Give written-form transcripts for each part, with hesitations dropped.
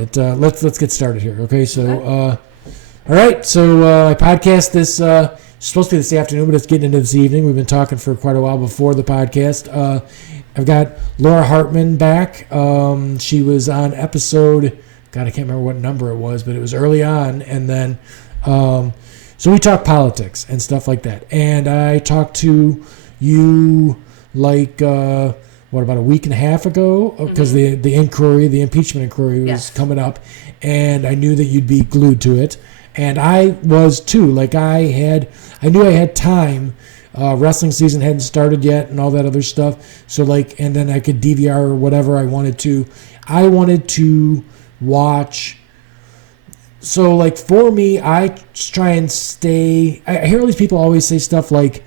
But let's get started here. Okay, so all right. So my podcast this supposed to be this afternoon, but it's getting into this evening. We've been talking for quite a while before the podcast. I've got Laura Hartman back. She was on episode. God, I can't remember what number it was, but it was early on, and then so we talked politics and stuff like that. And I talked to you like. About a week and a half ago, because the impeachment inquiry was coming up, and I knew that you'd be glued to it, and I was too. Like I knew I had time. Wrestling season hadn't started yet, and all that other stuff. So and then I could DVR or whatever I wanted to. I wanted to watch. So for me, I try and stay. I hear all these people always say stuff like,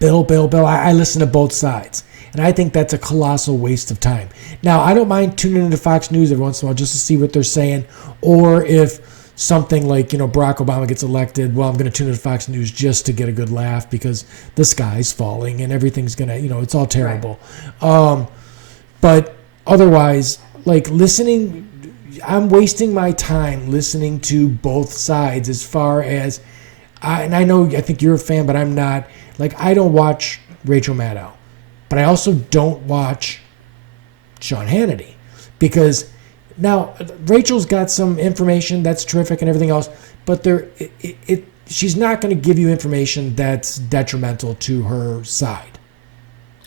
Bill. I listen to both sides. And I think that's a colossal waste of time. Now, I don't mind tuning into Fox News every once in a while just to see what they're saying. Or if something like, Barack Obama gets elected, well, I'm going to tune into Fox News just to get a good laugh because the sky's falling and everything's going to, it's all terrible. Right. But otherwise, listening, I'm wasting my time listening to both sides as far as, I think you're a fan, but I'm not. I don't watch Rachel Maddow. But I also don't watch Sean Hannity because now Rachel's got some information that's terrific and everything else, but she's not going to give you information that's detrimental to her side.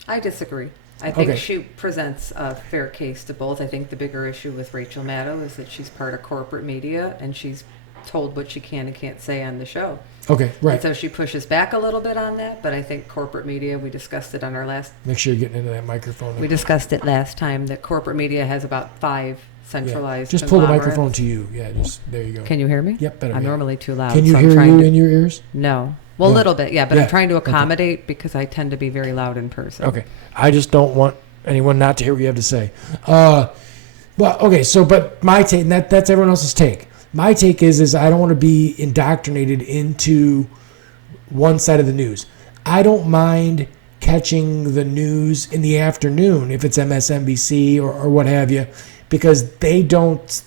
I disagree. I think she presents a fair case to both. I think the bigger issue with Rachel Maddow is that she's part of corporate media and she's told what she can and can't say on the show. Okay, right. And so she pushes back a little bit on that, but I think corporate media, we discussed it on our last... Make sure you're getting into that microphone. We discussed it last time, that corporate media has about 5 centralized Just pull the microphone to you. Yeah, there you go. Can you hear me? Yep, better. I'm normally too loud. Can you hear you in your ears? No. Well, a little bit, yeah, but I'm trying to accommodate because I tend to be very loud in person. Okay. I just don't want anyone not to hear what you have to say. But my take, and that's everyone else's take. My take is I don't want to be indoctrinated into one side of the news. I don't mind catching the news in the afternoon if it's MSNBC or what have you, because they don't.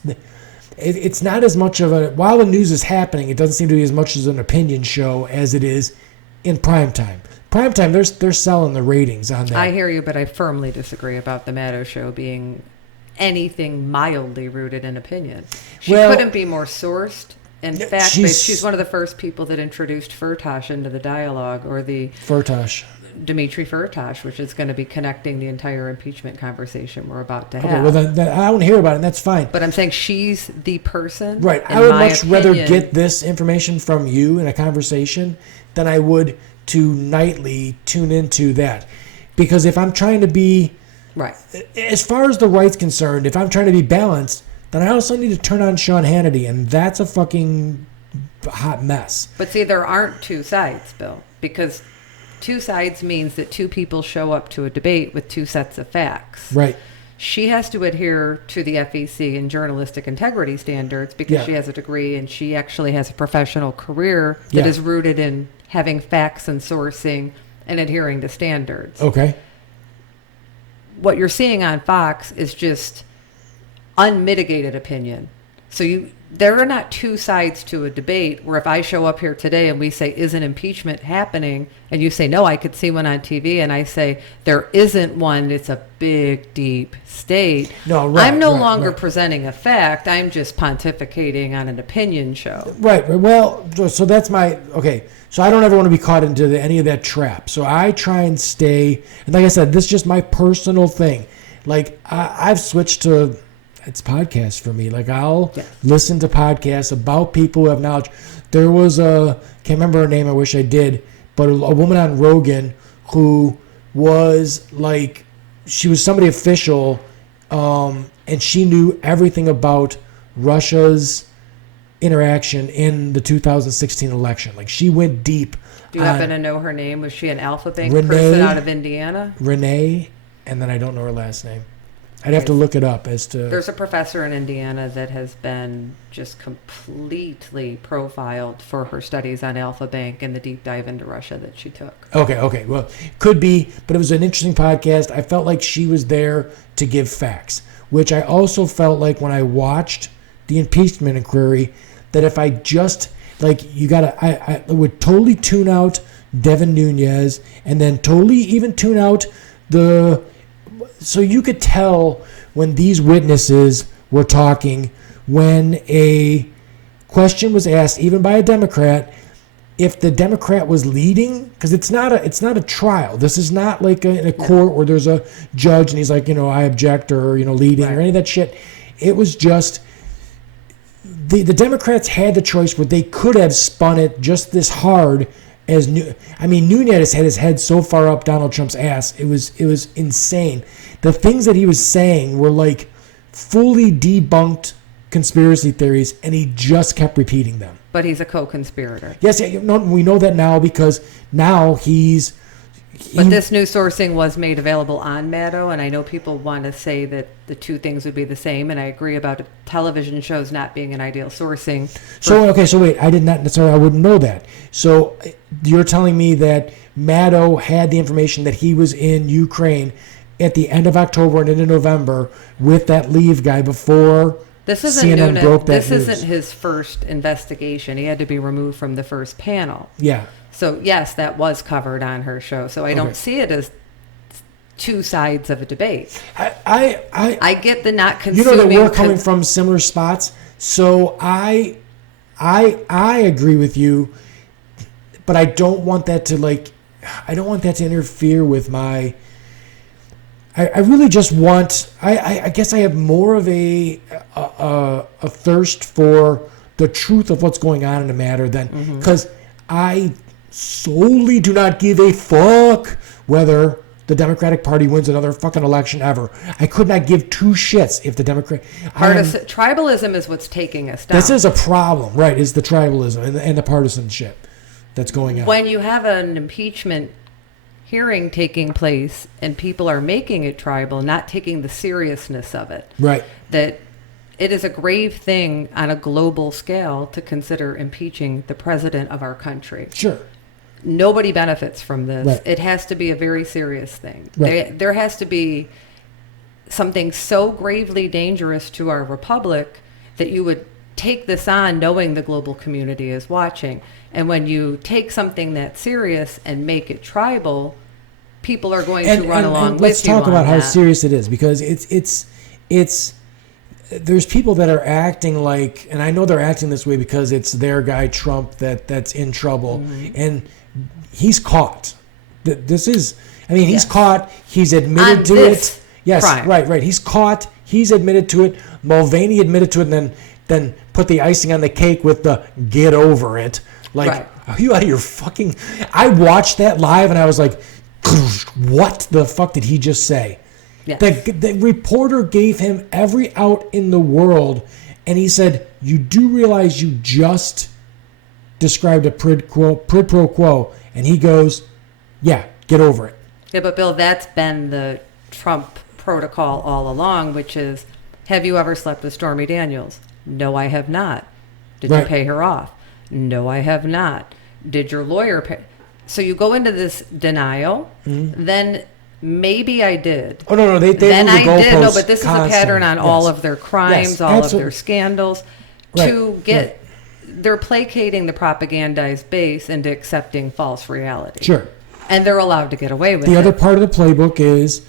It's not as much of a, while the news is happening, it doesn't seem to be as much as an opinion show as it is in prime time. Prime time, they're selling the ratings on that. I hear you, but I firmly disagree about the Maddow show being anything mildly rooted in opinion. She couldn't be more sourced. In fact, she's one of the first people that introduced Firtash into the dialogue, or the Dimitri Firtash, which is going to be connecting the entire impeachment conversation we're about to have. Okay, well, then I don't hear about it, and that's fine. But I'm saying she's the person. Right. I would much rather get this information from you in a conversation than I would to nightly tune into that. Because if I'm trying to be... Right. As far as the right's concerned, if I'm trying to be balanced, then I also need to turn on Sean Hannity, and that's a fucking hot mess. But see, there aren't two sides, Bill, because two sides means that two people show up to a debate with two sets of facts. Right. She has to adhere to the FEC and journalistic integrity standards because she has a degree and she actually has a professional career that is rooted in having facts and sourcing and adhering to standards. Okay. What you're seeing on Fox is just unmitigated opinion. So there are not two sides to a debate where if I show up here today and we say, isn't impeachment happening? And you say, no, I could see one on TV. And I say, there isn't one. It's a big, deep state. No, right, I'm no longer presenting a fact. I'm just pontificating on an opinion show. Right. Well, so that's my... Okay. So I don't ever want to be caught into any of that trap. So I try and stay... And like I said, this is just my personal thing. I've switched to... It's podcasts for me. I'll listen to podcasts about people who have knowledge. There was can't remember her name, I wish I did, but a woman on Rogan who was she was somebody official, and she knew everything about Russia's interaction in the 2016 election. She went deep. Do you happen to know her name? Was she an Alpha Bank person out of Indiana? Renee, and then I don't know her last name. I'd have to look it up as to... There's a professor in Indiana that has been just completely profiled for her studies on Alpha Bank and the deep dive into Russia that she took. Okay. Well, could be, but it was an interesting podcast. I felt like she was there to give facts, which I also felt like when I watched the impeachment inquiry, that if I just, like, I would totally tune out Devin Nunes and then totally even tune out so you could tell when these witnesses were talking, when a question was asked, even by a Democrat, if the Democrat was leading, because it's not a trial. This is not like in a court where there's a judge and he's like, I object, or, leading, or any of that shit. It was just, the Democrats had the choice where they could have spun it just this hard as Nunes had his head so far up Donald Trump's ass. It was insane. The things that he was saying were like fully debunked conspiracy theories, and he just kept repeating them. But he's a co-conspirator. Yes, we know that now, because now But this new sourcing was made available on Maddow, and I know people want to say that the two things would be the same, and I agree about television shows not being an ideal sourcing. So wait, I did not necessarily, I wouldn't know that. So you're telling me that Maddow had the information that he was in Ukraine at the end of October and into November with that Leave guy before CNN broke that news. This isn't his first investigation. He had to be removed from the first panel. Yeah. So, yes, that was covered on her show. So I don't see it as two sides of a debate. I get the not consuming. That we're coming from similar spots. So I agree with you, but I don't want that to interfere with my. I really just want. I guess I have more of a thirst for the truth of what's going on in the matter than, because I solely do not give a fuck whether the Democratic Party wins another fucking election ever. I could not give two shits if the tribalism is what's taking us down. This is a problem, right? Is the tribalism and the partisanship that's going on. When you have an impeachment hearing taking place and people are making it tribal, not taking the seriousness of it. Right. That it is a grave thing on a global scale to consider impeaching the president of our country. Sure. Nobody benefits from this. Right. It has to be a very serious thing. Right. There has to be something so gravely dangerous to our republic that you would take this on knowing the global community is watching. And when you take something that serious and make it tribal, people are going to run along with you. Let's talk about how serious it is, because it's there's people that are acting like, and I know they're acting this way because it's their guy Trump that's in trouble, and he's caught. He's caught. He's admitted to it. Yes, crime. Right. He's caught. He's admitted to it. Mulvaney admitted to it, and then put the icing on the cake with the "get over it." Like, Are you out of your fucking? I watched that live, and I was like, "What the fuck did he just say?" Yes. The reporter gave him every out in the world, and he said, "You do realize you just described a quid pro quo?" And he goes, "Yeah, get over it." Yeah, but Bill, that's been the Trump protocol all along, which is, have you ever slept with Stormy Daniels? No, I have not. Did you pay her off? No, I have not. Did your lawyer pay? So you go into this denial, then maybe I did. Oh, no, they then I did. No, but this constantly. Is a pattern on all of their crimes, all of their scandals, to get, they're placating the propagandized base into accepting false reality. Sure. And they're allowed to get away with it. The other part of the playbook is,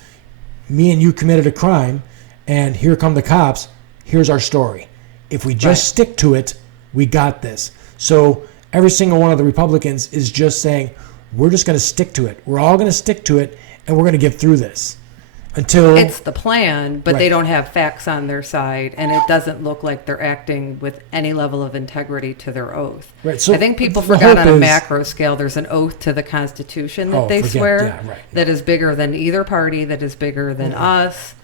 me and you committed a crime, and here come the cops. Here's our story. If we just stick to it, we got this. So every single one of the Republicans is just saying, we're just going to stick to it. We're all going to stick to it, and we're going to get through this. Until it's the plan, but they don't have facts on their side, and it doesn't look like they're acting with any level of integrity to their oath. Right. So I think people forgot on a macro scale, there's an oath to the Constitution that they swear that is bigger than either party, that is bigger than us.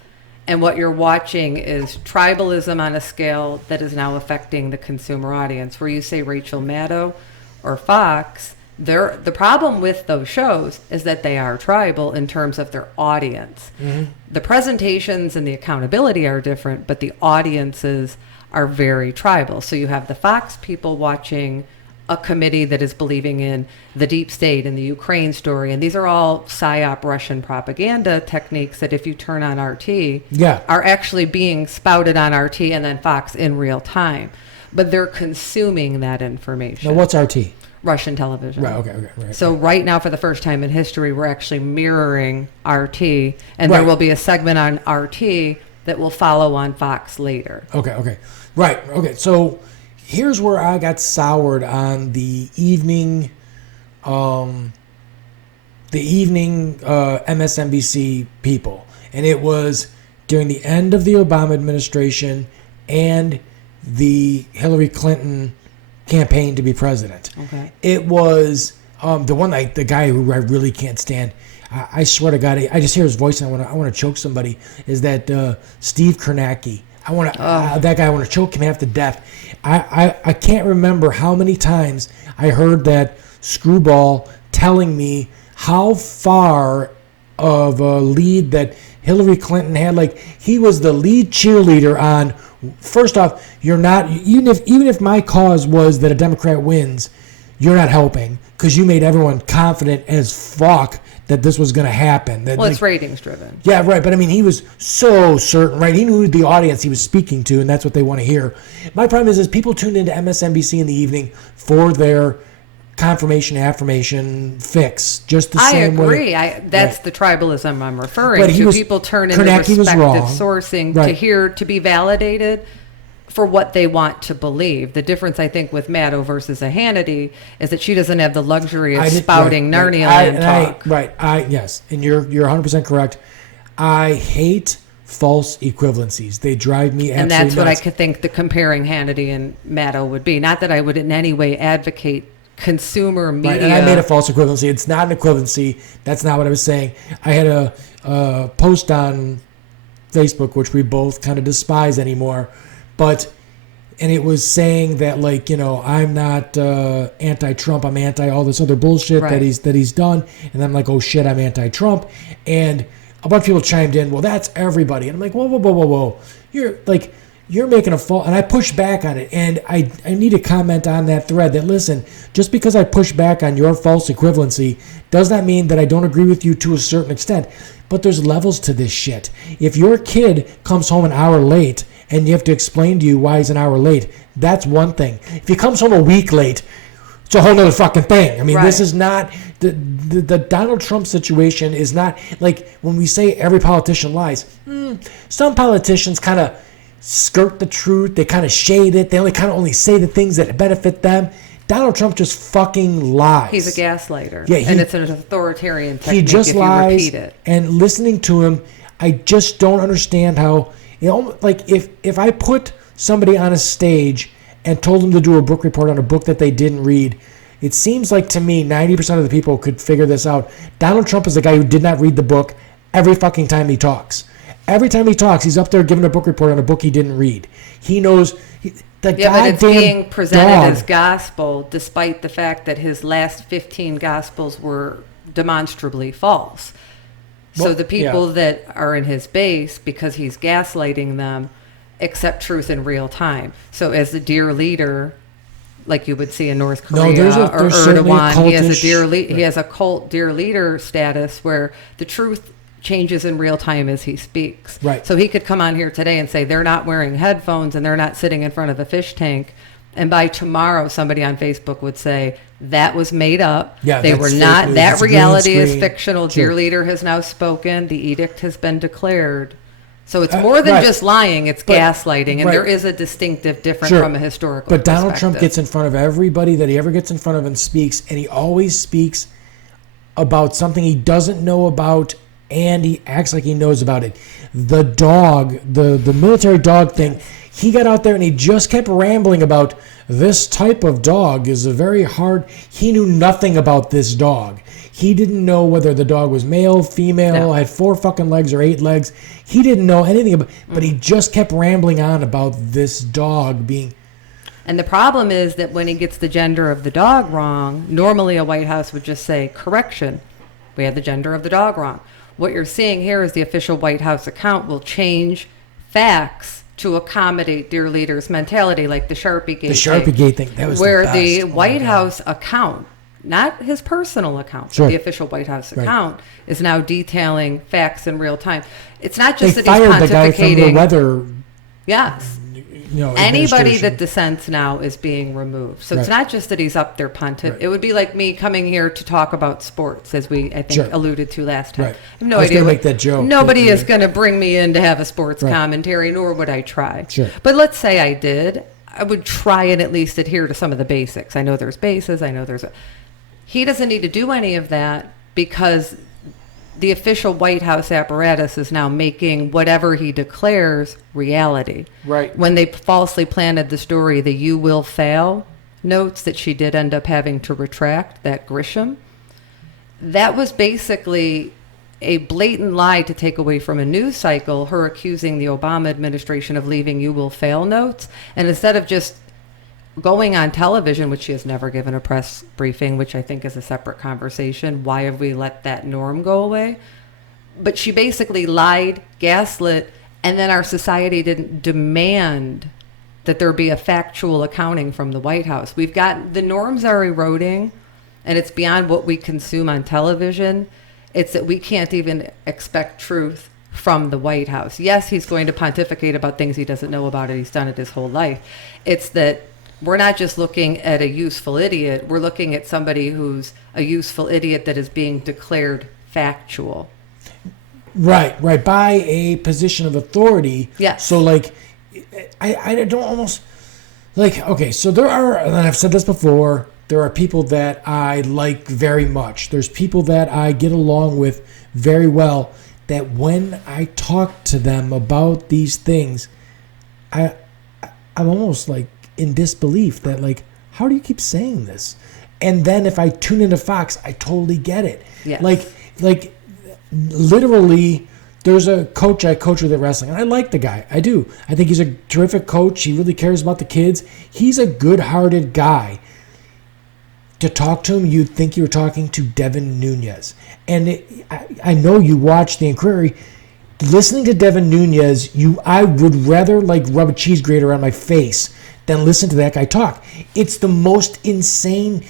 And what you're watching is tribalism on a scale that is now affecting the consumer audience, where you say Rachel Maddow or Fox, the problem with those shows is that they are tribal in terms of their audience. The presentations and the accountability are different, but the audiences are very tribal. So you have the Fox people watching a committee that is believing in the deep state and the Ukraine story. And these are all PSYOP Russian propaganda techniques that if you turn on RT are actually being spouted on RT and then Fox in real time. But they're consuming that information. Now, what's RT? Russian television. Right, okay, right. So right now, for the first time in history, we're actually mirroring RT. And there will be a segment on RT that will follow on Fox later. Okay. Right, okay. So here's where I got soured on the evening MSNBC people. And it was during the end of the Obama administration and the Hillary Clinton campaign to be president. Okay. It was the guy who I really can't stand. I swear to God, I just hear his voice and I want to choke somebody. Is that Steve Kornacki? That guy. I want to choke him half to death. I can't remember how many times I heard that screwball telling me how far of a lead that Hillary Clinton had. Like, he was the lead cheerleader on. First off, you're not, even if my cause was that a Democrat wins, you're not helping because you made everyone confident as fuck that this was going to happen. That, it's ratings driven. Yeah, right. But I mean, he was so certain, right? He knew the audience he was speaking to, and that's what they want to hear. My problem is people tuned into MSNBC in the evening for their confirmation, affirmation fix, just the same way. I agree. That's the tribalism I'm referring to. People turn into Kornacki respective sourcing to be validated for what they want to believe. The difference, I think, with Maddow versus a Hannity is that she doesn't have the luxury of spouting Narnia talk. Yes, and you're 100% correct. I hate false equivalencies. They drive me absolutely nuts. And that's what I could think the comparing Hannity and Maddow would be. Not that I would in any way advocate consumer media. Right, and I made a false equivalency. It's not an equivalency. That's not what I was saying. I had a post on Facebook, which we both kind of despise anymore, and it was saying that, like, I'm not anti-Trump. I'm anti all this other bullshit that he's done. And I'm like, oh shit, I'm anti-Trump. And a bunch of people chimed in, well, that's everybody. And I'm like, whoa. You're making a fault. And I pushed back on it. And I need to comment on that thread that, listen, just because I push back on your false equivalency does not mean that I don't agree with you to a certain extent. But there's levels to this shit. If your kid comes home an hour late and you have to explain to you why he's an hour late, that's one thing. If he comes home a week late, it's a whole nother fucking thing. I mean, This is not, the Donald Trump situation is not, like, when we say every politician lies, some politicians kind of skirt the truth. They kind of shade it. They only say the things that benefit them. Donald Trump just fucking lies. He's a gaslighter. Yeah, and it's an authoritarian technique. He just lies. You repeat it. And listening to him, I just don't understand how, like, if I put somebody on a stage and told them to do a book report on a book that they didn't read, it seems like to me 90% of the people could figure this out. Donald Trump is the guy who did not read the book every fucking time he talks. Every time he talks, he's up there giving a book report on a book he didn't read. He knows but it's being presented as gospel, despite the fact that his last 15 gospels were demonstrably false. So the people that are in his base, because he's gaslighting them, accept truth in real time. So as the dear leader, like you would see in North Korea or Erdogan, he has a cult dear leader status where the truth changes in real time as he speaks. Right. So he could come on here today and say they're not wearing headphones and they're not sitting in front of a fish tank. And by tomorrow, somebody on Facebook would say that was made up. Yeah, they were not. That reality is fictional. Sure. Dear leader has now spoken. The edict has been declared. So it's more than just lying. It's gaslighting, and there is a distinctive difference from a historical. But Donald Trump gets in front of everybody that he ever gets in front of and speaks, and he always speaks about something he doesn't know about. And he acts like he knows about it. The dog, the military dog thing, he got out there and he just kept rambling about this type of dog is a very hard. He knew nothing about this dog. He didn't know whether the dog was male, female, had 4 fucking legs or 8 legs. He didn't know anything about, but he just kept rambling on about this dog being. And the problem is that when he gets the gender of the dog wrong, normally a White House would just say, correction, we had the gender of the dog wrong. What you're seeing here is the official White House account will change facts to accommodate dear leaders mentality, like the Sharpie Gate. The Sharpie Gate thing, that was where the best. White House account, not his personal account, Sure. but the official White House Right. account, is now detailing facts in real time. It's not They just that he's fired the guy from the pontificating. weather. Yes. Anybody administration. that dissents now is being removed. So it's Right. not just that he's up there pontiff. Right. It would be like me coming here to talk about sports, as I think, Sure. alluded to last time. Right. I have no I was idea. gonna make that joke, Nobody but- is going to bring me in to have a sports Right. commentary, nor would I try. Sure. But let's say I did. I would try and at least adhere to some of the basics. I know there's bases. I know he doesn't need to do any of that because the official White House apparatus is now making whatever he declares reality. Right. When they falsely planted the story, the "you will fail" notes that she did end up having to retract, that Grisham, that was basically a blatant lie to take away from a news cycle, her accusing the Obama administration of leaving "you will fail" notes. And instead of just going on television, which she has never given a press briefing, which I think is a separate conversation. Why have we let that norm go away? But she basically lied, gaslit, and then our society didn't demand that there be a factual accounting from the White House. The norms are eroding, and it's beyond what we consume on television. It's that we can't even expect truth from the White House. Yes, he's going to pontificate about things he doesn't know about, and he's done it his whole life. It's that we're not just looking at a useful idiot. We're looking at somebody who's a useful idiot that is being declared factual. Right. By a position of authority. Yes. So, like, I don't almost... Like, okay, so there are, and I've said this before, there are people that I like very much. There's people that I get along with very well, that when I talk to them about these things, I'm almost like in disbelief that, like, how do you keep saying this? And then if I tune into Fox, I totally get it. Yes. Like literally, there's a coach I coach with at wrestling, and I like the guy. I do. I think he's a terrific coach. He really cares about the kids. He's a good-hearted guy. To talk to him, you'd think you were talking to Devin Nunes. And I know you watch the Inquiry. Listening to Devin Nunes, I would rather like rub a cheese grater on my face than listen to that guy talk. It's the most insane.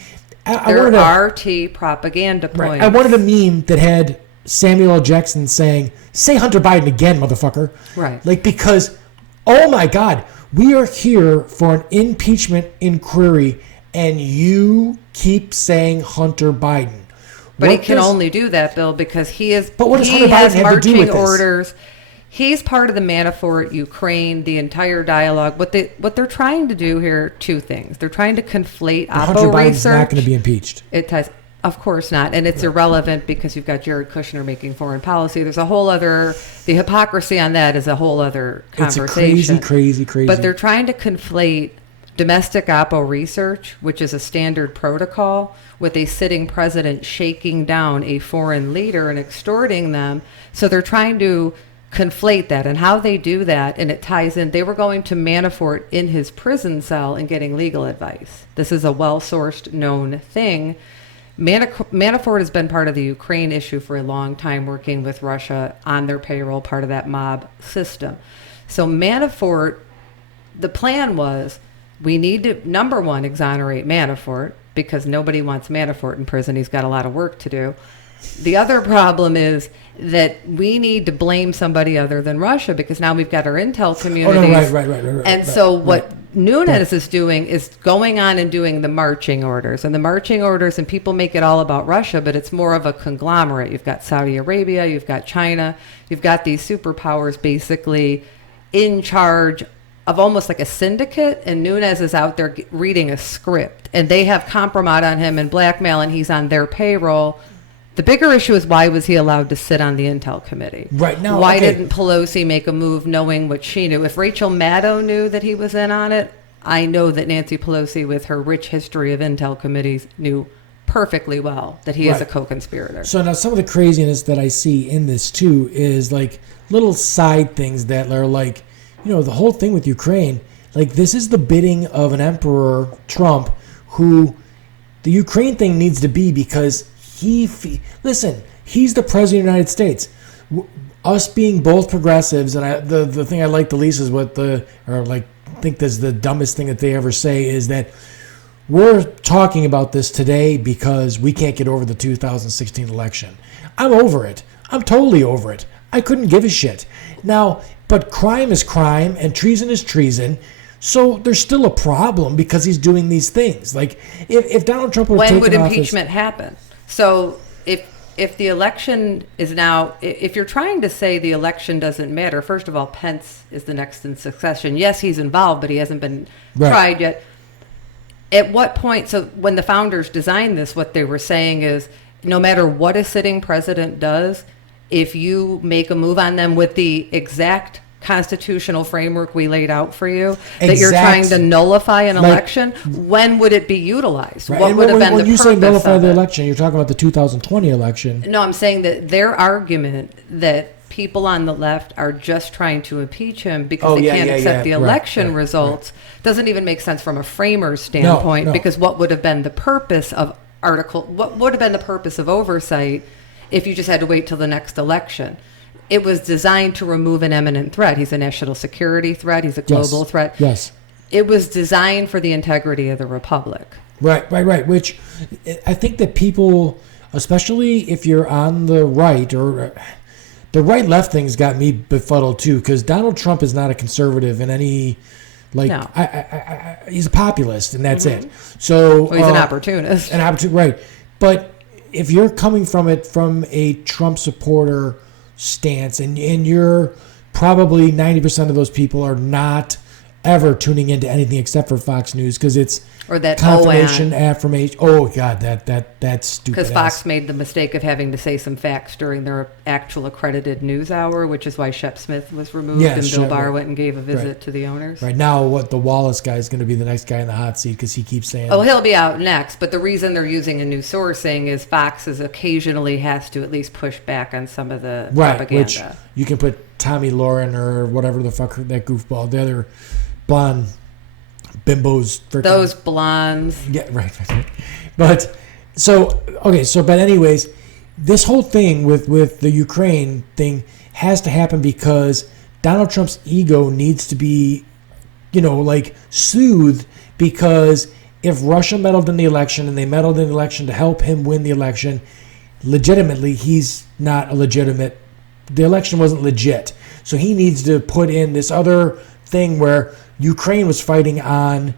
There are RT propaganda points. Right, I wanted a meme that had Samuel L. Jackson saying, "Say Hunter Biden again, motherfucker." Right. Like, because, oh my God, we are here for an impeachment inquiry, and you keep saying Hunter Biden. But he can only do that, Bill, because he is. But what does he Hunter Biden has have to do with marching this? orders. He's part of the Manafort, Ukraine, the entire dialogue. What they're trying to do here, two things. They're trying to conflate Hunter Oppo Biden's research. not going to be impeached. It ties, of course not, and it's irrelevant because you've got Jared Kushner making foreign policy. There's a whole other. The hypocrisy on that is a whole other conversation. It's a crazy. But they're trying to conflate domestic Oppo research, which is a standard protocol, with a sitting president shaking down a foreign leader and extorting them. So they're trying to conflate that, and how they do that, and it ties in. They were going to Manafort in his prison cell and getting legal advice. This is a well-sourced, known thing. Manafort has been part of the Ukraine issue for a long time, working with Russia on their payroll, part of that mob system. So Manafort, the plan was, we need to, number one, exonerate Manafort, because nobody wants Manafort in prison. He's got a lot of work to do. The other problem is that we need to blame somebody other than Russia, because now we've got our intel communities. Right. And so what Nunes is doing is going on and doing the marching orders. And the marching orders, and people make it all about Russia, but it's more of a conglomerate. You've got Saudi Arabia, you've got China, you've got these superpowers basically in charge of almost like a syndicate, and Nunes is out there reading a script, and they have compromise on him and blackmail, and he's on their payroll. The bigger issue is, why was he allowed to sit on the Intel Committee? Right now, why okay. didn't Pelosi make a move knowing what she knew? If Rachel Maddow knew that he was in on it, I know that Nancy Pelosi, with her rich history of Intel committees, knew perfectly well that he is a co-conspirator. So now some of the craziness that I see in this too is like little side things that are like, you know, the whole thing with Ukraine, like this is the bidding of an emperor, Trump, who the Ukraine thing needs to be, because he's the president of the United States. us being both progressives, and the thing I like the least is think that's the dumbest thing that they ever say is that we're talking about this today because we can't get over the 2016 election. I'm over it. I'm totally over it. I couldn't give a shit. Now, but crime is crime and treason is treason. So there's still a problem because he's doing these things. Like if Donald Trump were when taken would office, impeachment happen? So if the election is now, if you're trying to say the election doesn't matter, first of all, Pence is the next in succession. Yes, he's involved, but he hasn't been tried yet. At what point? So when the founders designed this, what they were saying is, no matter what a sitting president does, if you make a move on them with the exact constitutional framework we laid out for you, that you're trying to nullify an election, when would it be utilized? Right. What would have been the purpose of it? When you say nullify the election, you're talking about the 2020 election. No, I'm saying that their argument that people on the left are just trying to impeach him because they can't accept the election results doesn't even make sense from a framer's standpoint, because what would have been the purpose of what would have been the purpose of oversight if you just had to wait till the next election? It was designed to remove an imminent threat. He's a national security threat. He's a global threat. Yes. It was designed for the integrity of the republic. Right. Which I think that people, especially if you're on the right, or the right-left thing's got me befuddled too, because Donald Trump is not a conservative in any, he's a populist, and that's it. So he's an opportunist. Right. But if you're coming from it from a Trump supporter stance, and you're probably 90% of those people are not ever tuning into anything except for Fox News, because it's or that confirmation, affirmation. Oh God, that's stupid. Because Fox made the mistake of having to say some facts during their actual accredited news hour, which is why Shep Smith was removed, and Bill Barr went and gave a visit to the owners. Right now, the Wallace guy is going to be the next guy in the hot seat, because he keeps saying, "Oh, he'll be out next." But the reason they're using a new sourcing is Fox occasionally has to at least push back on some of the propaganda. Which you can put Tommy Lauren or whatever the fuck that goofball, the other blonde bimbos, those blondes. Yeah, right. But but anyways, this whole thing with the Ukraine thing has to happen because Donald Trump's ego needs to be, soothed, because if Russia meddled in the election and they meddled in the election to help him win the election, legitimately, he's not a legitimate. The election wasn't legit. So he needs to put in this other thing where Ukraine was fighting on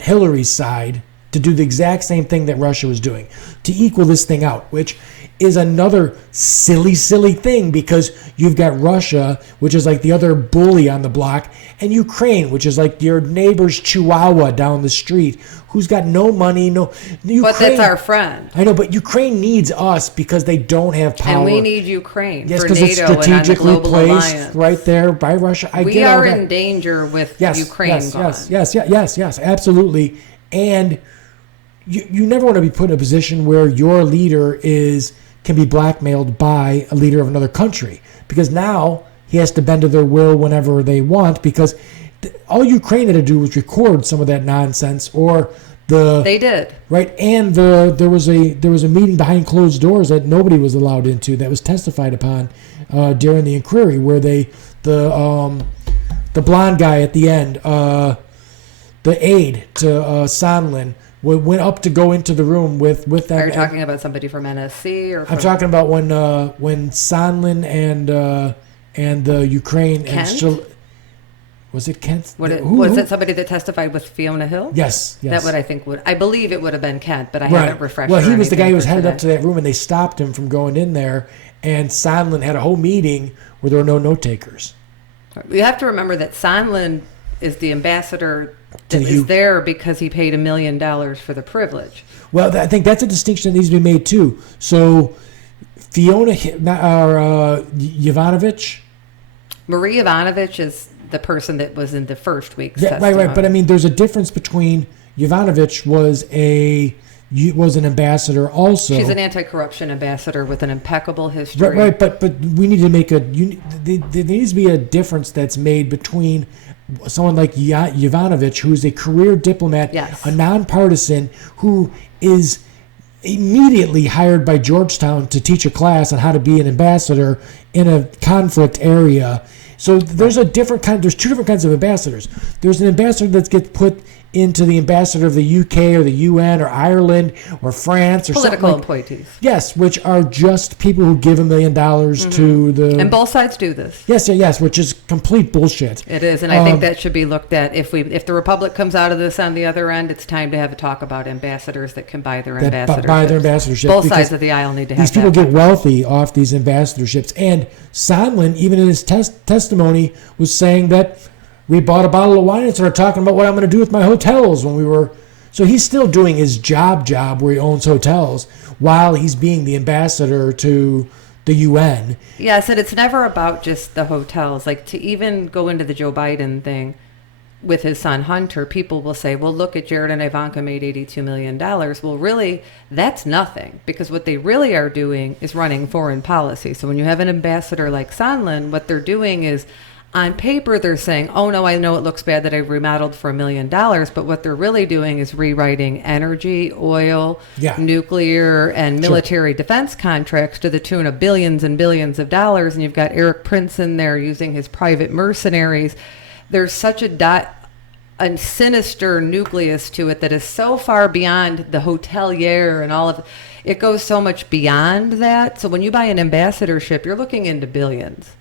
Hillary's side to do the exact same thing that Russia was doing, to equal this thing out, which is another silly thing, because you've got Russia, which is like the other bully on the block, and Ukraine, which is like your neighbor's chihuahua down the street, who's got no money, Ukraine, but that's our friend. I know, but Ukraine needs us because they don't have power. And we need Ukraine for because NATO it's strategically and on the global placed alliance. right there by Russia. We are in danger with Ukraine gone. Yes, absolutely. And you never want to be put in a position where your leader can be blackmailed by a leader of another country, because now he has to bend to their will whenever they want, because all Ukraine had to do was record some of that nonsense, they did, right? And there was a meeting behind closed doors that nobody was allowed into, that was testified upon during the inquiry, where the blonde guy at the end, the aide to Sondland, went up to go into the room with them. Are you talking about somebody from NSC or? I'm talking about when Sondland and the Ukraine Kent? and was it Kent? Was it somebody that testified with Fiona Hill? Yes. That would, I believe it would have been Kent, but I haven't refreshed. Well, he was the guy who was headed up to that room, and they stopped him from going in there. And Sondland had a whole meeting where there were no note takers. You have to remember that Sondland is the ambassador that is there because he paid $1 million for the privilege. Well, I think that's a distinction that needs to be made too. So, Fiona Yovanovitch, Marie Yovanovitch is the person that was in the first week's testimony. Right. But I mean, there's a difference between Yovanovitch was an ambassador also. She's an anti-corruption ambassador with an impeccable history. Right. But we need to make there needs to be a difference that's made between someone like Yovanovitch, who's a career diplomat, a nonpartisan, who is immediately hired by Georgetown to teach a class on how to be an ambassador in a conflict area. So there's two different kinds of ambassadors. There's an ambassador that gets put into the ambassador of the UK or the UN or Ireland or France or political appointees. Yes, which are just people who give $1 million to the... And both sides do this. Yes, which is complete bullshit. It is, and I think that should be looked at. If the Republic comes out of this on the other end, it's time to have a talk about ambassadors that can buy their ambassadorships. Both sides of the aisle need to have these people get wealthy off these ambassadorships. And Sondland, even in his testimony, was saying that we bought a bottle of wine and started talking about what I'm going to do with my hotels when we were... So he's still doing his job where he owns hotels while he's being the ambassador to the UN. Yes, and it's never about just the hotels. Like, to even go into the Joe Biden thing with his son Hunter, people will say, well, look at Jared and Ivanka made $82 million. Well, really, that's nothing, because what they really are doing is running foreign policy. So when you have an ambassador like Sondland, what they're doing is, on paper, they're saying, oh, no, I know it looks bad that I remodeled for $1 million. But what they're really doing is rewriting energy, oil, nuclear, and military defense contracts to the tune of billions and billions of dollars. And you've got Eric Prince in there using his private mercenaries. There's such a sinister nucleus to it that is so far beyond the hotelier and all of it. It goes so much beyond that. So when you buy an ambassadorship, you're looking into billions.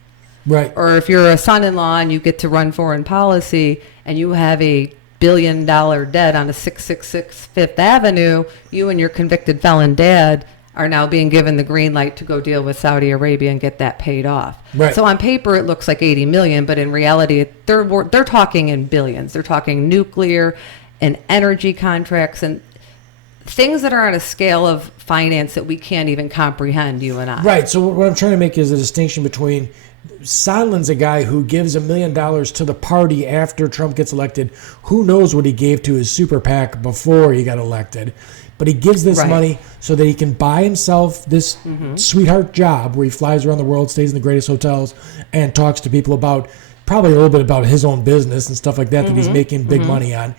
Right. Or if you're a son-in-law and you get to run foreign policy and you have a $1 billion debt on a 666 Fifth Avenue, you and your convicted felon dad are now being given the green light to go deal with Saudi Arabia and get that paid off. Right. So on paper it looks like 80 million, but in reality they're talking in billions. They're talking nuclear and energy contracts and things that are on a scale of finance that we can't even comprehend, you and I. Right. So what I'm trying to make is a distinction between Sondland's a guy who gives $1 million to the party after Trump gets elected. Who knows what he gave to his super PAC before he got elected? But he gives this money so that he can buy himself this sweetheart job where he flies around the world, stays in the greatest hotels, and talks to people about probably a little bit about his own business and stuff like that that he's making big money on.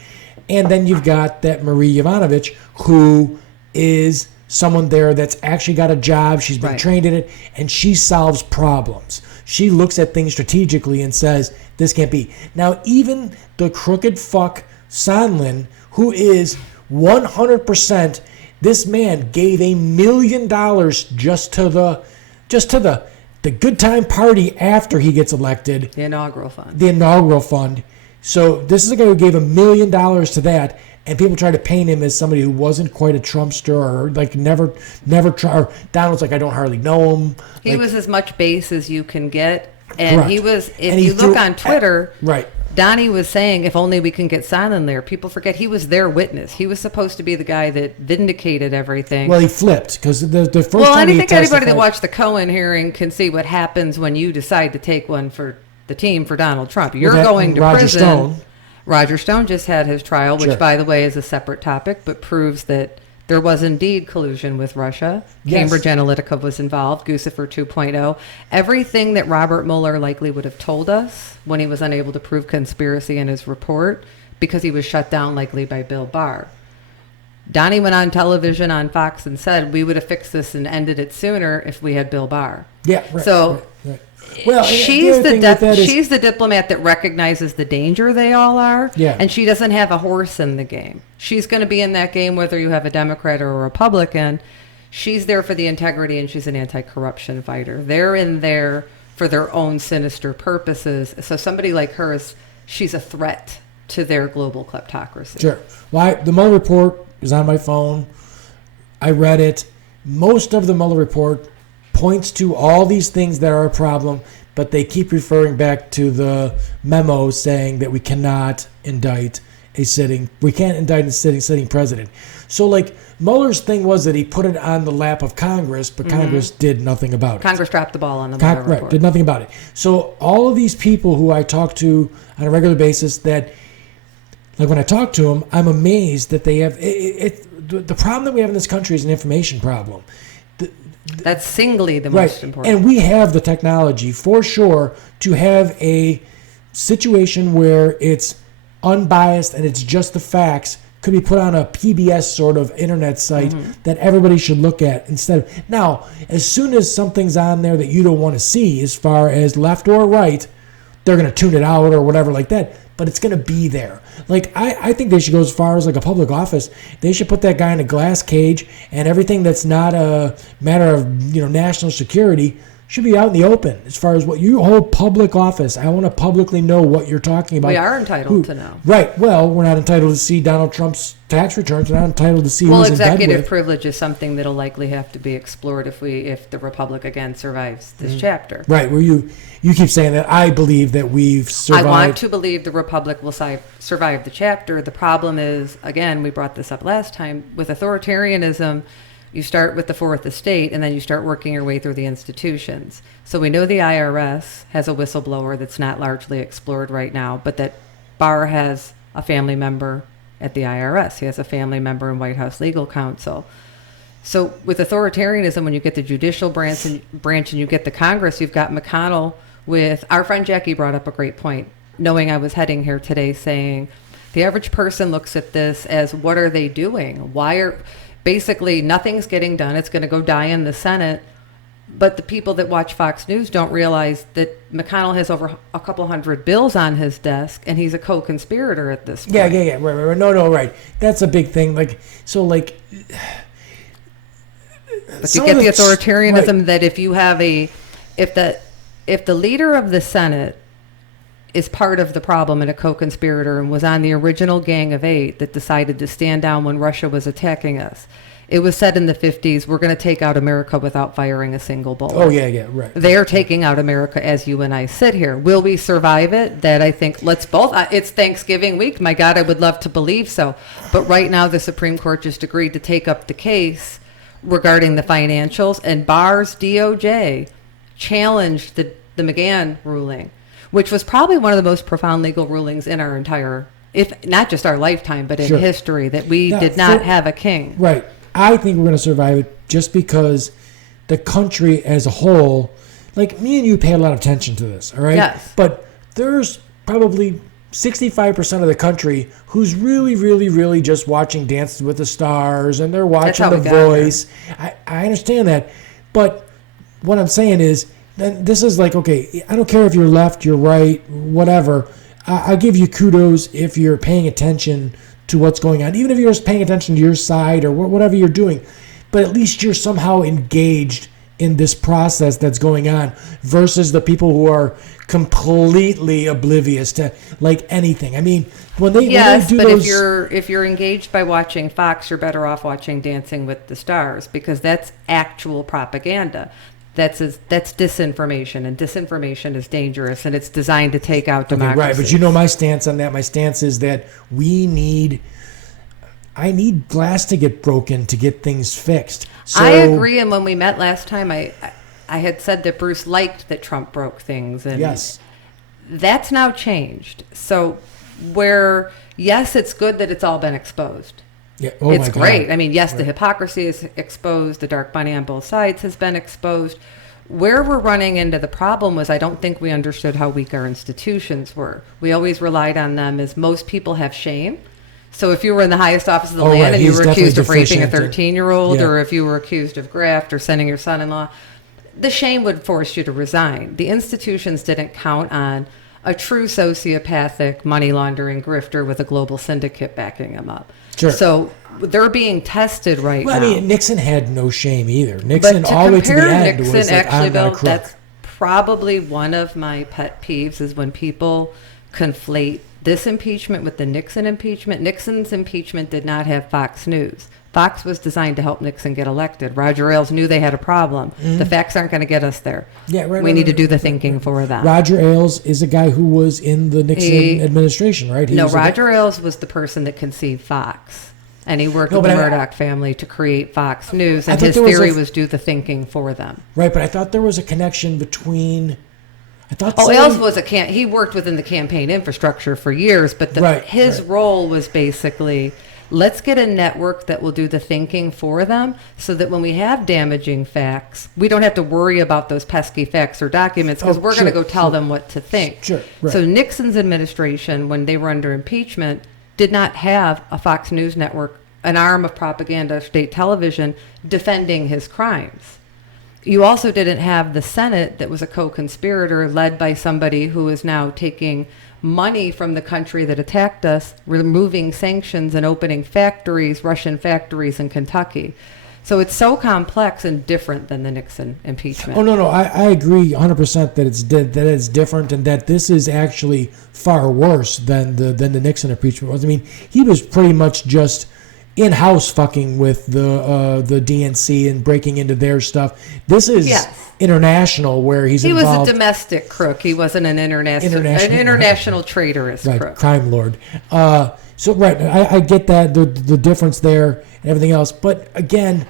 And then you've got that Marie Yovanovitch, who is someone there that's actually got a job. She's been trained in it, and she solves problems. She looks at things strategically and says, this can't be. Now, even the crooked fuck Sondland, who is 100%, this man gave $1 million just to the good time party after he gets elected. The inaugural fund. So this is a guy who gave $1 million to that, and people try to paint him as somebody who wasn't quite a Trumpster or like never try. Or Donald's like, I don't hardly know him. He was as much base as you can get, and correct. He was. If you look on Twitter, right. Donnie was saying, if only we can get Sondland there. People forget he was their witness. He was supposed to be the guy that vindicated everything. Well, he flipped because the first well, time I think anybody that watched the Cohen hearing can see what happens when you decide to take one for the team for Donald Trump. You're going to prison. Roger Stone just had his trial, which, by the way, is a separate topic, but proves that there was indeed collusion with Russia. Yes. Cambridge Analytica was involved, Guccifer 2.0. Everything that Robert Mueller likely would have told us when he was unable to prove conspiracy in his report, because he was shut down likely by Bill Barr. Donnie went on television on Fox and said, we would have fixed this and ended it sooner if we had Bill Barr. Yeah, right. So... Right. Well, she's the diplomat that recognizes the danger they all are, and she doesn't have a horse in the game. She's going to be in that game whether you have a Democrat or a Republican. She's there for the integrity, and she's an anti-corruption fighter. They're in there for their own sinister purposes. So somebody like her she's a threat to their global kleptocracy. Sure. Well, the Mueller report is on my phone. I read it. Most of the Mueller report points to all these things that are a problem, but they keep referring back to the memo saying that we cannot indict a sitting president. So like Mueller's thing was that he put it on the lap of Congress, but Congress did nothing about it. Congress dropped the ball on the Mueller report. Right, did nothing about it. So all of these people who I talk to on a regular basis that, like when I talk to them, I'm amazed that they have, the problem that we have in this country is an information problem. That's singly the most important. And we have the technology for sure to have a situation where it's unbiased and it's just the facts could be put on a PBS sort of internet site that everybody should look at instead of. Now, as soon as something's on there that you don't want to see, as far as left or right, they're going to tune it out or whatever like that. But it's going to be there. Like, I think they should go as far as like a public office. They should put that guy in a glass cage, and everything that's not a matter of, national security should be out in the open. As far as what you hold public office, I want to publicly know what you're talking about. We are entitled to know. Right. Well, we're not entitled to see Donald Trump's tax returns. We're not entitled to see who's in bed with. Executive privilege is something that'll likely have to be explored if the Republic again survives this chapter. Right. Where you keep saying that. I believe that we've survived. I want to believe the Republic will survive the chapter. The problem is, again, we brought this up last time, with authoritarianism, you start with the fourth estate and then you start working your way through the institutions. So we know the IRS has a whistleblower that's not largely explored right now, but that Barr has a family member at the IRS. He has a family member in White House legal counsel. So with authoritarianism, when you get the judicial branch and you get the Congress, you've got McConnell with, our friend Jackie brought up a great point, knowing I was heading here today, saying the average person looks at this as, what are they doing? Basically, nothing's getting done. It's going to go die in the Senate. But the people that watch Fox News don't realize that McConnell has over a couple hundred bills on his desk, and he's a co-conspirator at this point. Yeah. Right. No, right. That's a big thing. But you get the authoritarianism that if you have if the leader of the Senate is part of the problem and a co-conspirator and was on the original Gang of Eight that decided to stand down when Russia was attacking us. It was said in the 50s, we're going to take out America without firing a single bullet. Oh, yeah, right. They're taking out America as you and I sit here. Will we survive it? That I think let's both. It's Thanksgiving week. My God, I would love to believe so. But right now, the Supreme Court just agreed to take up the case regarding the financials, and Barr's DOJ challenged the McGahn ruling, which was probably one of the most profound legal rulings in our entire, if not just our lifetime, but in history, that we did not have a king. Right. I think we're going to survive it just because the country as a whole, like me and you pay a lot of attention to this, all right? Yes. But there's probably 65% of the country who's really, really, really just watching Dances with the Stars, and they're watching The Voice. I understand that. But what I'm saying is, then this is like, okay, I don't care if you're left, you're right, whatever. I give you kudos if you're paying attention to what's going on, even if you're just paying attention to your side or whatever you're doing. But at least you're somehow engaged in this process that's going on versus the people who are completely oblivious to like anything. I mean, when they do those... if you're engaged by watching Fox, you're better off watching Dancing with the Stars, because that's actual propaganda. That's disinformation, and disinformation is dangerous, and it's designed to take out democracy. Right, but you know my stance on that. My stance is that I need glass to get broken to get things fixed. So, I agree, and when we met last time, I had said that Bruce liked that Trump broke things, and yes, that's now changed. So yes, it's good that it's all been exposed. Yeah. It's great. I mean, yes, the hypocrisy is exposed. The dark money on both sides has been exposed. Where we're running into the problem was I don't think we understood how weak our institutions were. We always relied on them as most people have shame. So if you were in the highest office of the land and you were accused of raping a 13-year-old, or if you were accused of graft or sending your son-in-law, the shame would force you to resign. The institutions didn't count on a true sociopathic money laundering grifter with a global syndicate backing him up. Sure. So they're being tested now. I mean, Nixon had no shame either. Nixon all the way to the end Nixon, was like, actually, I'm not a Bill, crook. that's probably one of my pet peeves is when people conflate this impeachment with the Nixon impeachment. Nixon's impeachment did not have Fox News. Fox was designed to help Nixon get elected. Roger Ailes knew they had a problem. Mm-hmm. The facts aren't going to get us there. Yeah, right. We need to do the thinking for them. Roger Ailes is a guy who was in the Nixon administration, right? Roger Ailes was the person that conceived Fox. And he worked with the Murdoch family to create Fox News. And his theory was do the thinking for them. Right, but I thought there was a connection between... Ailes was he worked within the campaign infrastructure for years, but his role was basically... Let's get a network that will do the thinking for them so that when we have damaging facts, we don't have to worry about those pesky facts or documents because we're going to go tell them what to think. Sure, right. So Nixon's administration, when they were under impeachment, did not have a Fox News network, an arm of propaganda, state television, defending his crimes. You also didn't have the Senate that was a co-conspirator led by somebody who is now taking money from the country that attacked us, removing sanctions and opening factories, Russian factories in Kentucky. So it's so complex and different than the Nixon impeachment. Oh, no, I agree 100% that it's different, and that this is actually far worse than the Nixon impeachment was. I mean, he was pretty much just in-house fucking with the DNC and breaking into their stuff. This is international, where he involved. Was a domestic crook. He wasn't an international traitorous crook. Crime lord. So I get that the difference there and everything else, but again,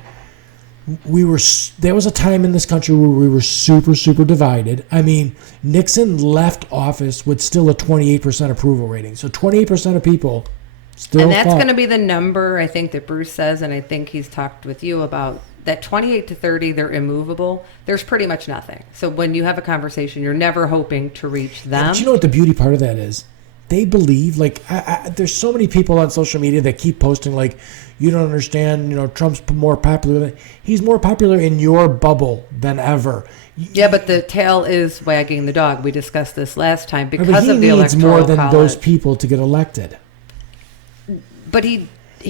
there was a time in this country where we were super, super divided. I mean, Nixon left office with still a 28% approval rating. So 28% of people still. And that's going to be the number, I think, that Bruce says, and I think he's talked with you about that 28 to 30, they're immovable. There's pretty much nothing. So when you have a conversation, you're never hoping to reach them. But you know what the beauty part of that is? They believe, like, there's so many people on social media that keep posting, like, you don't understand, Trump's more popular. He's more popular in your bubble than ever. Yeah, but the tail is wagging the dog. We discussed this last time because of the electoral college. He needs more than those people to get elected. But he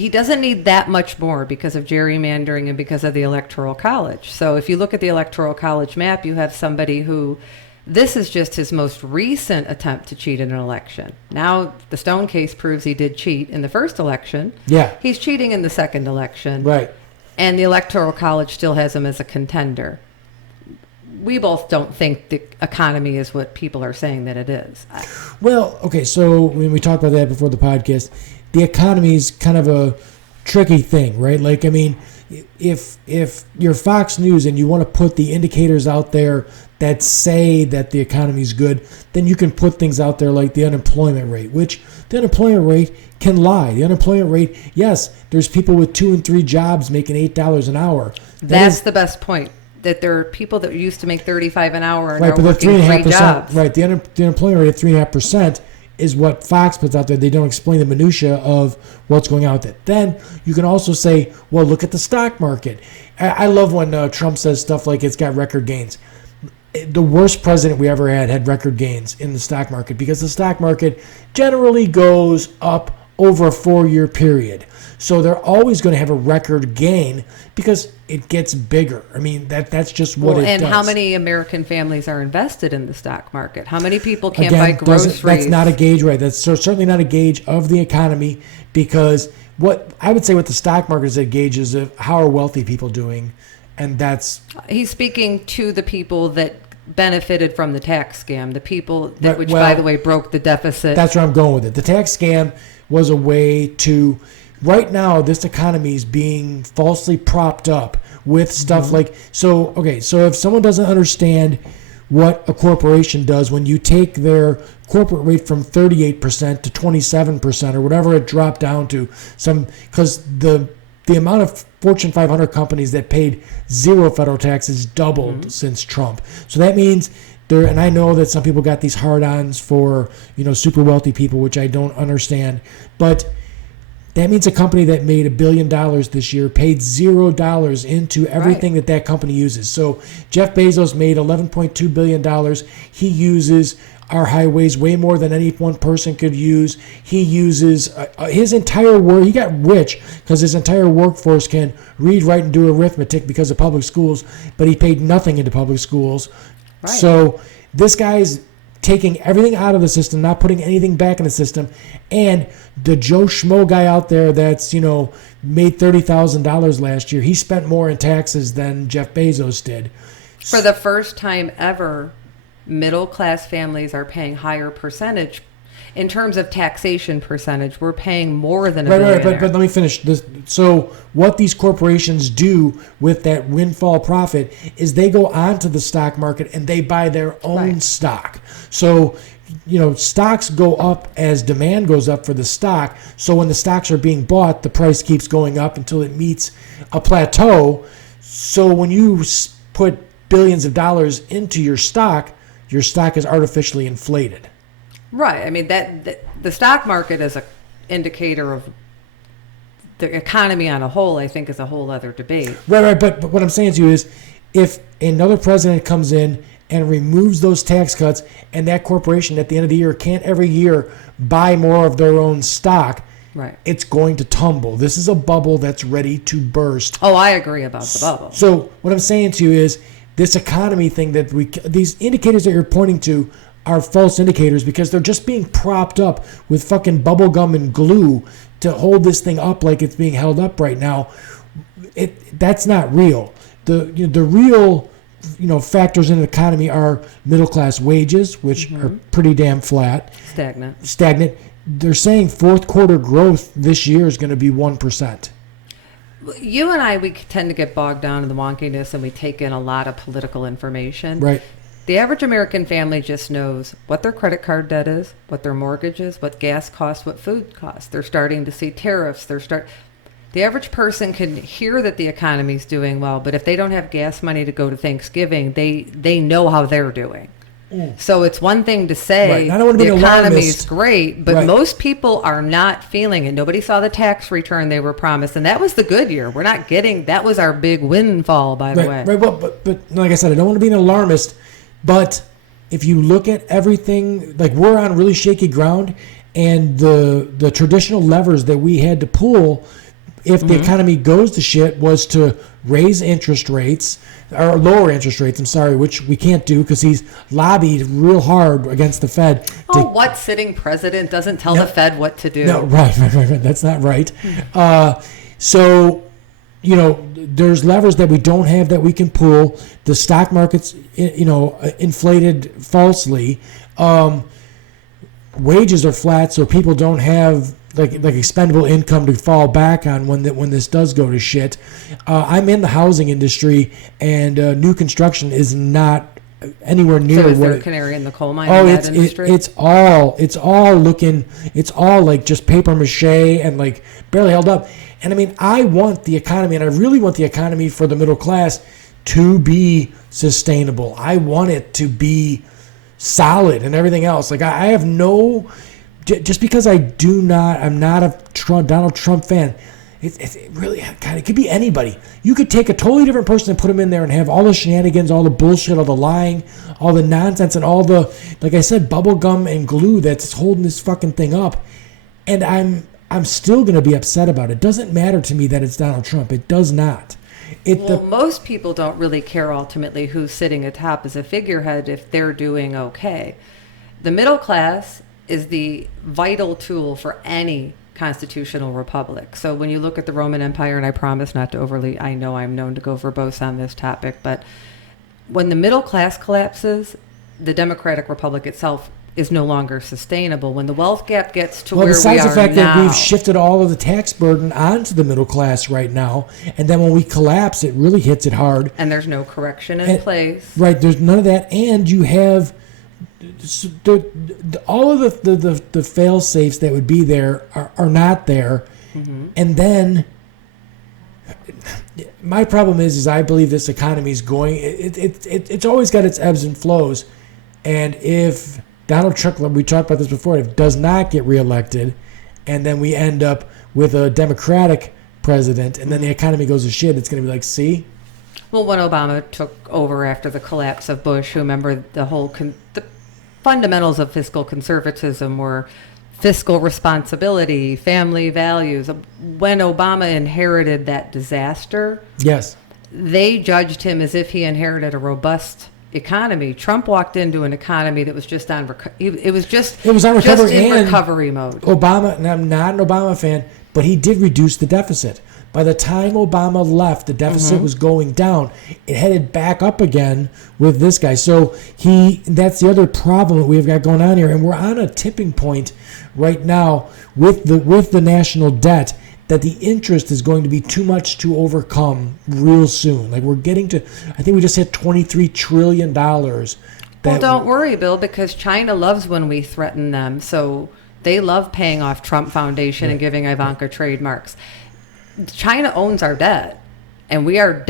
doesn't need that much more because of gerrymandering and because of the electoral college. So if you look at the electoral college map, you have somebody who... This is just his most recent attempt to cheat in an election. Now, the Stone case proves he did cheat in the first election. Yeah. He's cheating in the second election. Right. And the Electoral College still has him as a contender. We both don't think the economy is what people are saying that it is. Well, okay, so when we talked about that before the podcast, the economy is kind of a tricky thing, right? Like, I mean, if you're Fox News and you want to put the indicators out there that say that the economy is good, then you can put things out there like the unemployment rate, which the unemployment rate can lie. The unemployment rate, yes, there's people with 2 and 3 jobs making $8 an hour. That's the best point. That there are people that used to make $35 an hour and are working 3 jobs. Right, the unemployment rate of 3.5% is what Fox puts out there. They don't explain the minutia of what's going on with it. Then you can also say, well, look at the stock market. I love when Trump says stuff like it's got record gains. The worst president we ever had record gains in the stock market, because the stock market generally goes up over a 4-year period. So they're always going to have a record gain because it gets bigger. I mean, that's just what it does. And how many American families are invested in the stock market? How many people can't buy groceries? That's not a gauge, right? That's certainly not a gauge of the economy, because what I would say what the stock market is a gauge is of how are wealthy people doing, and that's... He's speaking to the people that benefited from the tax scam, the people that, which, by the way, broke the deficit. That's where I'm going with it. The tax scam was a way to... Right now, this economy is being falsely propped up with stuff like... So if someone doesn't understand what a corporation does, when you take their corporate rate from 38% to 27% or whatever it dropped down to, because the amount of Fortune 500 companies that paid 0 federal taxes doubled since Trump. So that means and I know that some people got these hard-ons for, super wealthy people, which I don't understand, but that means a company that made $1 billion this year paid $0 into everything that company uses. So Jeff Bezos made $11.2 billion. He uses our highways way more than any one person could use. He uses his entire work. He got rich because his entire workforce can read, write, and do arithmetic because of public schools, but he paid nothing into public schools. Right. So this guy's taking everything out of the system, not putting anything back in the system. And the Joe Schmo guy out there that's, made $30,000 last year, he spent more in taxes than Jeff Bezos did. For the first time ever, middle-class families are paying higher percentage. In terms of taxation percentage, we're paying more than a billionaire. Right, but let me finish this. So what these corporations do with that windfall profit is they go onto the stock market and they buy their own stock. So, stocks go up as demand goes up for the stock. So when the stocks are being bought, the price keeps going up until it meets a plateau. So when you put billions of dollars into your stock is artificially inflated. Right. I mean, that the stock market is a indicator of the economy on a whole, I think, is a whole other debate. Right. But what I'm saying to you is, if another president comes in and removes those tax cuts, and that corporation at the end of the year can't every year buy more of their own stock, right, it's going to tumble. This is a bubble that's ready to burst. Oh, I agree about the bubble. So what I'm saying to you is, this economy thing that these indicators that you're pointing to are false indicators, because they're just being propped up with fucking bubble gum and glue to hold this thing up like it's being held up right now. That's not real. The real factors in the economy are middle class wages, which are pretty damn flat, stagnant. They're saying fourth quarter growth this year is going to be 1%. You and I, we tend to get bogged down in the wonkiness, and we take in a lot of political information. Right. The average American family just knows what their credit card debt is, what their mortgage is, what gas costs, what food costs. They're starting to see tariffs. The average person can hear that the economy's doing well, but if they don't have gas money to go to Thanksgiving, they know how they're doing. So it's one thing to say the economy is great, but most people are not feeling it. Nobody saw the tax return they were promised, and that was the good year. We're not getting, that was our big windfall, by the way. Right, but like I said, I don't want to be an alarmist, but if you look at everything, like, we're on really shaky ground, and the traditional levers that we had to pull if the economy goes to shit was to raise interest rates, or lower interest rates, which we can't do because he's lobbied real hard against the Fed. What sitting president doesn't tell the Fed what to do? No, right. That's not right. So, there's levers that we don't have that we can pull. The stock market's, inflated falsely. Wages are flat, so people don't have like expendable income to fall back on when this does go to shit. I'm in the housing industry, and new construction is not anywhere near. So is there a canary in the coal mine in that industry? It's all like just paper mache and like barely held up. And I mean, I want the economy, and I really want the economy for the middle class to be sustainable. I want it to be solid and everything else. Like, I have no, just because I'm not a Donald Trump fan. It really, God, it could be anybody. You could take a totally different person and put him in there and have all the shenanigans, all the bullshit, all the lying, all the nonsense, and all the, like I said, bubble gum and glue that's holding this fucking thing up. And I'm still going to be upset about it. It doesn't matter to me that it's Donald Trump. It does not. Most people don't really care ultimately who's sitting atop as a figurehead if they're doing okay. The middle class is the vital tool for any constitutional republic. So when you look at the Roman Empire, and I promise not to I know I'm known to go verbose on this topic, but when the middle class collapses, the democratic republic itself is no longer sustainable. When the wealth gap gets to where we are now. Besides the fact that we've shifted all of the tax burden onto the middle class right now, and then when we collapse, it really hits it hard. And there's no correction in place. Right, there's none of that, and you have all of the fail safes that would be there are not there. And then my problem is I believe this economy is going, it's always got its ebbs and flows, and if Donald Trump, we talked about this before, if does not get reelected, and then we end up with a Democratic president, and then the economy goes to shit, it's going to be like, see? Well, when Obama took over after the collapse of Bush, remember the whole the fundamentals of fiscal conservatism were fiscal responsibility, family values. When Obama inherited that disaster, yes, they judged him as if he inherited a robust economy. Trump walked into an economy that was just on recovery mode. Obama, and I'm not an Obama fan, but he did reduce the deficit. By the time Obama left, the deficit was going down. It headed back up again with this guy. So that's the other problem that we've got going on here. And we're on a tipping point right now with the national debt, that the interest is going to be too much to overcome real soon. Like, we're getting to, I think we just hit $23 trillion. Well, don't worry, Bill, because China loves when we threaten them. So they love paying off Trump Foundation and giving Ivanka trademarks. China owns our debt, and we're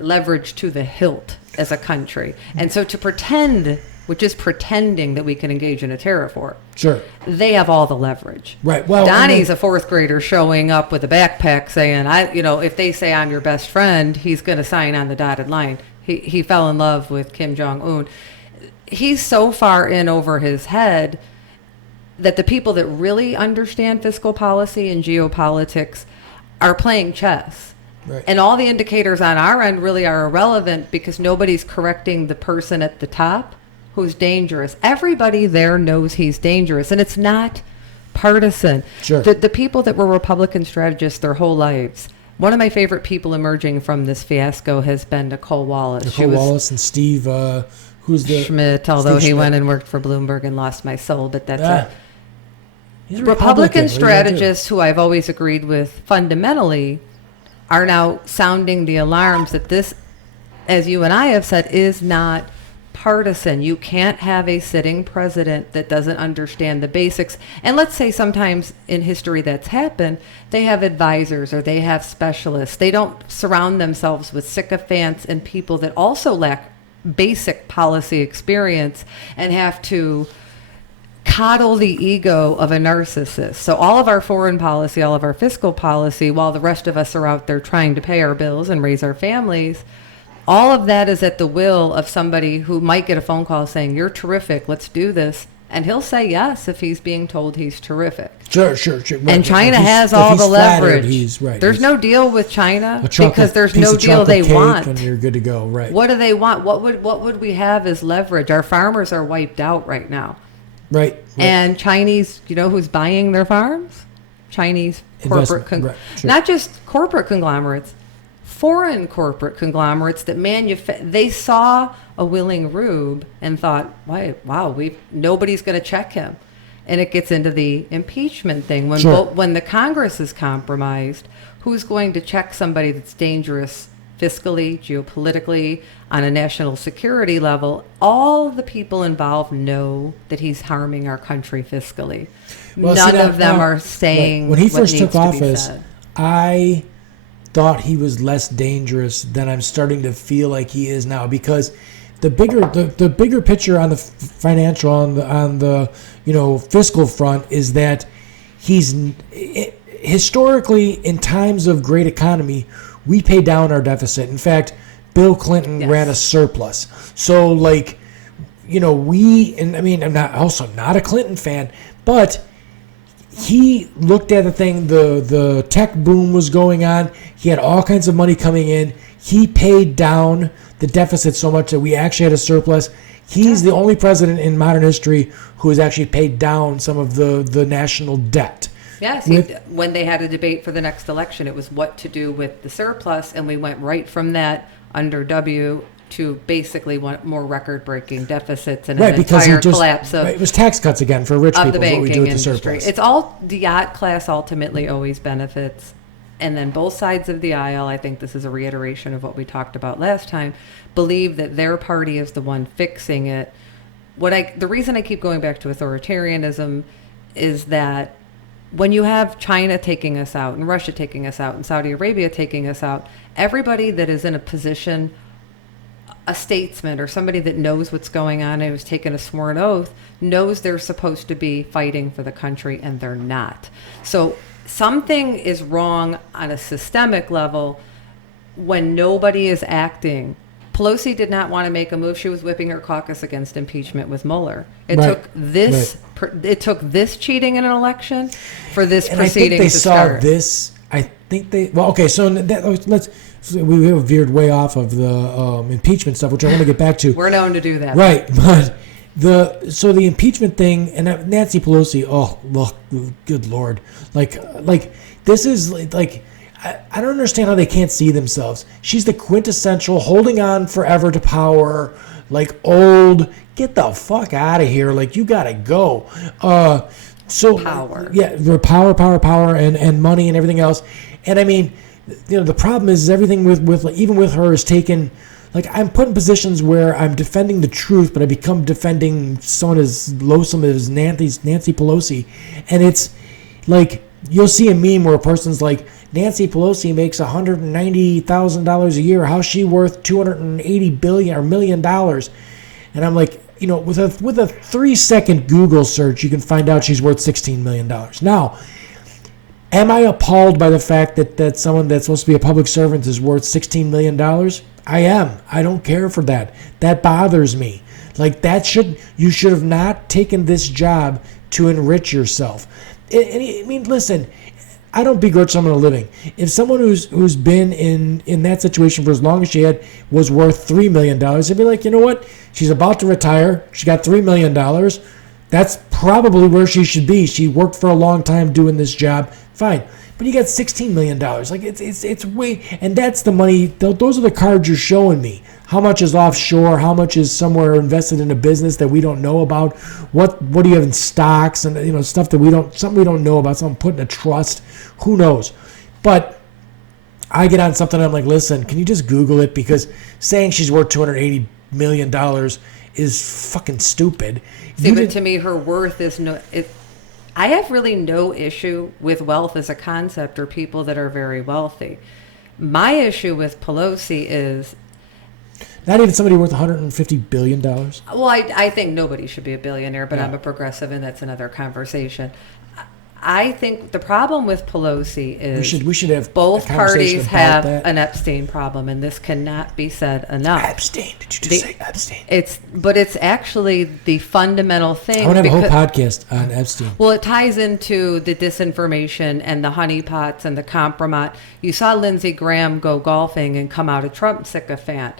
leveraged to the hilt as a country. And so to pretend which is pretending that we can engage in a tariff war. Sure. They have all the leverage. Right. Well, Donnie's a fourth grader showing up with a backpack saying, if they say I'm your best friend, he's going to sign on the dotted line. He fell in love with Kim Jong-un. He's so far in over his head that the people that really understand fiscal policy and geopolitics are playing chess. Right. And all the indicators on our end really are irrelevant because nobody's correcting the person at the top who's dangerous. Everybody there knows he's dangerous, and it's not partisan. Sure. The people that were Republican strategists their whole lives. One of my favorite people emerging from this fiasco has been Nicole Wallace. Nicole Wallace and Steve, who's the... Schmidt, although Steve he Schmidt. went and worked for Bloomberg and lost my soul, but that's He's a Republican What strategists who I've always agreed with fundamentally are now sounding the alarms that this, as you and I have said, is not partisan. You can't have a sitting president that doesn't understand the basics. And let's say sometimes in history that's happened, they have advisors or they have specialists. They don't surround themselves with sycophants and people that also lack basic policy experience and have to coddle the ego of a narcissist. So all of our foreign policy, all of our fiscal policy, while the rest of us are out there trying to pay our bills and raise our families, all of that is at the will of somebody who might get a phone call saying, "You're terrific, let's do this." And he'll say yes if he's being told he's terrific. Sure. Right. And China has all the leverage. There's no deal with China because there's no deal they want. And you're good to go, right. What do they want? What would we have as leverage? Our farmers are wiped out right now. Right. And Chinese, who's buying their farms? Chinese corporate, Right, sure. Not just corporate conglomerates, foreign corporate conglomerates that they saw a willing rube and thought, wow, nobody's going to check him. And it gets into the impeachment thing. When the Congress is compromised, who's going to check somebody that's dangerous fiscally, geopolitically, on a national security level? All the people involved know that he's harming our country fiscally. None of them are saying when he what first needs took to be office, said. I thought he was less dangerous than I'm starting to feel like he is now, because the bigger picture on the financial on the fiscal front is that he's historically, in times of great economy, we pay down our deficit. In fact, Bill Clinton ran a surplus. So, I'm not a Clinton fan, but he looked at the thing, the tech boom was going on. He had all kinds of money coming in. He paid down the deficit so much that we actually had a surplus. He's the only president in modern history who has actually paid down some of the national debt. Yes, when they had a debate for the next election, it was what to do with the surplus, and we went right from that under W to basically more record-breaking deficits and an entire collapse of it was tax cuts again for rich people. the banking what we do with industry. The surplus. It's all the yacht class ultimately always benefits, and then both sides of the aisle. I think this is a reiteration of what we talked about last time. Believe that their party is the one fixing it. The reason I keep going back to authoritarianism is that when you have China taking us out and Russia taking us out and Saudi Arabia taking us out, everybody that is in a position, a statesman or somebody that knows what's going on and who's taken a sworn oath, knows they're supposed to be fighting for the country, and they're not. So something is wrong on a systemic level when nobody is acting. Pelosi did not want to make a move. She was whipping her caucus against impeachment with Mueller. It took this. It took this cheating in an election for this proceeding to start. I think they saw this. I think they. Well, okay. So we have veered way off of the impeachment stuff, which I want to get back to. We're known to do that, right? But the impeachment thing and Nancy Pelosi. Oh, look, good Lord! Like this is like. I don't understand how they can't see themselves. She's the quintessential holding on forever to power, old. Get the fuck out of here! You gotta go. Power. Yeah, power, and money and everything else. And I mean, the problem is everything with even with her is taken. I'm put in positions where I'm defending the truth, but I become defending someone as loathsome as Nancy Pelosi, and it's you'll see a meme where a person's like, Nancy Pelosi makes $190,000 a year. How's she worth $280 billion or $1 million? And I'm like, with a 3-second Google search, you can find out she's worth $16 million. Now, am I appalled by the fact that someone that's supposed to be a public servant is worth $16 million? I am. I don't care for that. That bothers me. Like, you should have not taken this job to enrich yourself. I mean, listen, I don't begrudge someone a living. If someone who's been in that situation for as long as she had was worth $3 million, I'd be like, you know what? She's about to retire. She got $3 million. That's probably where she should be. She worked for a long time doing this job. Fine. But you got $16 million. Like, it's way, and that's the money. Those are the cards you're showing me. How much is offshore? How much is somewhere invested in a business that we don't know about? What do you have in stocks and stuff that something we don't know about? Something put in a trust? Who knows? But I get on something. I'm like, listen, can you just Google it? Because saying she's worth $280 million is fucking stupid. See, but to me, her worth is no. I have really no issue with wealth as a concept or people that are very wealthy. My issue with Pelosi is not even somebody worth $150 billion. Well, I think nobody should be a billionaire, but Yeah. I'm a progressive, and that's another conversation. I think the problem with Pelosi is we should have both a conversation parties about have that. an Epstein problem, and this cannot be said enough. Epstein. Did you just say Epstein? It's actually the fundamental thing. I want to have a whole podcast on Epstein. Well, it ties into the disinformation and the honeypots and the compromise. You saw Lindsey Graham go golfing and come out a Trump sycophant.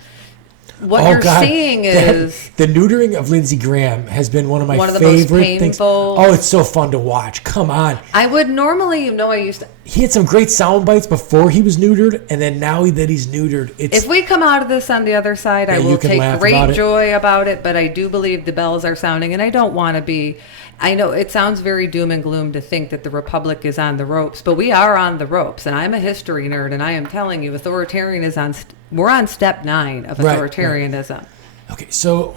What you're seeing is the neutering of Lindsey Graham has been one of my the favorite most painful things. Oh, it's so fun to watch. Come on. I would normally, I used to. He had some great sound bites before he was neutered, and then now that he's neutered, If we come out of this on the other side, I will take great joy about it, but I do believe the bells are sounding, and I don't want to be. I know it sounds very doom and gloom to think that the Republic is on the ropes, but we are on the ropes, and I'm a history nerd, and I am telling you, we're on step 9 of authoritarianism. Right. Okay, so...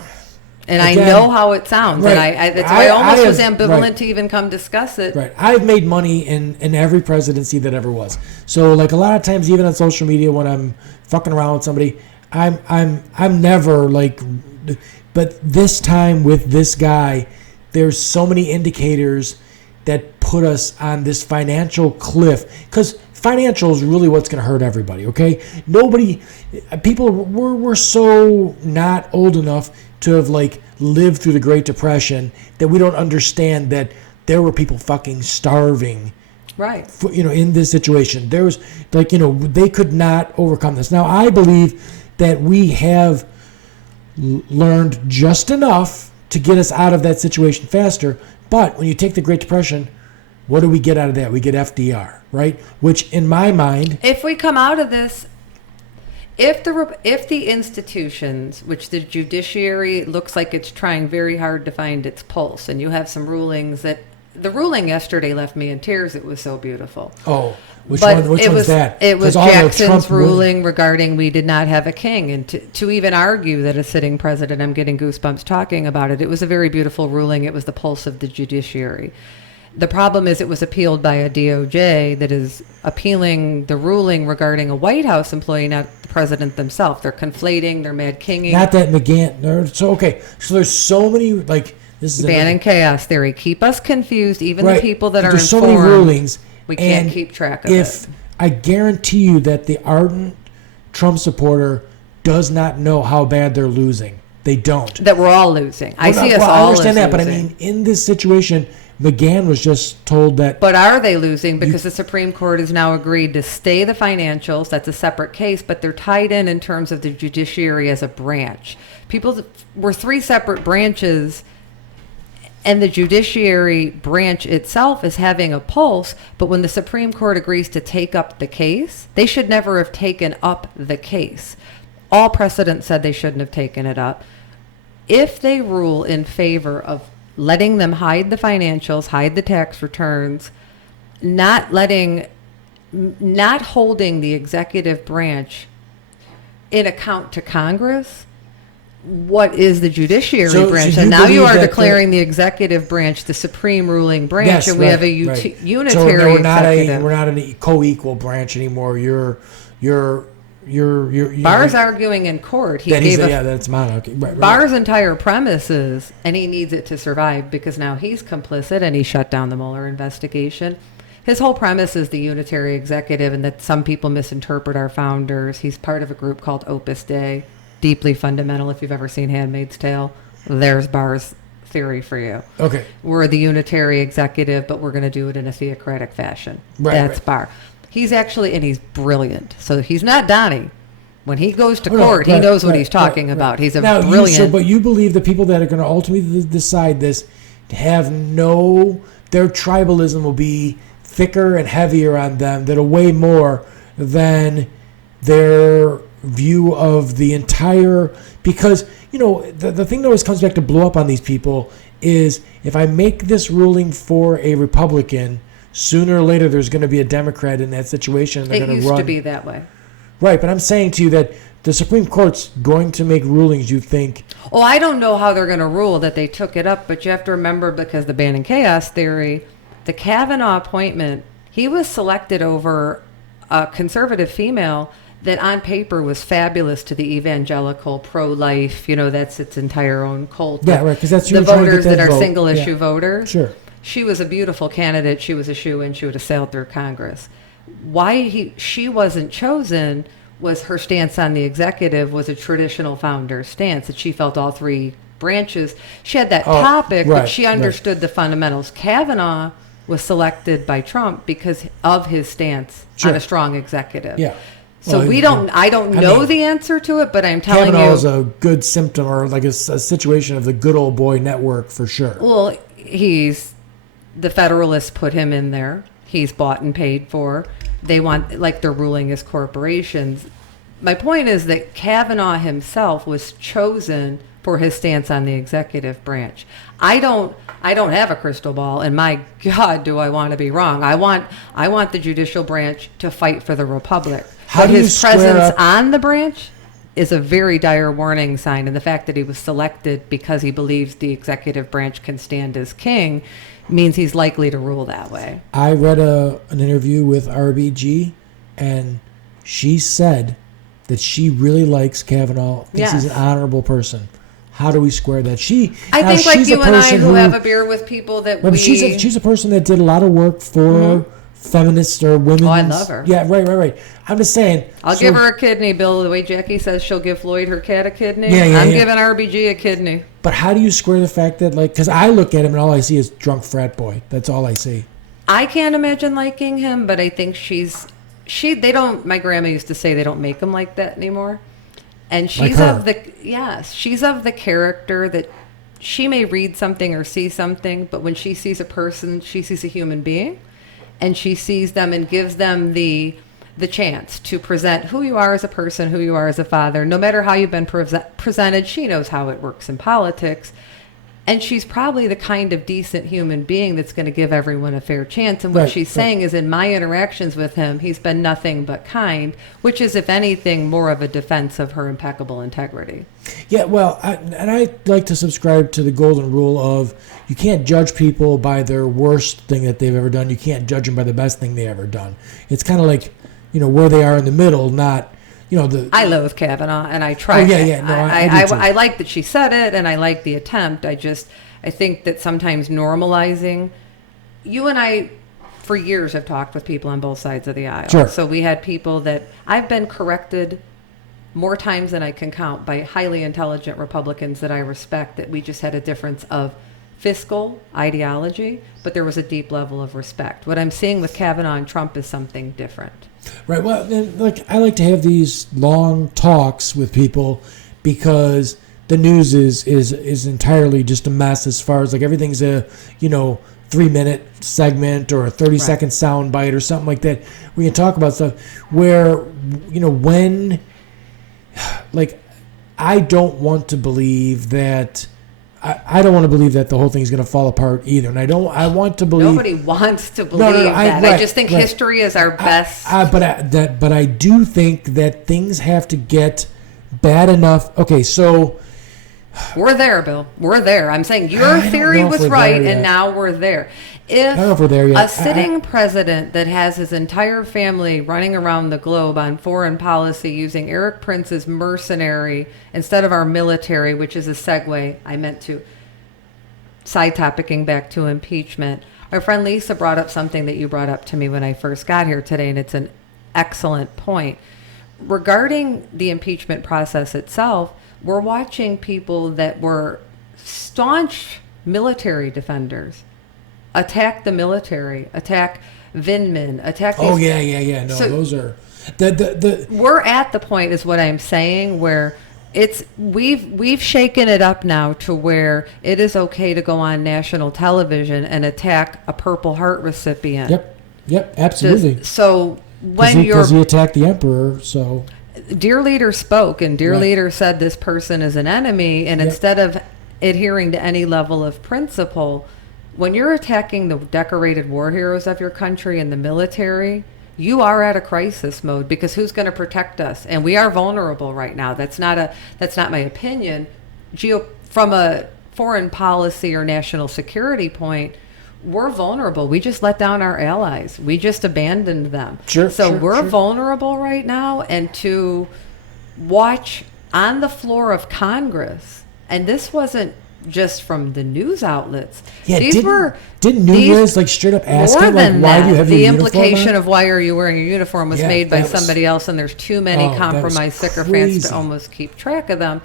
And again, I know how it sounds, right. and that's why I almost was ambivalent to even come discuss it. Right. I've made money in every presidency that ever was. So, like, a lot of times, even on social media, when I'm fucking around with somebody, I'm never like... But this time with this guy... There's so many indicators that put us on this financial cliff, because financial is really what's going to hurt everybody. Okay, we're so not old enough to have lived through the Great Depression that we don't understand that there were people fucking starving. Right. In this situation, there was they could not overcome this. Now I believe that we have learned just enough to get us out of that situation faster. But when you take the Great Depression, what do we get out of that? We get FDR, right? Which, in my mind... If we come out of this, if the institutions, which the judiciary looks like it's trying very hard to find its pulse, and you have some rulings that... The ruling yesterday left me in tears. It was so beautiful. Oh, which one was that? It was Jackson's ruling regarding we did not have a king. And to even argue that a sitting president, I'm getting goosebumps talking about it. It was a very beautiful ruling. It was the pulse of the judiciary. The problem is it was appealed by a DOJ that is appealing the ruling regarding a White House employee, not the president themselves. They're conflating, they're mad kinging. Not that McGahn. So there's so many, this is ban and chaos theory. Keep us confused, even the people that are there's informed. So many rulings. We can't keep track of it. I guarantee you that the ardent Trump supporter does not know how bad they're losing. They don't. That we're all losing. I see us all I understand that, losing. but I mean, in this situation, McGahn was just told that... But are they losing? Because the Supreme Court has now agreed to stay the financials. That's a separate case, but they're tied in terms of the judiciary as a branch. We're 3 separate branches, and the judiciary branch itself is having a pulse, but when the Supreme Court agrees to take up the case, they should never have taken up the case. All precedent said they shouldn't have taken it up. If they rule in favor of letting them hide the financials, hide the tax returns, not holding the executive branch in account to Congress, what is the judiciary branch? And now you are declaring the executive branch the supreme ruling branch, yes, and we have a unitary so we're not executive. we're not a co-equal branch anymore. You're Barr's arguing in court. That's monarchy. Right. Barr's entire premise is, and he needs it to survive because now he's complicit and he shut down the Mueller investigation. His whole premise is the unitary executive and that some people misinterpret our founders. He's part of a group called Opus Dei, deeply fundamental. If you've ever seen Handmaid's Tale, there's Barr's theory for you. Okay. We're the unitary executive, but we're going to do it in a theocratic fashion. That's Barr. He's actually, and he's brilliant. So he's not Donnie. When he goes to court, he knows what he's talking about. He's brilliant. But you believe the people that are going to ultimately decide this have their tribalism will be thicker and heavier on them, that'll weigh more than their view of the entire, because, the thing that always comes back to blow up on these people is if I make this ruling for a Republican, sooner or later there's going to be a Democrat in that situation. And they're it going used run. to be that way. Right, but I'm saying to you that the Supreme Court's going to make rulings you think. Oh, I don't know how they're going to rule that they took it up, but you have to remember, because the Bannon chaos theory, the Kavanaugh appointment, he was selected over a conservative female that on paper was fabulous to the evangelical pro-life, that's its entire own cult. Yeah, right, because that's the voters that are vote. single-issue voters. Sure. She was a beautiful candidate. She was a shoo-in. She would have sailed through Congress. Why she wasn't chosen was her stance on the executive was a traditional founder stance, that she felt all three branches. She had that topic, but she understood the fundamentals. Kavanaugh was selected by Trump because of his stance on a strong executive. Yeah. So I don't know the answer to it, but I'm telling Kavanaugh you. is a good symptom, or like a situation of the good old boy network for sure. Well, the Federalists put him in there. He's bought and paid for. They want, they're ruling as corporations. My point is that Kavanaugh himself was chosen for his stance on the executive branch. I don't have a crystal ball, and my God, do I want to be wrong. I want the judicial branch to fight for the republic. But his presence on the branch is a very dire warning sign, and the fact that he was selected because he believes the executive branch can stand as king means he's likely to rule that way. I read an interview with RBG, and she said that she really likes Kavanaugh, thinks he's an honorable person. How do we square that? I think like you and I who have a beer with people that she's a person that did a lot of work for feminists or women. Oh, I love her. Yeah, right. I'm just saying. I'll give her a kidney, Bill. The way Jackie says she'll give Floyd her cat a kidney. I'm giving RBG a kidney. But how do you square the fact that, because I look at him and all I see is drunk frat boy. That's all I see. I can't imagine liking him, but I think my grandma used to say they don't make them like that anymore. And she's of the character that she may read something or see something, but when she sees a person, she sees a human being, and she sees them and gives them the chance to present who you are as a person, who you are as a father. No matter how you've been presented, she knows how it works in politics. And she's probably the kind of decent human being that's going to give everyone a fair chance. And what she's saying is, in my interactions with him, he's been nothing but kind, which is, if anything, more of a defense of her impeccable integrity. Yeah, well, I like to subscribe to the golden rule of you can't judge people by their worst thing that they've ever done. You can't judge them by the best thing they've ever done. It's kind of like, where they are in the middle, not... I loathe Kavanaugh, and I try. Oh, yeah. No, I like that she said it, and I like the attempt. I think that sometimes normalizing. You and I, for years, have talked with people on both sides of the aisle. Sure. So we had people that I've been corrected more times than I can count by highly intelligent Republicans that I respect, that we just had a difference of fiscal ideology, but there was a deep level of respect. What I'm seeing with Kavanaugh and Trump is something different. Right. Well, I like to have these long talks with people because the news is entirely just a mess as far as everything's a 3-minute segment or a 30-second sound bite or something like that. We can talk about stuff where when I don't want to believe that. I don't want to believe that the whole thing is going to fall apart either, and I want to believe. Nobody wants to believe that. I just think history is our best. But I do think that things have to get bad enough. Okay, so We're there, Bill. We're there. I'm saying your theory was right, and now we're there. If I don't know if we're there yet. a sitting president that has his entire family running around the globe on foreign policy using Eric Prince's mercenary instead of our military, which is a segue I meant to, side-topicing back to impeachment, our friend Lisa brought up something that you brought up to me when I first got here today, and it's an excellent point. Regarding the impeachment process itself, we're watching people that were staunch military defenders attack the military, attack Vindman, attack these. Oh, yeah. No, so those are... We're at the point, is what I'm saying, where we've shaken it up now to where it is okay to go on national television and attack a Purple Heart recipient. Yep, absolutely. Because he attacked the emperor, so... Dear Leader spoke, and Dear Leader said this person is an enemy, and instead of adhering to any level of principle, when you're attacking the decorated war heroes of your country and the military, you are at a crisis mode, because who's going to protect us? And we are vulnerable right now. That's not my opinion. From a foreign policy or national security point, we're vulnerable. We just let down our allies. We just abandoned them. We're vulnerable right now, and to watch on the floor of Congress, and this wasn't just from the news outlets. Yeah, didn't Nunez like straight up ask him, like, why do you have your uniform on? The implication of why are you wearing your uniform was made by somebody else, and there's too many compromised sycophants to almost keep track of them.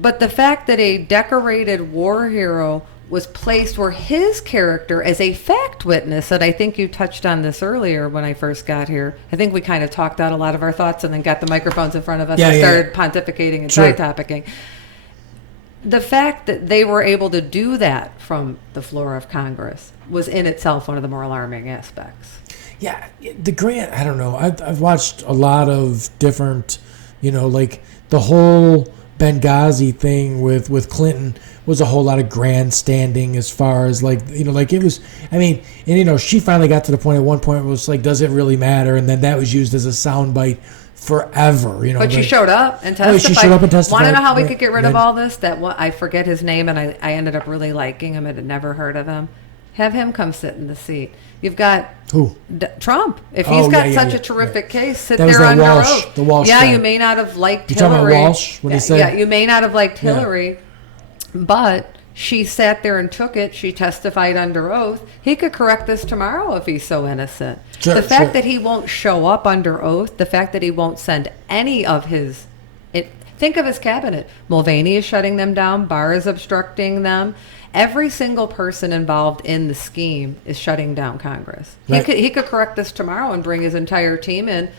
But the fact that a decorated war hero was placed where his character as a fact witness, and I think you touched on this earlier when I first got here. I think we kind of talked out a lot of our thoughts and then got the microphones in front of us and started pontificating and side-topicing. The fact that they were able to do that from the floor of Congress was in itself one of the more alarming aspects. Yeah, I don't know. I've watched a lot of different, like the whole Benghazi thing with Clinton was a whole lot of grandstanding as far as like it was. I mean, and she finally got to the point at one point where it was like, does it really matter? And then that was used as a soundbite forever. But she showed up and testified. She showed up and testified. Want to know how we could get rid of all this? I forget his name, and I ended up really liking him. I had never heard of him. Have him come sit in the seat. You've got who? Trump. If he's got such a terrific case, sit that there under oath. The Walsh guy. You may not have liked Hillary. You're talking about Walsh when he said? Yeah, you may not have liked Hillary, but she sat there and took it. She testified under oath. He could correct this tomorrow if he's so innocent. The fact that he won't show up under oath, the fact that he won't send any of his... Think of his cabinet. Mulvaney is shutting them down. Barr is obstructing them. Every single person involved in the scheme is shutting down Congress. Right. He could correct this tomorrow and bring his entire team in,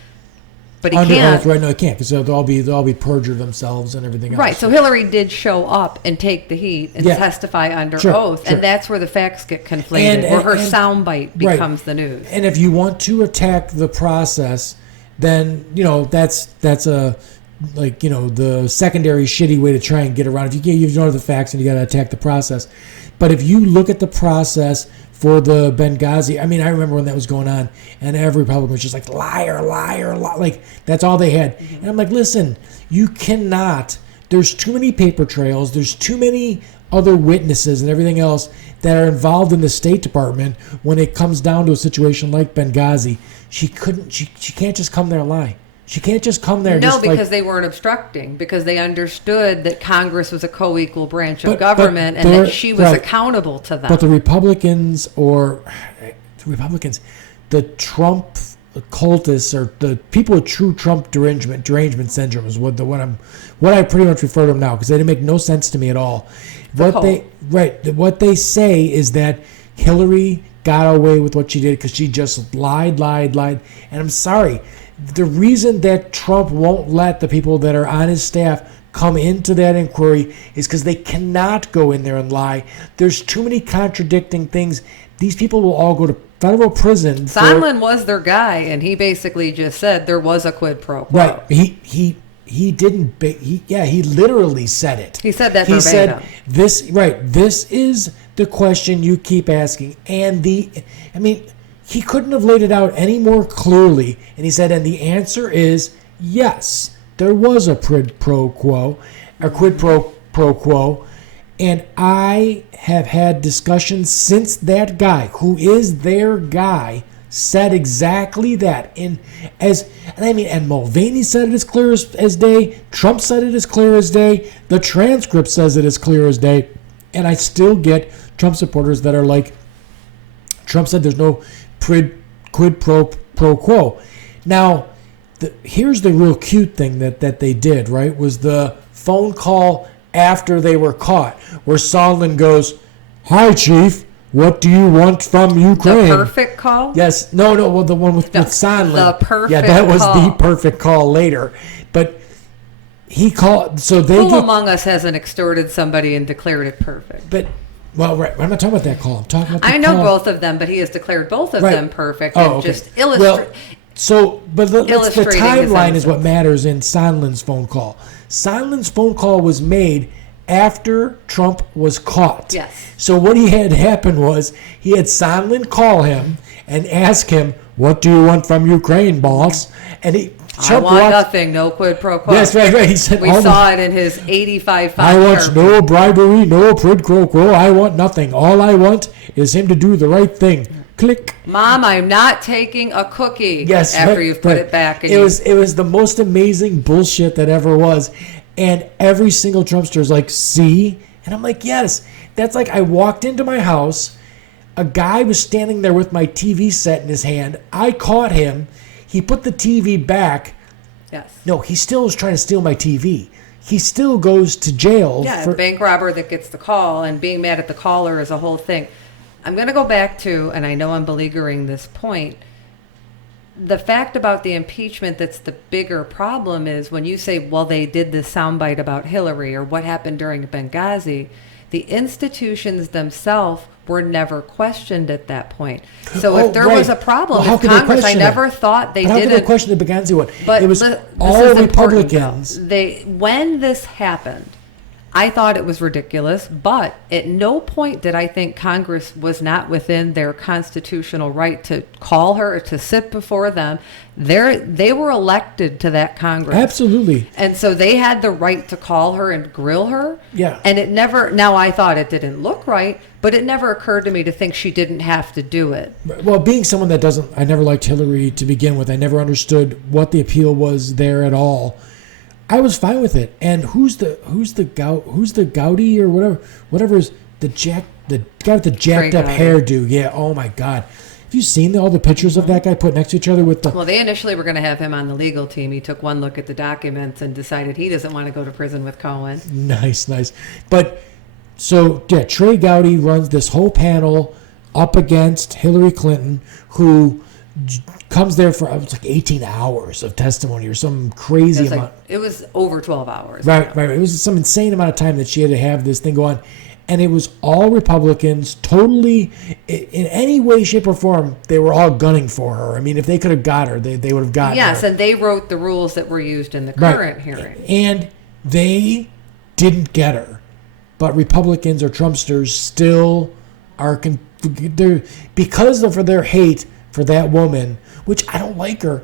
but he can't. Right? No, he can't, because they'll all be perjured themselves and everything else. Right. So Hillary did show up and take the heat and testify under oath, and that's where the facts get conflated, where her soundbite becomes the news. And if you want to attack the process, then that's a the secondary shitty way to try and get around. If you don't have the facts and you got to attack the process. But if you look at the process for the Benghazi, I mean, I remember when that was going on, and every Republican was just like, liar, like that's all they had. Mm-hmm. And I'm like, listen, you cannot. There's too many paper trails. There's too many other witnesses and everything else that are involved in the State Department when it comes down to a situation like Benghazi. She can't just come there and lie. She can't just come there. No, because they weren't obstructing, because they understood that Congress was a co-equal branch of government and that she was accountable to them. But the Republicans, the Trump cultists, or the people with true Trump derangement syndrome is what I pretty much refer to them now, because they didn't make no sense to me at all. What they say is that Hillary got away with what she did because she just lied, and I'm sorry. The reason that Trump won't let the people that are on his staff come into that inquiry is because they cannot go in there and lie. There's too many contradicting things. These people will all go to federal prison. Sondland was their guy, and he basically just said there was a quid pro quo. Right. He didn't. He literally said it. He said that verbatim. He said this is the question you keep asking, and he couldn't have laid it out any more clearly. And he said, and the answer is yes, there was a quid pro quo, a quid pro pro quo. And I have had discussions since that guy, who is their guy, said exactly that. And Mulvaney said it as clear as day. Trump said it as clear as day. The transcript says it as clear as day. And I still get Trump supporters that are like, Trump said there's no quid pro quo. Now, here's the real cute thing that they did, right, was the phone call after they were caught, where Sondland goes, "Hi, Chief. What do you want from Ukraine?" The perfect call? Yes. No. Well, the one with Sondland. The perfect call. Yeah, that was the perfect call later. But he called. So they. Who among us hasn't extorted somebody and declared it perfect? But. Well, right. I'm not talking about that call. I'm talking about the I know call. both of them, but he has declared both of them perfect. Oh, and okay. just illustrate. So, but the timeline is what innocence. matters in Sondland's phone call. Sondland's phone call was made after Trump was caught. Yes. So what he had happen was he had Sondland call him and ask him, "What do you want from Ukraine, boss?" And I want nothing, no quid pro quo. Yes, right. He said, we saw it in his 85.5. I want no bribery, no quid pro quo. I want nothing. All I want is him to do the right thing. Click. Mom, I'm not taking a cookie. Yes, after you've put it back. It was the most amazing bullshit that ever was. And every single Trumpster is like, "See?" And I'm like, yes. That's like I walked into my house. A guy was standing there with my TV set in his hand. I caught him. He put the TV back. Yes. No, he still was trying to steal my TV. He still goes to jail. Yeah, the bank robber that gets the call and being mad at the caller is a whole thing. I'm going to go back to, and I know I'm beleaguering this point, the fact about the impeachment that's the bigger problem is when you say, well, they did this soundbite about Hillary or what happened during Benghazi, the institutions themselves were never questioned at that point. So if there was a problem with Congress, I never thought they didn't. How could they question the Benghazi one? But it was all Republicans. When this happened, I thought it was ridiculous, but at no point did I think Congress was not within their constitutional right to call her or to sit before them. They were elected to that Congress. Absolutely. And so they had the right to call her and grill her. Yeah. And it never, now I thought it didn't look right, but it never occurred to me to think she didn't have to do it. Well, being someone that I never liked Hillary to begin with. I never understood what the appeal was there at all. I was fine with it. And who's the Gowdy or whatever is the guy with the jacked up hairdo? Yeah. Oh my God. Have you seen all the pictures of that guy put next to each other with the? Well, they initially were going to have him on the legal team. He took one look at the documents and decided he doesn't want to go to prison with Cohen. Nice. But so yeah, Trey Gowdy runs this whole panel up against Hillary Clinton, who comes there for it was like 18 hours of testimony or some crazy amount. It was over 12 hours. Right. It was some insane amount of time that she had to have this thing go on. And it was all Republicans, totally, in any way, shape, or form, they were all gunning for her. I mean, if they could have got her, they would have gotten her. Yes, and they wrote the rules that were used in the current hearing. And they didn't get her. But Republicans or Trumpsters still are, because of their hate for that woman, which I don't like her,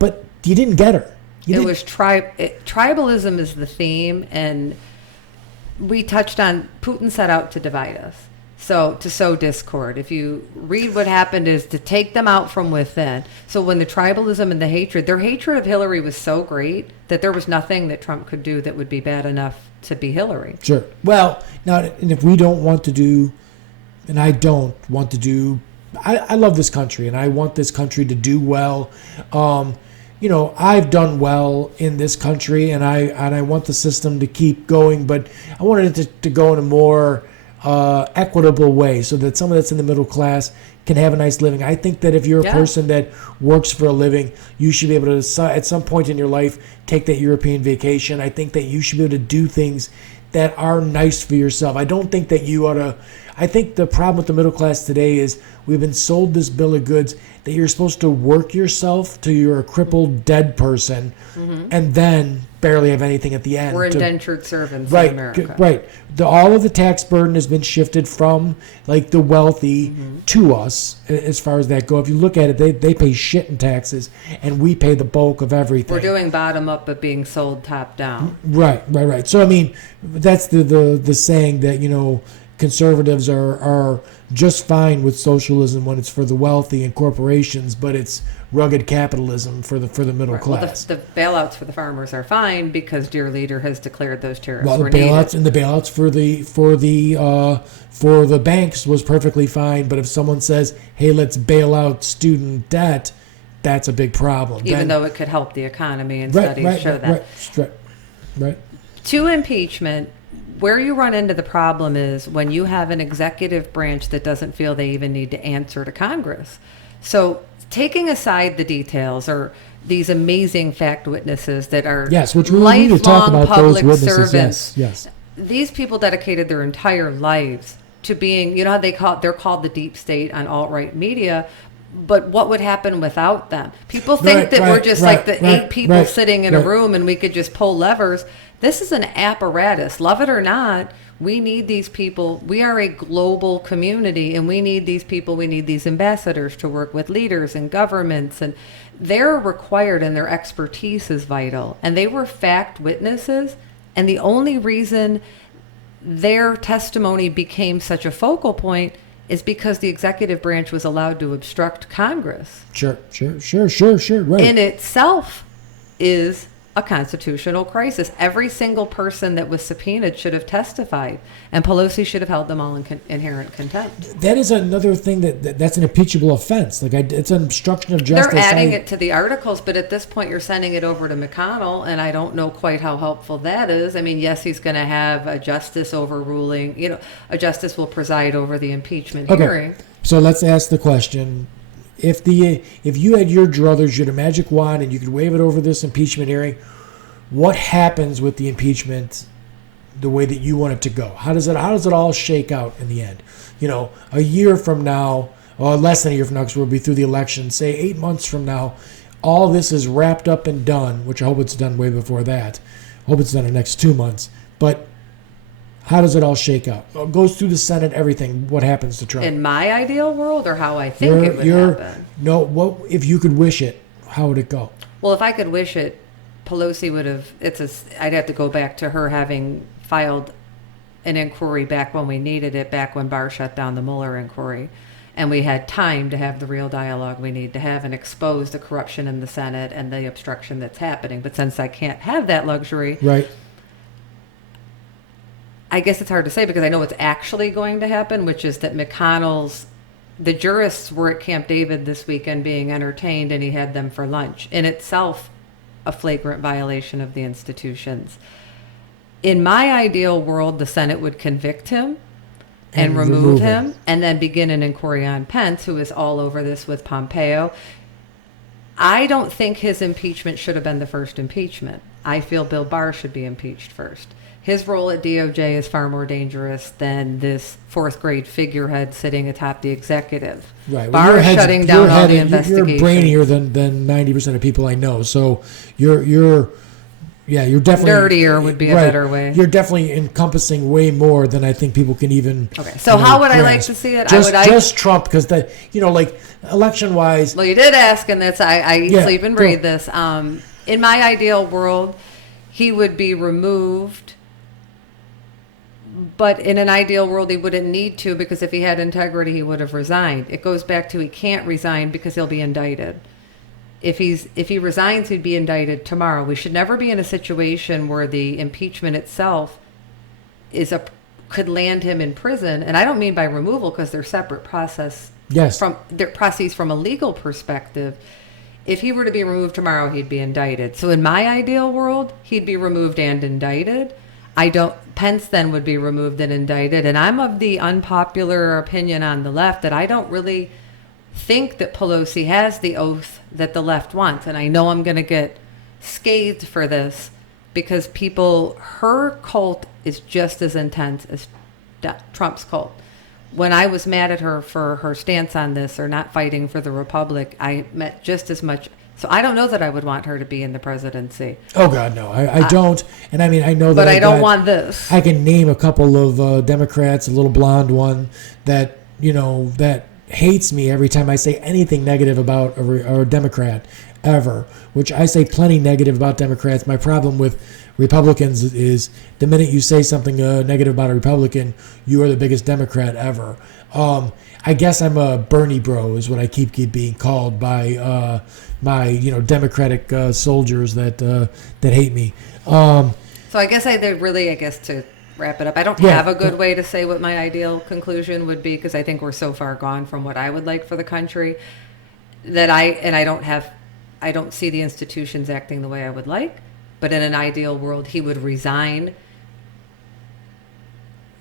but you didn't get her. Tribalism is the theme, and we touched on Putin set out to divide us, so to sow discord. If you read what happened is to take them out from within. So when the tribalism and their hatred of Hillary was so great that there was nothing that Trump could do that would be bad enough to be Hillary. Sure. Well, now, and if we don't want to do, and I don't want to do, I love this country, and I want this country to do well. I've done well in this country, and I want the system to keep going, but I wanted it to go in a more equitable way so that someone that's in the middle class can have a nice living. I think that if you're a person that works for a living, you should be able to, at some point in your life, take that European vacation. I think that you should be able to do things that are nice for yourself. I don't think that you ought to. I think the problem with the middle class today is we've been sold this bill of goods that you're supposed to work yourself till you're a crippled, dead person, and then barely have anything at the end. We're indentured servants in America. Right. All of the tax burden has been shifted from like the wealthy to us as far as that go. If you look at it, they pay shit in taxes, and we pay the bulk of everything. We're doing bottom up, but being sold top down. Right. So, I mean, that's the saying that, conservatives are just fine with socialism when it's for the wealthy and corporations, but it's rugged capitalism for the middle class. Well, the bailouts for the farmers are fine because dear leader has declared those tariffs Well, were the bailouts needed. and the bailouts for the banks was perfectly fine. But if someone says, "Hey, let's bail out student debt," that's a big problem. Even though it could help the economy, and studies show that. Right. To impeachment, where you run into the problem is when you have an executive branch that doesn't feel they even need to answer to Congress. So taking aside the details or these amazing fact witnesses that are which we need to talk lifelong about public those witnesses. servants. Yes. These people dedicated their entire lives to being, how they're called the deep state on alt-right media. But what would happen without them? People think that we're just like the 8 people sitting in a room and we could just pull levers. This is an apparatus. Love it or not, we need these people. We are a global community, and we need these people. We need these ambassadors to work with leaders and governments, and they're required, and their expertise is vital. And they were fact witnesses, and the only reason their testimony became such a focal point is because the executive branch was allowed to obstruct Congress. Sure. Right. In itself is a constitutional crisis. Every single person that was subpoenaed should have testified, and Pelosi should have held them all in inherent contempt. That is another thing that's an impeachable offense. It's an obstruction of justice. They're adding it to the articles, but at this point you're sending it over to McConnell, and I don't know quite how helpful that is. I mean, yes, he's going to have a justice overruling. A justice will preside over the impeachment hearing. So let's ask the question. If you had your druthers, you had a magic wand, and you could wave it over this impeachment hearing, what happens with the impeachment the way that you want it to go? How does it all shake out in the end? A year from now, or less than a year from now, because we'll be through the election, say 8 months from now, all this is wrapped up and done, which I hope it's done way before that. I hope it's done in the next 2 months. But how does it all shake out? It goes through the Senate, everything. What happens to Trump? In my ideal world, or how I think it would happen? No, what if you could wish it? How would it go? Well, if I could wish it, Pelosi would have. I'd have to go back to her having filed an inquiry back when we needed it, back when Barr shut down the Mueller inquiry, and we had time to have the real dialogue we need to have and expose the corruption in the Senate and the obstruction that's happening. But since I can't have that luxury, right. I guess it's hard to say because I know what's actually going to happen, which is that the jurists were at Camp David this weekend being entertained, and he had them for lunch. In itself, a flagrant violation of the institutions. In my ideal world, the Senate would convict him and remove him, and then begin an inquiry on Pence, who is all over this with Pompeo. I don't think his impeachment should have been the first impeachment. I feel Bill Barr should be impeached first. His role at DOJ is far more dangerous than this fourth grade figurehead sitting atop the executive. Right. Barr is shutting down all the investigations. You're brainier than 90% of people I know. So you're definitely nerdier would be a better way. You're definitely encompassing way more than I think people can even. Okay. So how would I like to see it? Just Trump, because election wise. Well, you did ask, and that's I sleep and breathe this. In my ideal world, he would be removed. But in an ideal world, he wouldn't need to, because if he had integrity, he would have resigned. It goes back to he can't resign because he'll be indicted. If he resigns, he'd be indicted tomorrow. We should never be in a situation where the impeachment itself could land him in prison. And I don't mean by removal, because they're separate process. Yes. Their process from a legal perspective. If he were to be removed tomorrow, he'd be indicted. So in my ideal world, he'd be removed and indicted. Pence then would be removed and indicted. And I'm of the unpopular opinion on the left that I don't really think that Pelosi has the oath that the left wants. And I know I'm going to get scathed for this because her cult is just as intense as Trump's cult. When I was mad at her for her stance on this, or not fighting for the Republic, I met just as much. So I don't know that I would want her to be in the presidency. Oh, God, no. I don't. And I mean, I know that. But I don't want this. I can name a couple of Democrats, a little blonde one, that hates me every time I say anything negative about a Democrat ever, which I say plenty negative about Democrats. My problem with Republicans is the minute you say something negative about a Republican, you are the biggest Democrat ever. I guess I'm a Bernie bro is what I keep being called by my Democratic soldiers that hate me. So I guess to wrap it up, I don't have a good way to say what my ideal conclusion would be, because I think we're so far gone from what I would like for the country that I don't see the institutions acting the way I would like. But in an ideal world, he would resign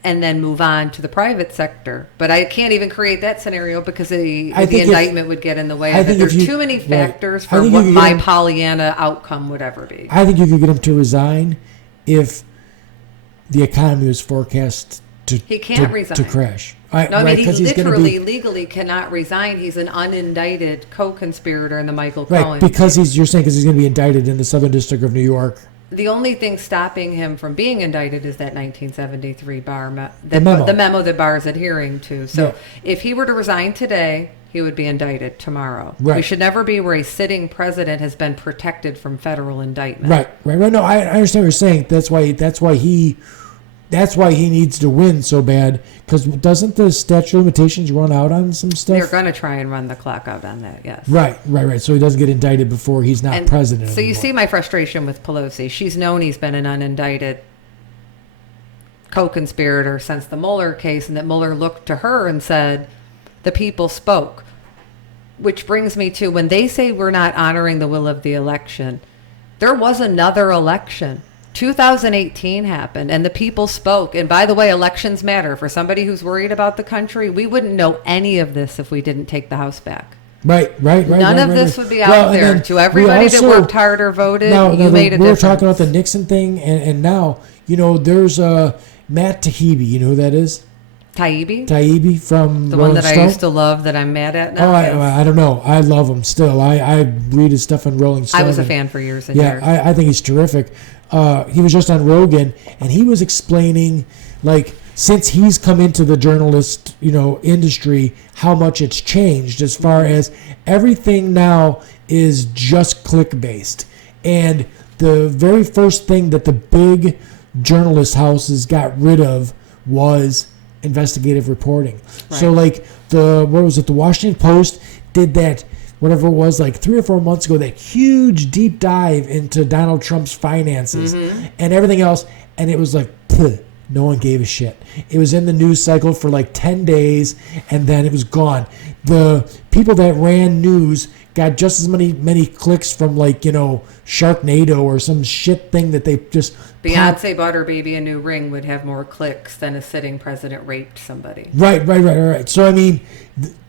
and then move on to the private sector. But I can't even create that scenario because the indictment would get in the way of it. There's too many factors for what my Pollyanna outcome would ever be. I think you could get him to resign if the economy was forecast to crash. He legally cannot resign. He's an unindicted co-conspirator in the Michael Cohen. Right, because you're saying because he's going to be indicted in the Southern District of New York. The only thing stopping him from being indicted is that 1973 the memo that Barr is adhering to. So if he were to resign today, he would be indicted tomorrow. Right. We should never be where a sitting president has been protected from federal indictment. Right. No, I understand what you're saying. That's why he needs to win so bad, because doesn't the statute of limitations run out on some stuff? They're going to try and run the clock out on that, yes. Right. So he doesn't get indicted before he's not president So anymore. you see my frustration with Pelosi. She's known he's been an unindicted co-conspirator since the Mueller case, and that Mueller looked to her and said, the people spoke. Which brings me to, when they say we're not honoring the will of the election, there was another election. 2018 happened and the people spoke. And by the way, elections matter. For somebody who's worried about the country, we wouldn't know any of this if we didn't take the House back. Right. None of this would be out there. To everybody that worked hard or voted, you made a difference. We were talking about the Nixon thing, and now, there's Matt Taibbi. You know who that is? Taibbi from the one that I used to love that I'm mad at now. I don't know. I love him still. I read his stuff on Rolling Stone. I was a fan for years and years. Yeah, I think he's terrific. He was just on Rogan, and he was explaining, since he's come into the journalist, industry, how much it's changed as far as everything now is just click-based. And the very first thing that the big journalist houses got rid of was investigative reporting. Right. So, the Washington Post did that, whatever it was, 3 or 4 months ago, that huge deep dive into Donald Trump's finances and everything else, and it was no one gave a shit. It was in the news cycle for 10 days, and then it was gone. The people that ran news got just as many clicks from Sharknado or some shit thing that they just Beyonce bought her baby a new ring would have more clicks than a sitting president raped somebody. Right. So I mean,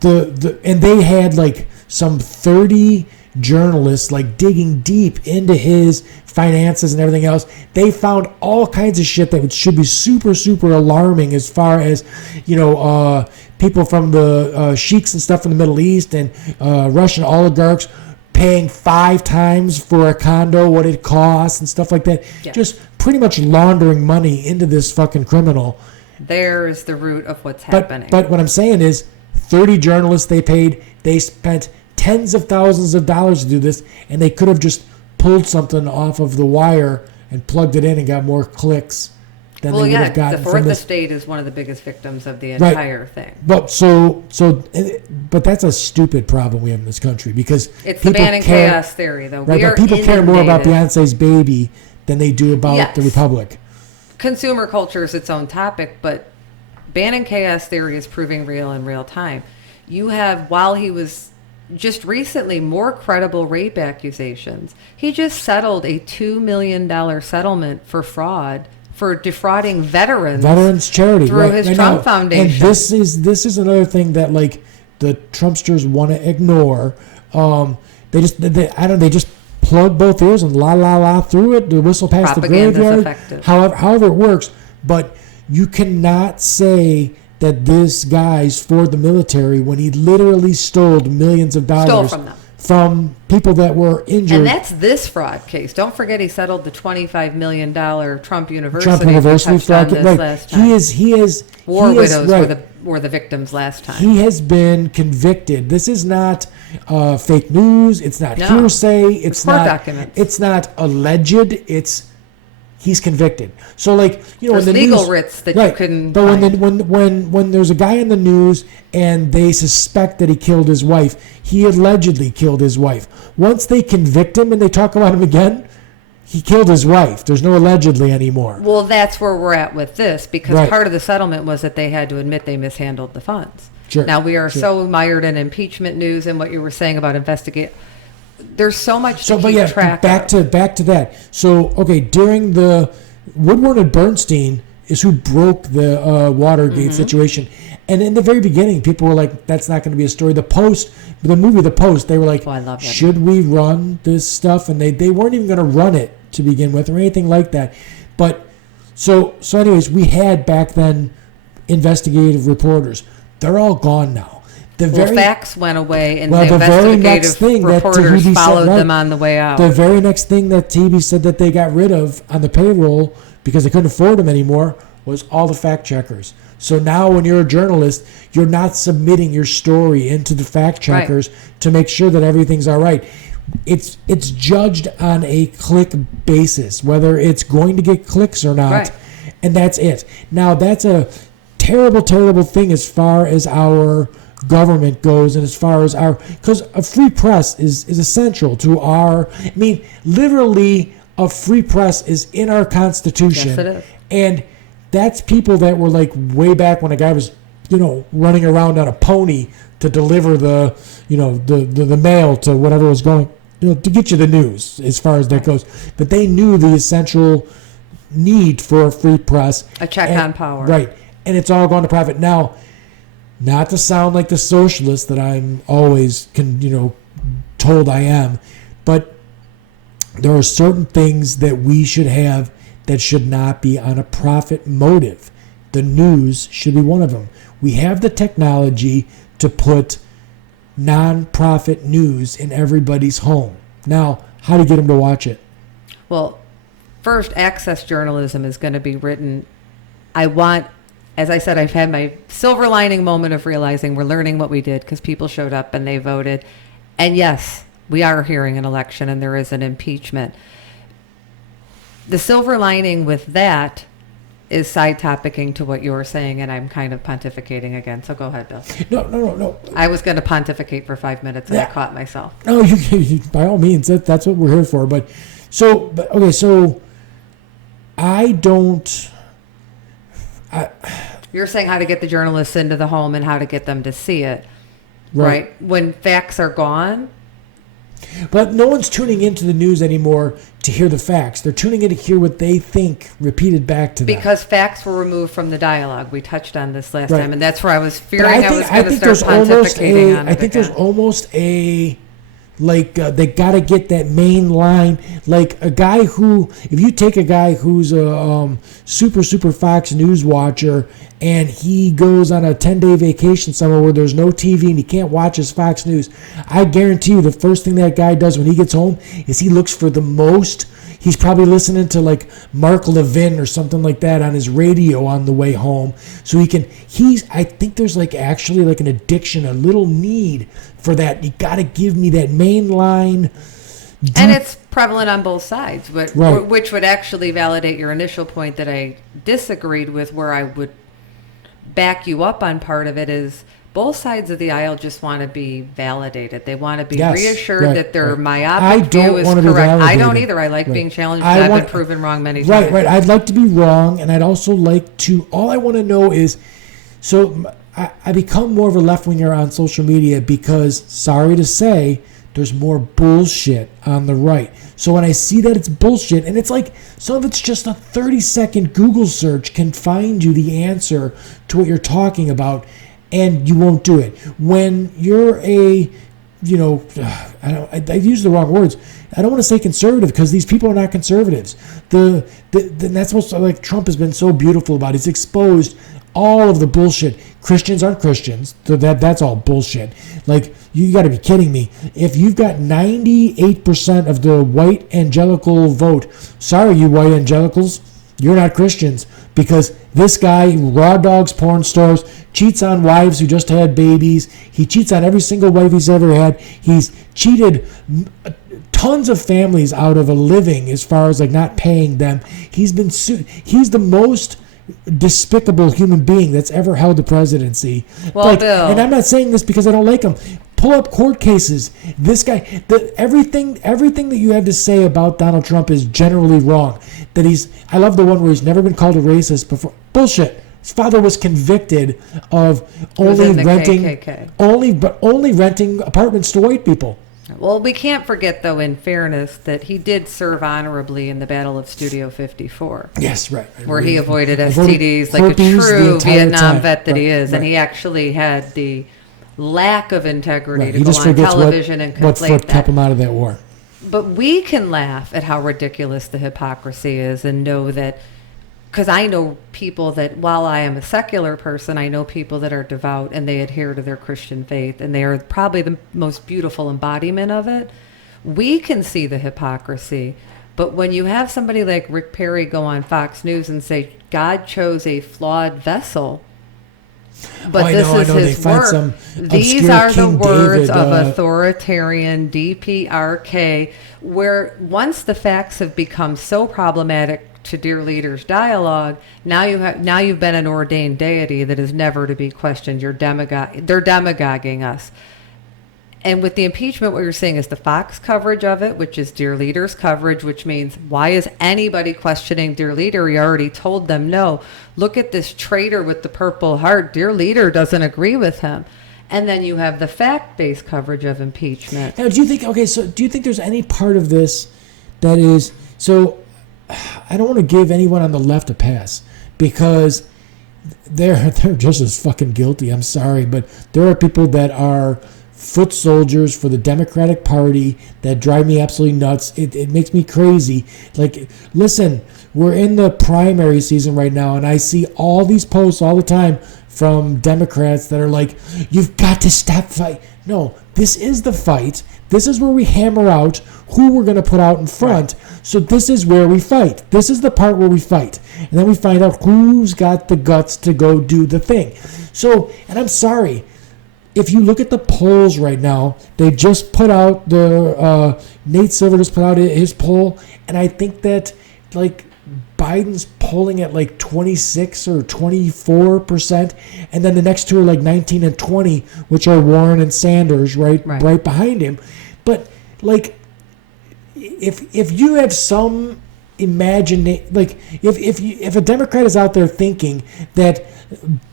and they had some 30 journalists digging deep into his finances and everything else. They found all kinds of shit that should be super, super alarming as far as people from the sheiks and stuff in the Middle East and Russian oligarchs paying 5 times for a condo what it costs and stuff like that. Yeah. Just pretty much laundering money into this fucking criminal. There's the root of what's happening. But what I'm saying is 30 journalists they spent tens of thousands of dollars to do this, and they could have just pulled something off of the wire and plugged it in and got more clicks than they would have gotten the fourth estate is one of the biggest victims of the entire thing. But but that's a stupid problem we have in this country, because it's the Bannon chaos theory, though. Right, but people care more about Beyonce's baby than they do about the Republic. Consumer culture is its own topic, but Bannon chaos theory is proving real in real time. You have, while he was just recently, more credible rape accusations. He just settled a $2 million settlement for fraud, for defrauding veterans charity through his Trump Foundation. And this is another thing that the Trumpsters want to ignore. They just plug both ears and la la la through it. The whistle past the graveyard. However it works, but you cannot say that this guy's for the military when he literally stole millions of dollars from them. From people that were injured. And that's this fraud case. Don't forget he settled the $25 million Trump University fraud case. Last time. He is War widows were the victims last time. He has been convicted. This is not fake news. It's not hearsay. It's court not documents. It's not alleged. he's convicted. So like, There's when the legal news, writs that right, you couldn't but find. when there's a guy in the news and they suspect that he killed his wife, he allegedly killed his wife. Once they convict him and they talk about him again, he killed his wife. There's no allegedly anymore. Well, that's where we're at with this, because Right. part of the settlement was that they had to admit they mishandled the funds. Sure. Now, we are Sure. so mired in impeachment news and what you were saying about investigate. There's so much to But keep yeah, track back of. to that. So okay, during the Woodward and Bernstein is who broke the Watergate situation, and in the very beginning, people were like, "That's not going to be a story." The movie The Post, they were like, Oh, I love that "Should we run this stuff?" And they weren't even going to run it to begin with or anything like that. But so anyways, we had back then investigative reporters. They're all gone now. Facts went away, and Well, the the very next investigative thing that reporters Tahuti said, followed right. them on the way out. The very next thing that TV said that they got rid of on the payroll because they couldn't afford them anymore was all the fact checkers. So now when you're a journalist, you're not submitting your story into the fact checkers to make sure that everything's all right. It's judged on a click basis, whether it's going to get clicks or not, Right. and that's it. Now that's a terrible, terrible thing as far as our government goes, and as far as because a free press is essential to literally a free press is in our Constitution. Yes, it is. And that's people that were like way back when a guy was, running around on a pony to deliver the mail to whatever was going, to get you the news as far as that goes. But they knew the essential need for a free press. A check on power. Right. And it's all gone to private. Now, not to sound like the socialist that I'm always, told I am, but there are certain things that we should have that should not be on a profit motive. The news should be one of them. We have the technology to put non-profit news in everybody's home. Now, how to get them to watch it? Well, first, access journalism is going to be written. As I said, I've had my silver lining moment of realizing we're learning what we did because people showed up and they voted. And yes, we are hearing an election and there is an impeachment. The silver lining with that is side topicking to what you were saying, and I'm kind of pontificating again. So go ahead, Bill. No. I was going to pontificate for 5 minutes and I caught myself. No, you by all means, that's what we're here for. So I don't. You're saying how to get the journalists into the home and how to get them to see it, right? When facts are gone. But no one's tuning into the news anymore to hear the facts. They're tuning in to hear what they think repeaed back to them. Because facts were removed from the dialogue. We touched on this last Right. time, and that's where I was But fearing I was going to start pontificating on it. I think there's almost a they got to get that main line, like a guy who, if you take a guy who's a super Fox News watcher and he goes on a 10-day vacation somewhere where there's no TV and he can't watch his Fox News, I guarantee you the first thing that guy does when he gets home is he looks for the most. He's probably listening to like Mark Levin or something like that on his radio on the way home. So I think there's actually an addiction, a little need for that. You got to give me that main line. And it's prevalent on both sides, Right. which would actually validate your initial point that I disagreed with, where I would back you up on part of it is both sides of the aisle just want to be validated. They want to be reassured that their myopic view is correct. I don't either. I like being challenged. I've been proven wrong many times. Right. I'd like to be wrong, and I'd also like to. All I want to know is, so I become more of a left winger on social media because, sorry to say, there's more bullshit on the right. So when I see that it's bullshit, and it's like some of it's just a 30-second Google search can find you the answer to what you're talking about. And you won't do it. When you're I use the wrong words. I don't want to say conservative because these people are not conservatives. That's what Trump has been so beautiful about. He's exposed all of the bullshit. Christians aren't Christians. So that's all bullshit. You got to be kidding me. If you've got 98% of the white evangelical vote, sorry, you white evangelicals, you're not Christians, because this guy raw dogs porn stars, cheats on wives who just had babies. He cheats on every single wife he's ever had. He's cheated tons of families out of a living as far as like not paying them. He's been he's the most despicable human being that's ever held the presidency. Well, Bill, and I'm not saying this because I don't like him. Pull up court cases. This guy, everything that you have to say about Donald Trump is generally wrong. I love the one where he's never been called a racist before. Bullshit. His father was convicted of only renting apartments to white people. Well, we can't forget, though, in fairness, that he did serve honorably in the Battle of Studio 54. Yes, right. Where he avoided STDs like a true Vietnam vet that he is. Right. And he actually had the lack of integrity to go on television and conflate what foot kept him out of that war. But we can laugh at how ridiculous the hypocrisy is and know that, because I know people that, while I am a secular person, I know people that are devout and they adhere to their Christian faith, and they are probably the most beautiful embodiment of it. We can see the hypocrisy, but when you have somebody like Rick Perry go on Fox News and say, God chose a flawed vessel, but this is his work. These are the words of authoritarian DPRK, where once the facts have become so problematic to Dear Leaders dialogue, now you've been an ordained deity that is never to be questioned. They're demagoguing us. And with the impeachment, what you're saying is the Fox coverage of it, which is Dear Leaders coverage, which means why is anybody questioning Dear Leader? We already told them no. Look at this traitor with the Purple Heart. Dear Leader doesn't agree with him. And then you have the fact-based coverage of impeachment. Now, do you think there's any part of this that is so? I don't want to give anyone on the left a pass because they're just as fucking guilty. I'm sorry, but there are people that are foot soldiers for the Democratic Party that drive me absolutely nuts. It makes me crazy. Like, listen, we're in the primary season right now, and I see all these posts all the time from Democrats that are like, you've got to stop fight. No, this is the fight. This is where we hammer out who we're going to put out in front. Right. So this is where we fight. This is the part where we fight. And then we find out who's got the guts to go do the thing. So, and I'm sorry, if you look at the polls right now, they just put out Nate Silver just put out his poll, and I think that like Biden's polling at like 26 or 24%, and then the next two are like 19 and 20, which are Warren and Sanders right behind him. But like, if you have some imagination, like if a Democrat is out there thinking that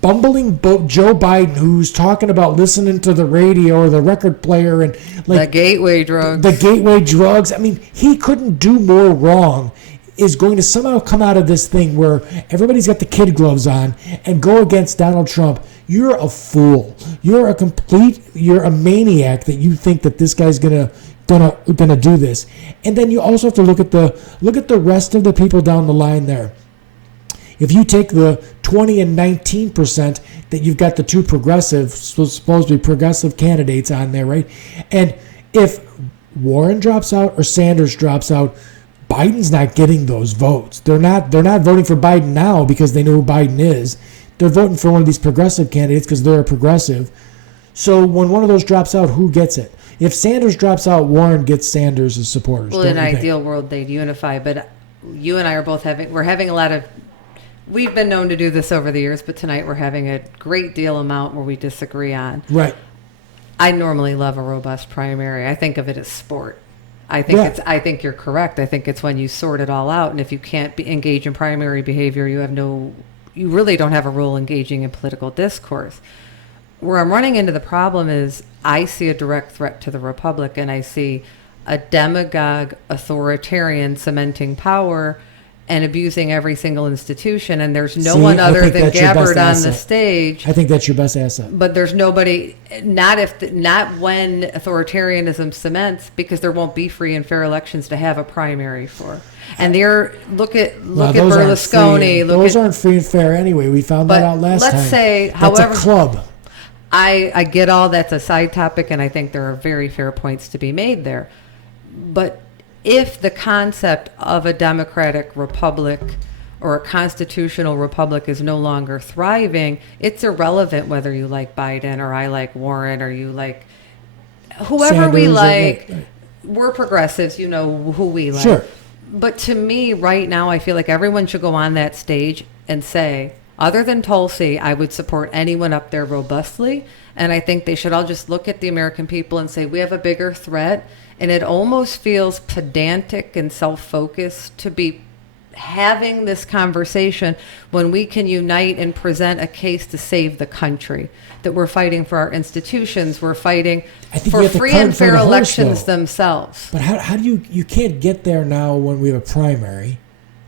bumbling Joe Biden, who's talking about listening to the radio or the record player and like the gateway drugs, I mean, he couldn't do more wrong, is going to somehow come out of this thing where everybody's got the kid gloves on and go against Donald Trump. You're a fool. You're a maniac that you think that this guy's gonna do this. And then you also have to look at the rest of the people down the line there. If you take the 20 and 19% that you've got the two supposedly progressive candidates on there, right? And if Warren drops out or Sanders drops out, Biden's not getting those votes. They're not voting for Biden now because they know who Biden is. They're voting for one of these progressive candidates because they're a progressive. So when one of those drops out, who gets it? If Sanders drops out, Warren gets Sanders' supporters. Well, in an ideal world, they'd unify. But you and I are both having a lot of. We've been known to do this over the years, but tonight we're having a great deal amount where we disagree on. Right. I normally love a robust primary. I think of it as sport. I think you're correct. I think it's when you sort it all out, and if you can't engage in primary behavior, you really don't have a role engaging in political discourse. Where I'm running into the problem is I see a direct threat to the Republic, and I see a demagogue authoritarian cementing power and abusing every single institution, and there's no one other than Gabbard on the stage. I think that's your best asset. But there's nobody, not when authoritarianism cements, because there won't be free and fair elections to have a primary for. And look at Berlusconi. Those aren't free and fair anyway. We found that out last time. Let's say, that's however, a club. I get all that's a side topic, and I think there are very fair points to be made there. But if the concept of a democratic republic or a constitutional republic is no longer thriving, it's irrelevant whether you like Biden or I like Warren or you like whoever Sanders we like. we're progressives, you know who we like. Sure. But to me, right now, I feel like everyone should go on that stage and say, other than Tulsi, I would support anyone up there robustly. And I think they should all just look at the American people and say, we have a bigger threat. And it almost feels pedantic and self-focused to be having this conversation when we can unite and present a case to save the country, that we're fighting for our institutions, we're fighting for free and fair elections themselves. But how do you can't get there now when we have a primary.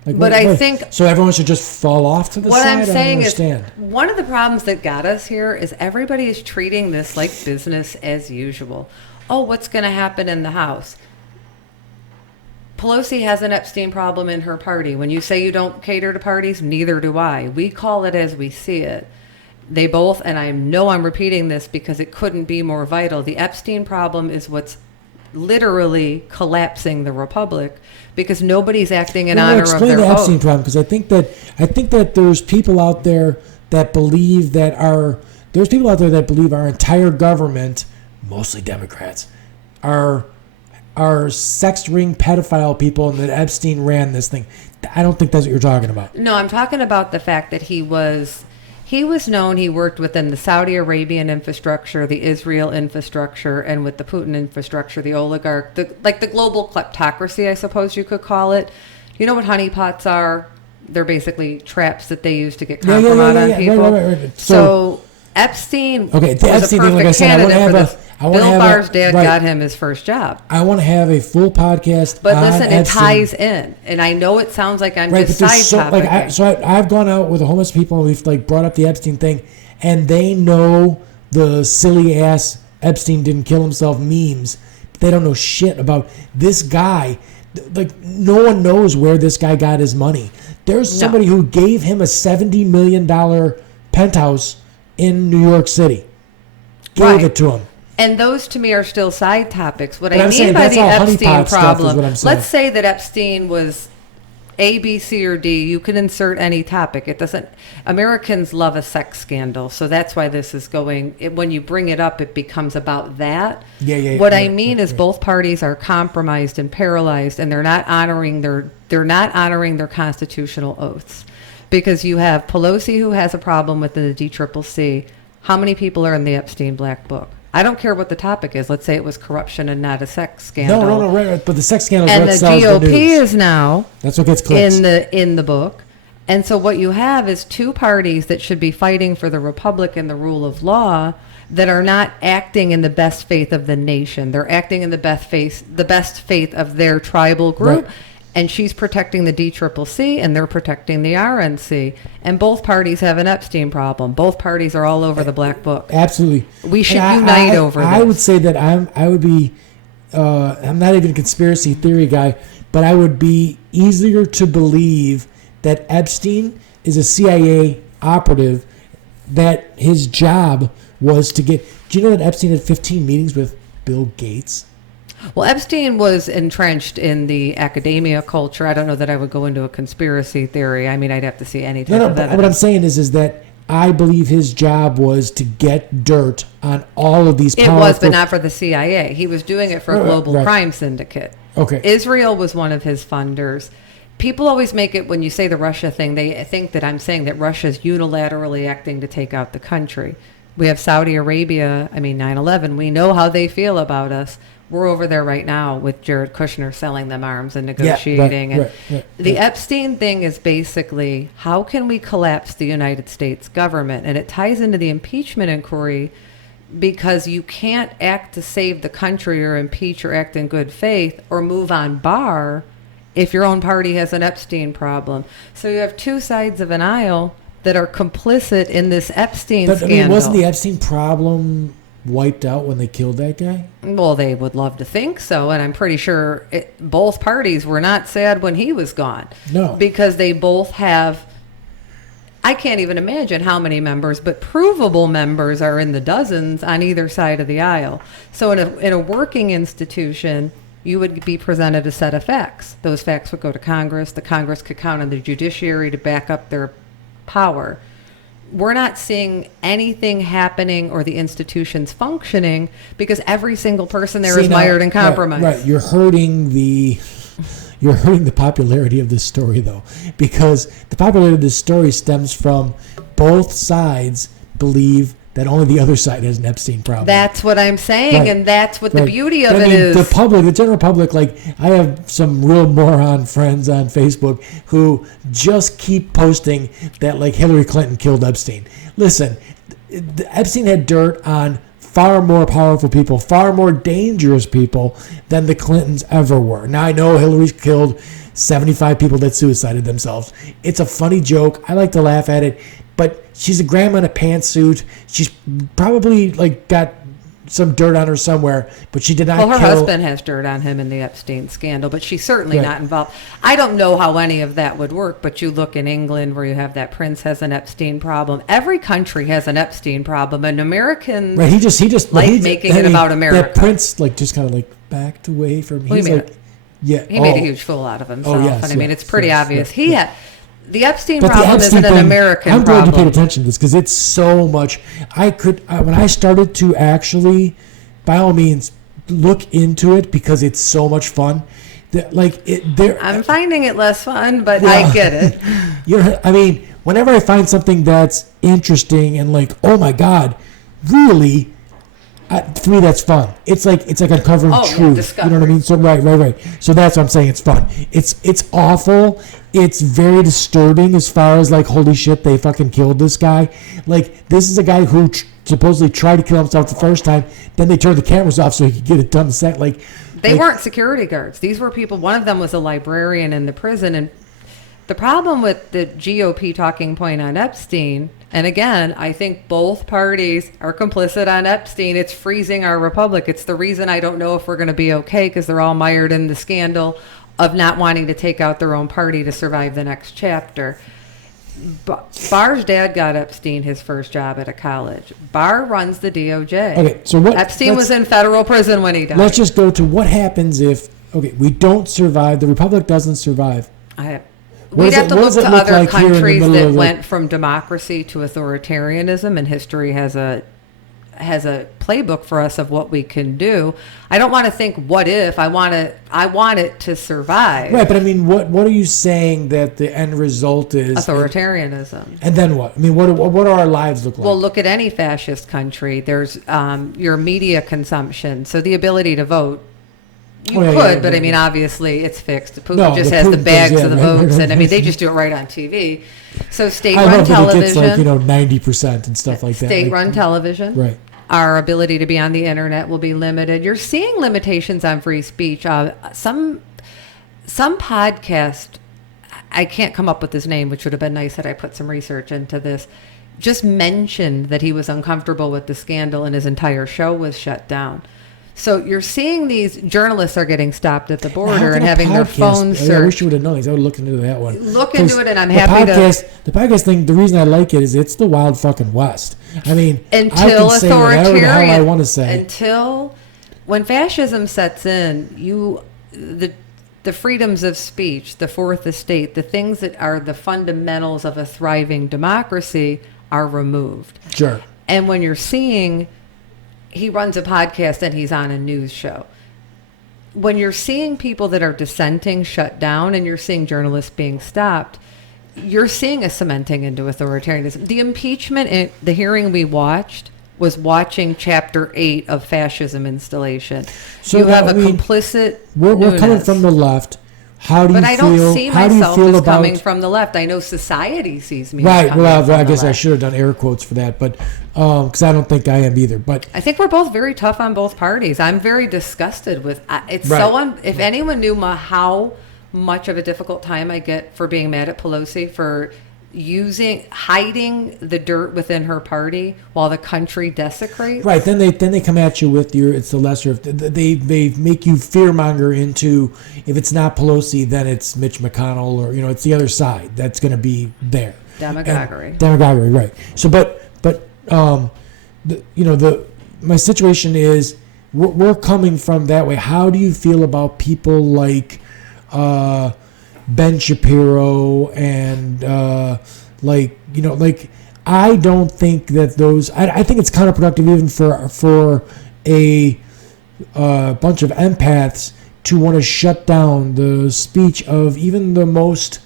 Like, but I think so everyone should just fall off to the what side. I'm saying is understand. One of the problems that got us here is everybody is treating this like business as usual. Oh, what's going to happen in the House? Pelosi has an Epstein problem in her party. When you say you don't cater to parties, neither do I. We call it as we see it. They both, and I know I'm repeating this because it couldn't be more vital, the Epstein problem is what's literally collapsing the republic because nobody's acting in honor of their explain the oath. Epstein problem, because I think that there's people out there that believe that our entire government, mostly Democrats, are sex ring pedophile people, and that Epstein ran this thing. I don't think that's what you're talking about. No, I'm talking about the fact that he was known, he worked within the Saudi Arabian infrastructure, the Israel infrastructure, and with the Putin infrastructure, the oligarch, the global kleptocracy, I suppose you could call it. You know what honeypots are? They're basically traps that they use to get compromise on people. Right. So Epstein the was Epstein a thing, like I perfect said, candidate for this. Bill Barr's dad right. got him his first job. I want to have a full podcast. But on listen, it Epstein. ties in, and I know it sounds like I'm just side-topping. I've gone out with the homeless people, and we've brought up the Epstein thing, and they know the silly ass Epstein didn't kill himself memes. But they don't know shit about this guy. Like, no one knows where this guy got his money. There's somebody who gave him a $70 million penthouse in New York City. Gave it to him. And those to me are still side topics. What But I I'm mean saying by that's the all Epstein honeypot stuff is problem, what I'm saying. let's say that Epstein was A, B, C, or D. You can insert any topic. It doesn't. Americans love a sex scandal, so that's why this is going. When you bring it up, it becomes about that. What I mean is both parties are compromised and paralyzed, and they're not honoring their constitutional oaths, because you have Pelosi who has a problem with the DCCC. How many people are in the Epstein Black Book? I don't care what the topic is. Let's say it was corruption and not a sex scandal. No, right. But the sex scandal and is the what sells the GOP news. is now That's what gets clicks. in the book. And so what you have is two parties that should be fighting for the republic and the rule of law that are not acting in the best faith of the nation. They're acting in the best faith of their tribal group. Right. And she's protecting the DCCC, and they're protecting the RNC. And both parties have an Epstein problem. Both parties are all over the Black Book. Absolutely. We should unite over this. I would say that I'm not even a conspiracy theory guy, but I would be easier to believe that Epstein is a CIA operative, that his job was to get... Do you know that Epstein had 15 meetings with Bill Gates? Well, Epstein was entrenched in the academia culture. I don't know that I would go into a conspiracy theory. I mean, I'd have to see any type of evidence. But what I'm saying is that I believe his job was to get dirt on all of these powerful... It was, but not for the CIA. He was doing it for a global crime syndicate. Okay. Israel was one of his funders. People always make it, when you say the Russia thing, they think that I'm saying that Russia's unilaterally acting to take out the country. We have Saudi Arabia, 9/11. We know how they feel about us. We're over there right now with Jared Kushner selling them arms and negotiating. The Epstein thing is basically, how can we collapse the United States government? And it ties into the impeachment inquiry, because you can't act to save the country or impeach or act in good faith or move on bar if your own party has an Epstein problem. So you have two sides of an aisle that are complicit in this Epstein scandal. Wasn't the Epstein problem wiped out when they killed that guy? Well, they would love to think so, and I'm pretty sure both parties were not sad when he was gone. No. Because they both have, I can't even imagine how many members, but provable members are in the dozens on either side of the aisle. So in a working institution, you would be presented a set of facts. Those facts would go to Congress. The Congress could count on the judiciary to back up their power. we're not seeing anything happening or the institutions functioning because every single person there is mired in compromise. Right. You're hurting the popularity of this story, though, because the popularity of this story stems from both sides believe that only the other side has an Epstein problem. That's what I'm saying, right. and that's what the beauty of it is. The general public, like I have some real moron friends on Facebook who just keep posting that like Hillary Clinton killed Epstein. Listen, Epstein had dirt on far more powerful people, far more dangerous people than the Clintons ever were. Now I know Hillary's killed 75 people that suicided themselves. It's a funny joke. I like to laugh at it. But she's a grandma in a pantsuit. She's probably like got some dirt on her somewhere, but she did not Well, her kill. husband has dirt on him in the Epstein scandal, but she's certainly not involved. I don't know how any of that would work, but you look in England where you have that prince has an Epstein problem. Every country has an Epstein problem, and Americans Right, he just like making it about America. That prince like just kind of like backed away from. Well, he's like, yeah, he made a huge fool out of himself, yes, and I mean it's pretty yes, obvious. yes, The Epstein But problem the Epstein isn't an thing, American I'm glad problem. you paid attention to this because it's so much. When I started to actually, by all means, look into it because it's so much fun. I'm finding it less fun, but I get it. Whenever I find something that's interesting and like, oh my God, really, to me that's fun. It's like uncovering truth. Discovery. You know what I mean? So right. So that's what I'm saying. It's fun. It's awful. It's very disturbing as far as like, holy shit, they fucking killed this guy. Like, this is a guy who supposedly tried to kill himself the first time. Then they turned the cameras off so he could get it done the second. They weren't security guards. These were people. One of them was a librarian in the prison. And the problem with the GOP talking point on Epstein, and again, I think both parties are complicit on Epstein. It's freezing our republic. It's the reason I don't know if we're going to be okay because they're all mired in the scandal of not wanting to take out their own party to survive the next chapter. Barr's dad got Epstein his first job at a college. Barr runs the DOJ. Okay, so Epstein was in federal prison when he died. Let's just go to what happens if we don't survive. The republic doesn't survive. We'd have to look to other countries that went from democracy to authoritarianism, and history has a playbook for us of what we can do. I don't want to think what if. I want it to survive. Right, but I mean, what are you saying that the end result is? Authoritarianism. And then what? I mean, what do our lives look like? Well, look at any fascist country. There's your media consumption, so the ability to vote. You could, but I mean, obviously, it's fixed. Putin just has the bags of the votes, and I mean, they just do it right on TV. So state-run television, it gets like 90% and stuff like that. State-run television, right? Our ability to be on the internet will be limited. You're seeing limitations on free speech. Some podcast, I can't come up with his name, which would have been nice had I put some research into this. Just mentioned that he was uncomfortable with the scandal, and his entire show was shut down. So you're seeing these journalists are getting stopped at the border and having their phones searched. I wish you would have known these. I would look into that one. Look into it, and I'm happy The podcast thing, the reason I like it is it's the Wild fucking West. I mean, until I can say whatever the hell I want to say. Until when fascism sets in, the freedoms of speech, the Fourth Estate, the things that are the fundamentals of a thriving democracy are removed. Sure. And when you're seeing... He runs a podcast and he's on a news show. When you're seeing people that are dissenting shut down and you're seeing journalists being stopped, you're seeing a cementing into authoritarianism. The impeachment, the hearing we watched, was watching Chapter 8 of fascism installation. So you have a complicit We're coming from the left. How do you feel? But I don't see myself as coming from the left. I know society sees me. Right. Well, I guess I should have done air quotes for that, but because I don't think I am either. But I think we're both very tough on both parties. I'm very disgusted with it's right. If anyone knew how much of a difficult time I get for being mad at Pelosi for hiding the dirt within her party while the country desecrates. Right. Then they come at you with it's the lesser of they make you fearmonger into if it's not Pelosi then it's Mitch McConnell or it's the other side that's going to be there. Demagoguery. Demagoguery. Right. So but my situation is we're coming from that way. How do you feel about people like Ben Shapiro and I don't think that those. I think it's counterproductive even for a bunch of empaths to want to shut down the speech of even the most,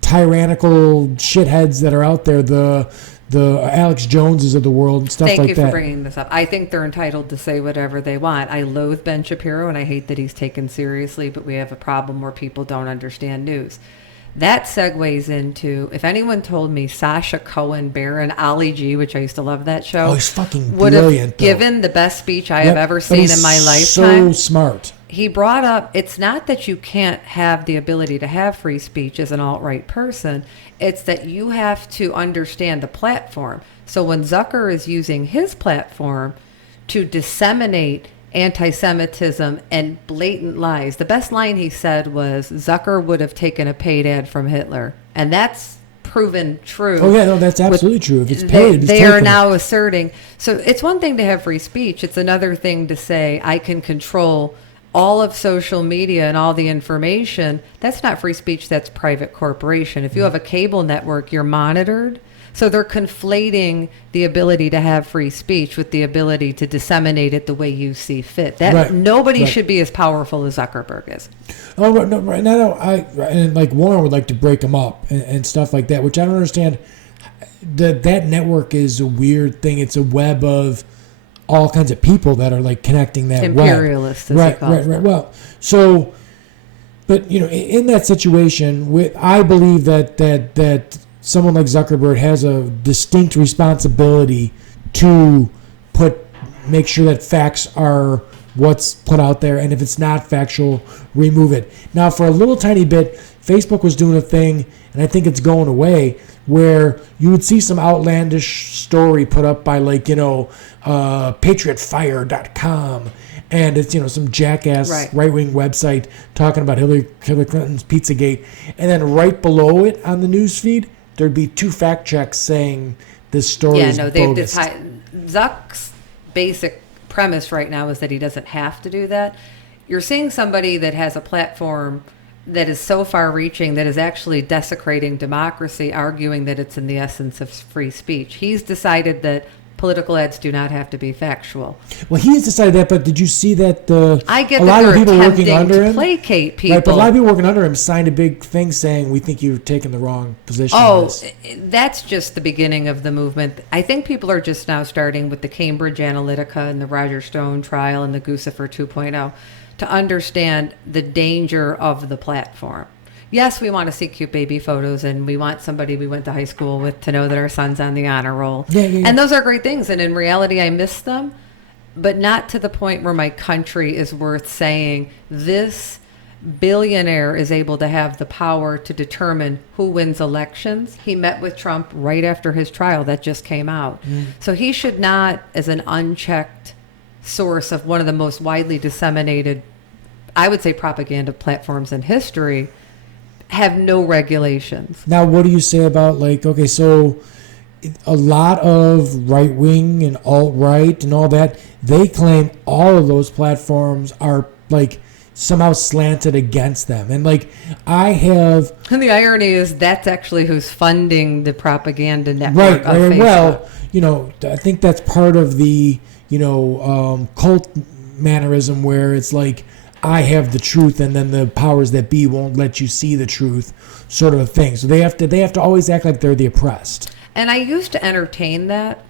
tyrannical shitheads that are out there. The Alex Joneses of the world and stuff like that. Thank you for bringing this up. I think they're entitled to say whatever they want. I loathe Ben Shapiro, and I hate that he's taken seriously, but we have a problem where people don't understand news. That segues into, if anyone told me Sacha Cohen Baron, Ali G, which I used to love that show, he's fucking would brilliant, have given the best speech I have ever but seen in my lifetime. So smart. He brought up, it's not that you can't have the ability to have free speech as an alt-right person. It's that you have to understand the platform. So when Zucker is using his platform to disseminate anti-Semitism and blatant lies, the best line he said was, Zucker would have taken a paid ad from Hitler. And that's proven true. Oh, yeah, no, that's absolutely true. If it's paid, they are now asserting. So it's one thing to have free speech. It's another thing to say, I can control all of social media and all the information. That's not free speech, that's private corporation. If you have a cable network, you're monitored. So they're conflating the ability to have free speech with the ability to disseminate it the way you see fit. That nobody should be as powerful as Zuckerberg is. Oh, no, right now, and like Warren would like to break them up and stuff like that, which I don't understand. That network is a weird thing. It's a web of all kinds of people that are like connecting that imperialist, web. Right. Well, so, but in that situation, I believe that someone like Zuckerberg has a distinct responsibility to make sure that facts are what's put out there, and if it's not factual, remove it. Now, for a little tiny bit, Facebook was doing a thing, and I think it's going away, where you would see some outlandish story put up by patriotfire.com, and it's some jackass right-wing website talking about Hillary Clinton's Pizzagate, and then right below it on the news feed there'd be 2 fact checks saying this story is bogus. Zuck's basic premise right now is that he doesn't have to do that. You're seeing somebody that has a platform that is so far-reaching that is actually desecrating democracy, arguing that it's in the essence of free speech. He's decided that political ads do not have to be factual. Well, he's decided that, but did you see that I get a that lot of people attempting working under to him, placate people. Right, but a lot of people working under him signed a big thing saying, we think you've taken the wrong position on this. That's just the beginning of the movement. I think people are just now starting with the Cambridge Analytica and the Roger Stone trial and the Guccifer 2.0 to understand the danger of the platform. Yes, we want to see cute baby photos, and we want somebody we went to high school with to know that our son's on the honor roll. Yeah. And those are great things, and in reality, I miss them, but not to the point where my country is worth saying this billionaire is able to have the power to determine who wins elections. He met with Trump right after his trial that just came out. So he should not, as an unchecked source of one of the most widely disseminated, I would say, propaganda platforms in history, have no regulations. Now, what do you say about so a lot of right-wing and alt-right and all that, they claim all of those platforms are somehow slanted against them. And I have... And the irony is that's actually who's funding the propaganda network of Facebook. Well, I think that's part of the, cult mannerism where it's I have the truth, and then the powers that be won't let you see the truth, sort of a thing. So they have to always act like they're the oppressed. And I used to entertain that.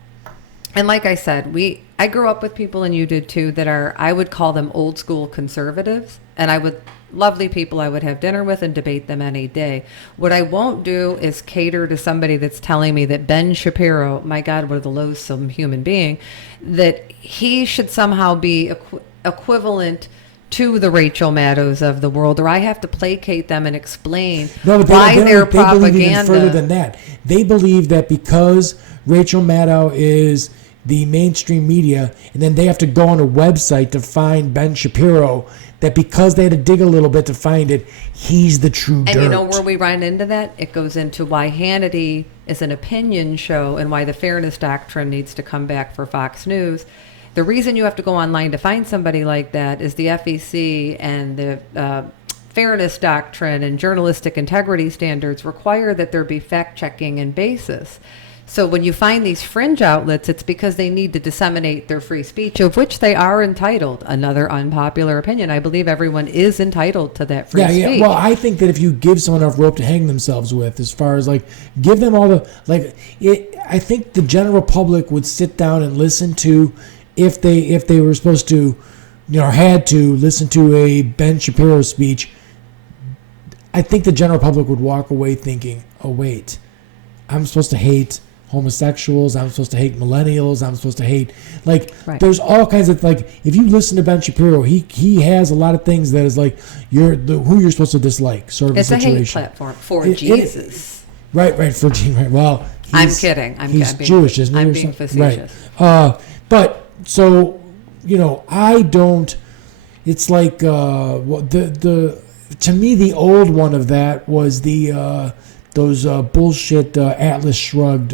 And like I said, I grew up with people, and you did too, that are, I would call them old school conservatives. And lovely people I would have dinner with and debate them any day. What I won't do is cater to somebody that's telling me that Ben Shapiro, my God, what a loathsome human being, that he should somehow be equivalent to the Rachel Maddows of the world, or I have to placate them and explain why their propaganda. They believe even further than that. They believe that because Rachel Maddow is the mainstream media, and then they have to go on a website to find Ben Shapiro, that because they had to dig a little bit to find it, he's the true dirt. And you know where we run into that? It goes into why Hannity is an opinion show and why the fairness doctrine needs to come back for Fox News. The reason you have to go online to find somebody like that is the FEC and the fairness doctrine and journalistic integrity standards require that there be fact-checking and basis. So when you find these fringe outlets, it's because they need to disseminate their free speech, of which they are entitled. Another unpopular opinion. I believe everyone is entitled to that free speech. Yeah. Well, I think that if you give someone enough rope to hang themselves with, as far as like give them all the I think the general public would sit down and listen to, if they were supposed to, had to listen to a Ben Shapiro speech. I think the general public would walk away thinking, oh wait, I'm supposed to hate homosexuals, I'm supposed to hate millennials, I'm supposed to hate, there's all kinds of, if you listen to Ben Shapiro, he has a lot of things that is like, who you're supposed to dislike, sort of it's a situation. It's a hate platform for Jesus. Right, for Jesus. Right. Well, I'm kidding. He's Jewish, isn't he? I'm being facetious. Right. But, so, I don't, it's like, to me, the old one of that was those bullshit Atlas Shrugged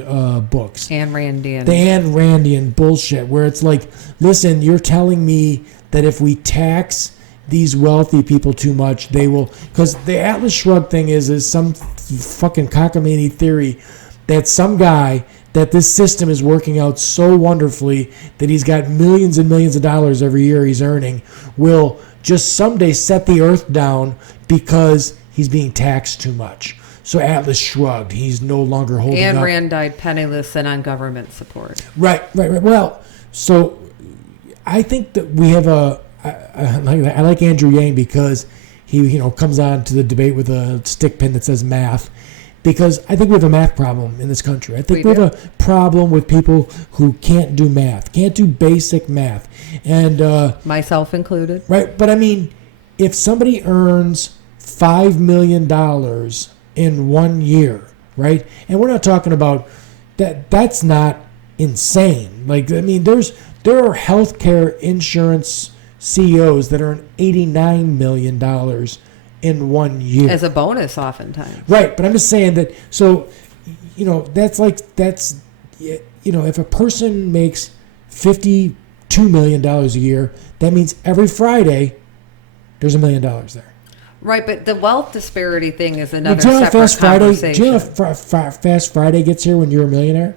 books. Ayn Randian. The Ayn Randian bullshit, where it's like, listen, you're telling me that if we tax these wealthy people too much, they will... Because the Atlas Shrugged thing is some fucking cockamamie theory that some guy, that this system is working out so wonderfully that he's got millions and millions of dollars every year he's earning, will just someday set the earth down because he's being taxed too much. So Atlas Shrugged. He's no longer holding up. Ayn Rand died penniless and on government support. Right. Well, so I think that we have I like Andrew Yang because he comes on to the debate with a stick pin that says math, because I think we have a math problem in this country. I think we have a problem with people who can't do math, can't do basic math, and myself included. Right, but I mean, if somebody earns $5 million in 1 year, right? And we're not talking about that. That's not insane. There are healthcare insurance CEOs that earn $89 million in 1 year as a bonus, oftentimes. Right, but I'm just saying that. So, that's if a person makes $52 million a year, that means every Friday there's $1 million there. Right, but the wealth disparity thing is another separate conversation. Do you know how Fast Friday gets here when you're a millionaire?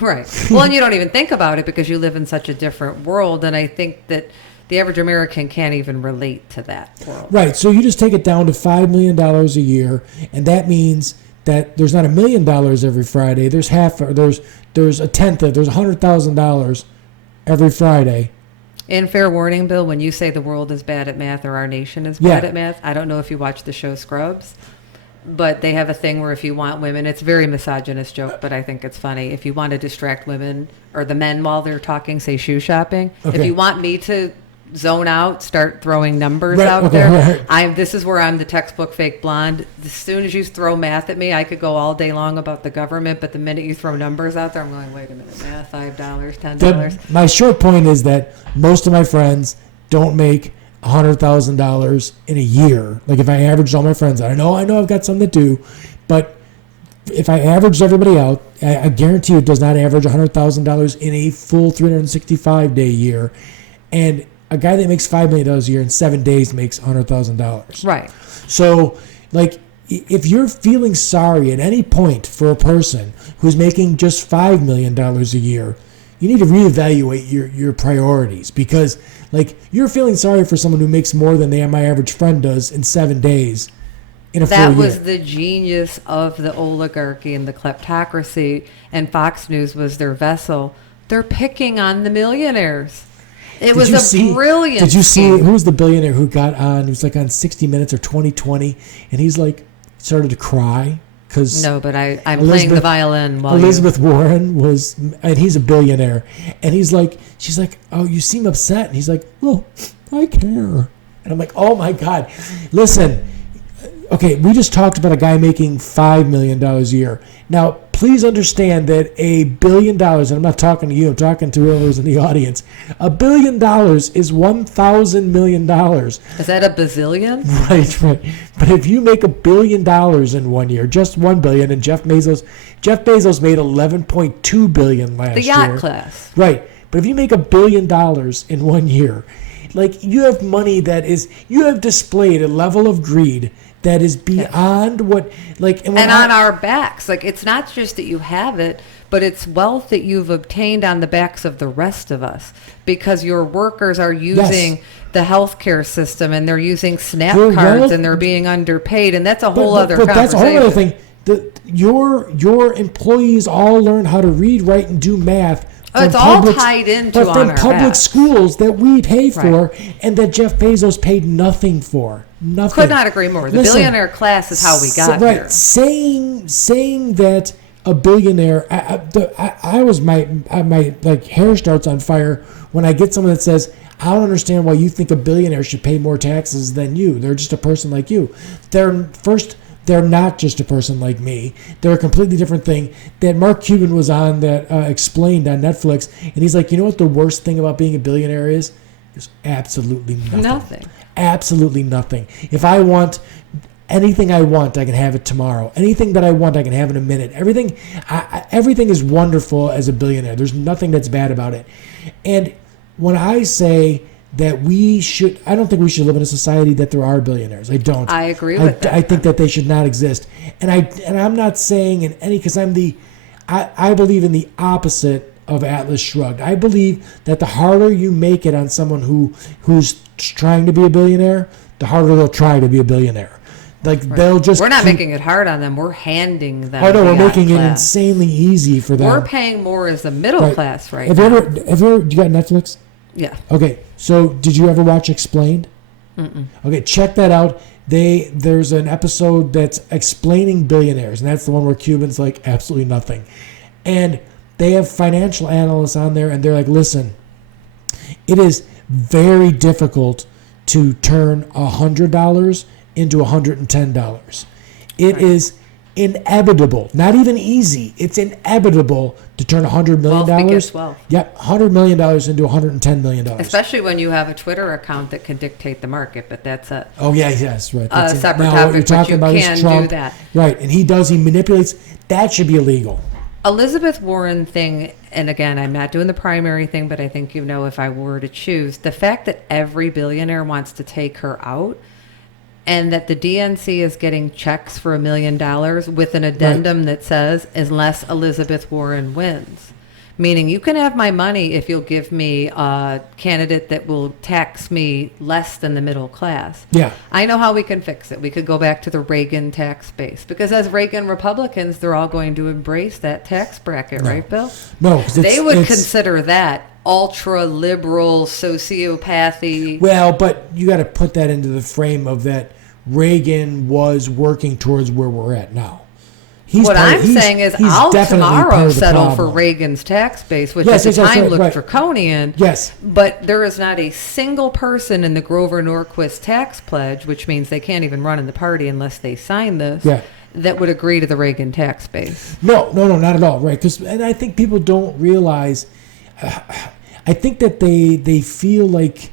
Right. Well, and you don't even think about it because you live in such a different world, and I think that the average American can't even relate to that world. Right, so you just take it down to $5 million a year, and that means that there's not $1 million every Friday. There's there's a tenth of, there's $100,000 every Friday. And fair warning, Bill, when you say the world is bad at math or our nation is bad at math, I don't know if you watch the show Scrubs, but they have a thing where if you want women, it's a very misogynist joke, but I think it's funny. If you want to distract women or the men while they're talking, say shoe shopping, if you want me to zone out, start throwing numbers out there. This is where I'm the textbook fake blonde. As soon as you throw math at me, I could go all day long about the government, but the minute you throw numbers out there, I'm going, wait a minute, math, $5, $10. My short point is that most of my friends don't make $100,000 in a year. Like if I averaged all my friends out, I know I've got some that do, but if I averaged everybody out, I guarantee you it does not average $100,000 in a full 365-day year. And a guy that makes $5 million a year in 7 days makes $100,000. Right. So, if you're feeling sorry at any point for a person who's making just $5 million a year, you need to reevaluate your priorities, because, you're feeling sorry for someone who makes more than my average friend does in 7 days in a full year. That was the genius of the oligarchy and the kleptocracy, and Fox News was their vessel. They're picking on the millionaires. It was a brilliant Did you see who was the billionaire who got on? He was on 60 Minutes or 2020, and he's started to cry because no, but I'm playing the violin while Elizabeth Warren was, and he's a billionaire, and she's like, oh, you seem upset, and he's like, well, I care, and I'm like, oh my God, listen, okay, we just talked about a guy making $5 million a year. Now, please understand that $1 billion, and I'm not talking to you, I'm talking to whoever's in the audience, $1 billion is 1,000 million dollars. Is that a bazillion? Right. But if you make $1 billion in 1 year, just $1 billion, and Jeff Bezos made $11.2 billion last year. The yacht class. Right. But if you make $1 billion in 1 year, you have money you have displayed a level of greed that is beyond what, like, and on our backs. Like, it's not just that you have it, but it's wealth that you've obtained on the backs of the rest of us, because your workers are using the healthcare system, and they're using SNAP cards, and they're being underpaid, and that's a whole other conversation. That's a whole other thing. Your employees all learn how to read, write, and do math. It's all tied into from public schools that we pay for, and that Jeff Bezos paid nothing for. Nothing. Could not agree more. The billionaire class is how we got here. Saying that a billionaire, I was my like hair starts on fire when I get someone that says, I don't understand why you think a billionaire should pay more taxes than you. They're just a person like you. They're not just a person like me. They're a completely different thing. That Mark Cuban was on that Explained on Netflix, and he's like, you know what the worst thing about being a billionaire is? There's absolutely nothing. Absolutely nothing. If I want anything I want, I can have it tomorrow. Anything that I want, I can have in a minute. Everything is wonderful as a billionaire. There's nothing that's bad about it. And when I say that I don't think we should live in a society that there are billionaires. I don't. I agree with that. I think that they should not exist. And I'm not saying because I believe in the opposite of Atlas Shrugged. I believe that the harder you make it on someone who's trying to be a billionaire, the harder they'll try to be a billionaire. Like they'll just. We're not making it hard on them. We're handing them. Oh no, we're making it insanely easy for them. We're paying more as the middle class right now. Have you got Netflix? Yeah. Okay, so did you ever watch Explained? Mm-mm. Okay, check that out. There's an episode that's explaining billionaires, and that's the one where Cuban's like absolutely nothing. And they have financial analysts on there, and they're like, listen, it is very difficult to turn $100 into $110. It is inevitable, not even easy. It's inevitable to turn $100 million. Yep, $100 million into $110 million. Especially when you have a Twitter account that can dictate the market, but that's a right. That's a separate topic. But you can Trump, do that, right? And he manipulates. That should be illegal. Elizabeth Warren thing, and again, I'm not doing the primary thing, but I think if I were to choose, the fact that every billionaire wants to take her out. And that the DNC is getting checks for $1 million with an addendum that says, unless Elizabeth Warren wins. Meaning you can have my money if you'll give me a candidate that will tax me less than the middle class. Yeah. I know how we can fix it. We could go back to the Reagan tax base. Because as Reagan Republicans, they're all going to embrace that tax bracket, right, Bill? No. They would consider that ultra-liberal sociopathy. Well, but you got to put that into the frame of that Reagan was working towards where we're at now. I'm saying is I'll tomorrow settle for Reagan's tax base, which at the time looked draconian. Yes. But there is not a single person in the Grover Norquist tax pledge, which means they can't even run in the party unless they sign this, that would agree to the Reagan tax base. No, not at all. Right. And I think people don't realize, I think that they feel like,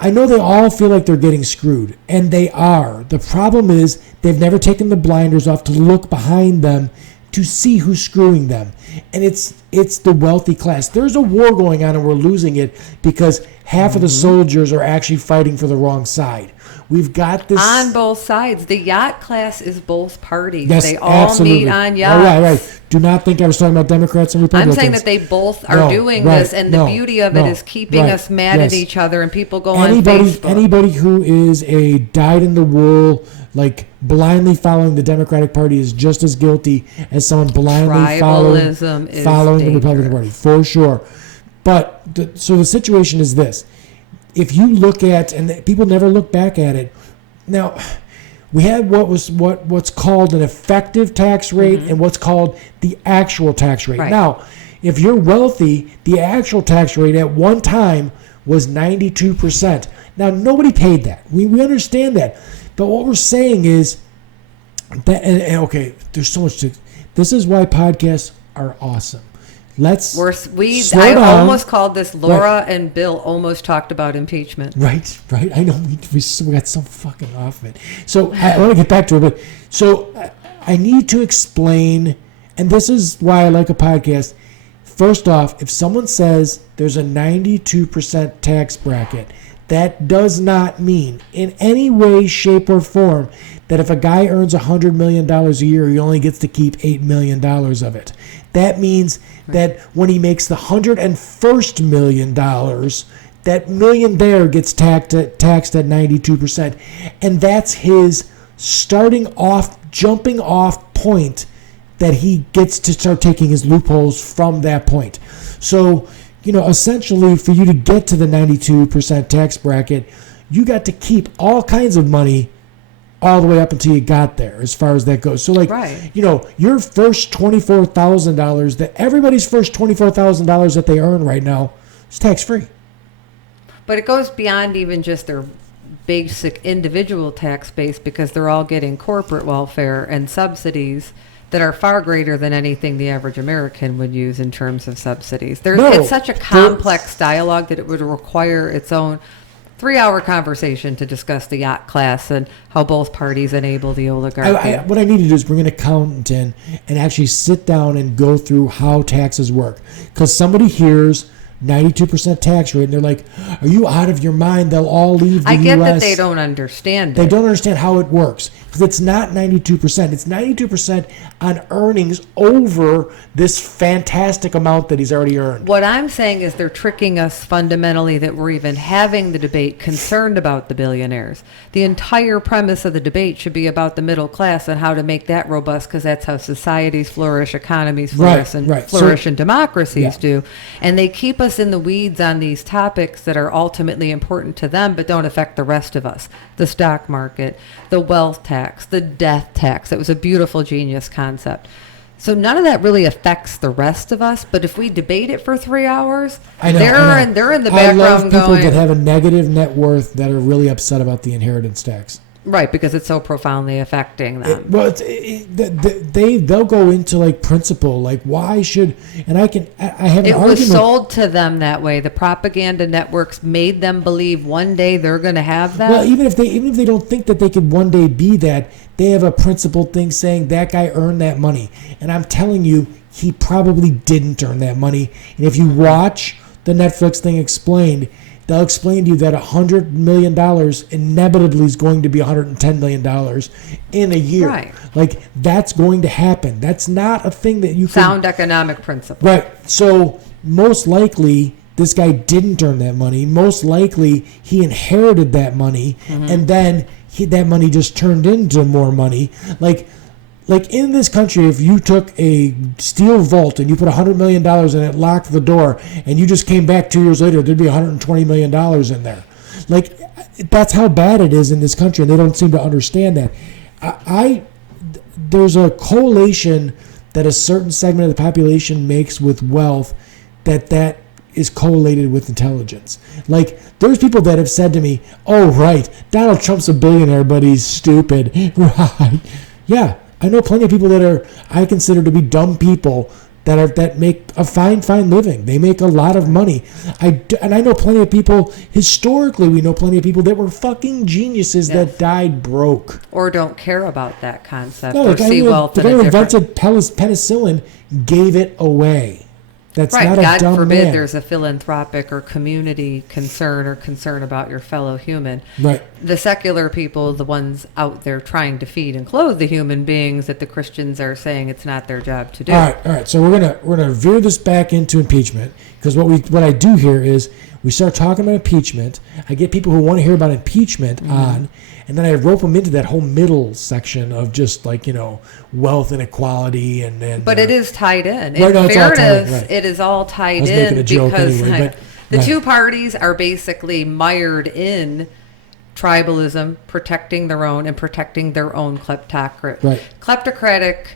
I know they all feel like they're getting screwed, and they are. The problem is they've never taken the blinders off to look behind them to see who's screwing them. And it's the wealthy class. There's a war going on, and we're losing it because half of the soldiers are actually fighting for the wrong side. We've got this on both sides. The yacht class is both parties. Yes, they all meet on yachts. Right. Do not think I was talking about Democrats and Republicans. I'm saying that they both are doing this, and the beauty of it is keeping us mad at each other, and people go on Facebook. Anybody who is a dyed-in-the-wool, like blindly following the Democratic Party is just as guilty as someone blindly following the Republican Party, for sure. But so the situation is this. If you look at, and people never look back at it, now we had what's called an effective tax rate and what's called the actual tax rate. Right. Now, if you're wealthy, the actual tax rate at one time was 92%. Now, nobody paid that. We understand that. But what we're saying is that, and okay, there's so much to, this is why podcasts are awesome. I almost called this Laura and Bill almost talked about impeachment. Right. I know we got so fucking off of it. So I want to get back to it, but so I need to explain, and this is why I like a podcast. First off, if someone says there's a 92% tax bracket, That does not mean in any way, shape, or form that if a guy earns $100 million a year, he only gets to keep $8 million of it. That means that when he makes the $101st million, that million there gets taxed at 92%. And that's his jumping off point that he gets to start taking his loopholes from that point. So, essentially for you to get to the 92% tax bracket, you got to keep all kinds of money all the way up until you got there, as far as that goes. So, right. Your first $24,000, that everybody's first $24,000 that they earn right now is tax-free. But it goes beyond even just their basic individual tax base, because they're all getting corporate welfare and subsidies that are far greater than anything the average American would use in terms of subsidies. It's such a complex dialogue that it would require its own 3-hour conversation to discuss the yacht class and how both parties enable the oligarchy. What I need to do is bring an accountant in and actually sit down and go through how taxes work. Because somebody hears 92% tax rate and they're like, are you out of your mind? They'll all leave the U.S. I get that they don't understand it. They don't understand how it works. Because it's not 92%. It's 92% on earnings over this fantastic amount that he's already earned. What I'm saying is they're tricking us fundamentally that we're even having the debate concerned about the billionaires. The entire premise of the debate should be about the middle class and how to make that robust, because that's how societies flourish, economies flourish, and democracies do. And they keep us in the weeds on these topics that are ultimately important to them but don't affect the rest of us. The stock market, the wealth tax, the death tax. That was a beautiful, genius concept. So none of that really affects the rest of us. But if we debate it for 3 hours, they're in the background going... I love people that have a negative net worth that are really upset about the inheritance tax. Right, because it's so profoundly affecting them. They'll go into like principle, like why should, and I have an argument. It was sold to them that way. The propaganda networks made them believe one day they're going to have that. Well, even if they don't think that they could one day be that, they have a principled thing saying that guy earned that money, and I'm telling you, he probably didn't earn that money. And if you watch the Netflix thing explained, they'll explain to you that $100 million inevitably is going to be $110 million in a year. Right. Like, that's going to happen. That's not a thing that you can... Sound economic principle. Right. So, most likely, this guy didn't earn that money. Most likely, he inherited that money, and then that money just turned into more money. Like in this country, if you took a steel vault and you put $100 million in it, locked the door, and you just came back 2 years later, there'd be $120 million in there. Like, that's how bad it is in this country, and they don't seem to understand that. There's a correlation that a certain segment of the population makes with wealth that is correlated with intelligence. Like, there's people that have said to me, oh, right, Donald Trump's a billionaire, but he's stupid. Right. Yeah. I know plenty of people that I consider to be dumb people that make a fine living. They make a lot of money. And I know plenty of people, historically, we know plenty of people that were fucking geniuses that died broke. Or don't care about that concept, no, or see wealth in a different... The guy who invented penicillin gave it away. That's right. not a God dumb forbid man. There's a philanthropic or community concern or concern about your fellow human. Right. The secular people, the ones out there trying to feed and clothe the human beings, that the Christians are saying it's not their job to do. All right. So we're gonna veer this back into impeachment, because what I do here is we start talking about impeachment. I get people who want to hear about impeachment on, and then I rope them into that whole middle section of just like, wealth inequality and. But it is tied in. Right, in fairness, it is all tied in because the two parties are basically mired in tribalism, protecting their own and protecting their own kleptocratic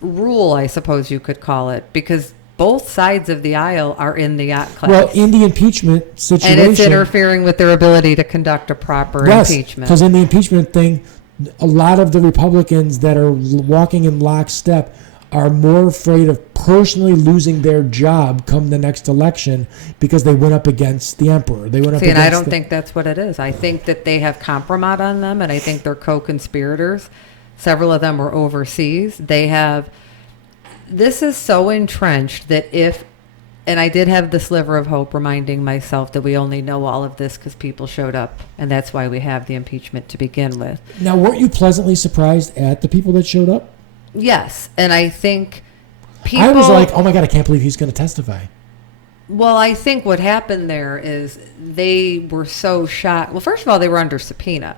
rule, I suppose you could call it, because both sides of the aisle are in the yacht class. Well, in the impeachment situation... And it's interfering with their ability to conduct a proper impeachment. Because in the impeachment thing, a lot of the Republicans that are walking in lockstep are more afraid of personally losing their job come the next election because they went up against the emperor. And I don't think that's what it is. I think that they have compromise on them, and I think they're co-conspirators. Several of them were overseas. This is so entrenched that if And I did have the sliver of hope reminding myself that we only know all of this because people showed up. And that's why we have the impeachment to begin with. Now, weren't you pleasantly surprised at the people that showed up? Yes. And I think people... I was like, oh my God, I can't believe he's going to testify. Well, I think what happened there is they were so shocked. Well, first of all, they were under subpoena.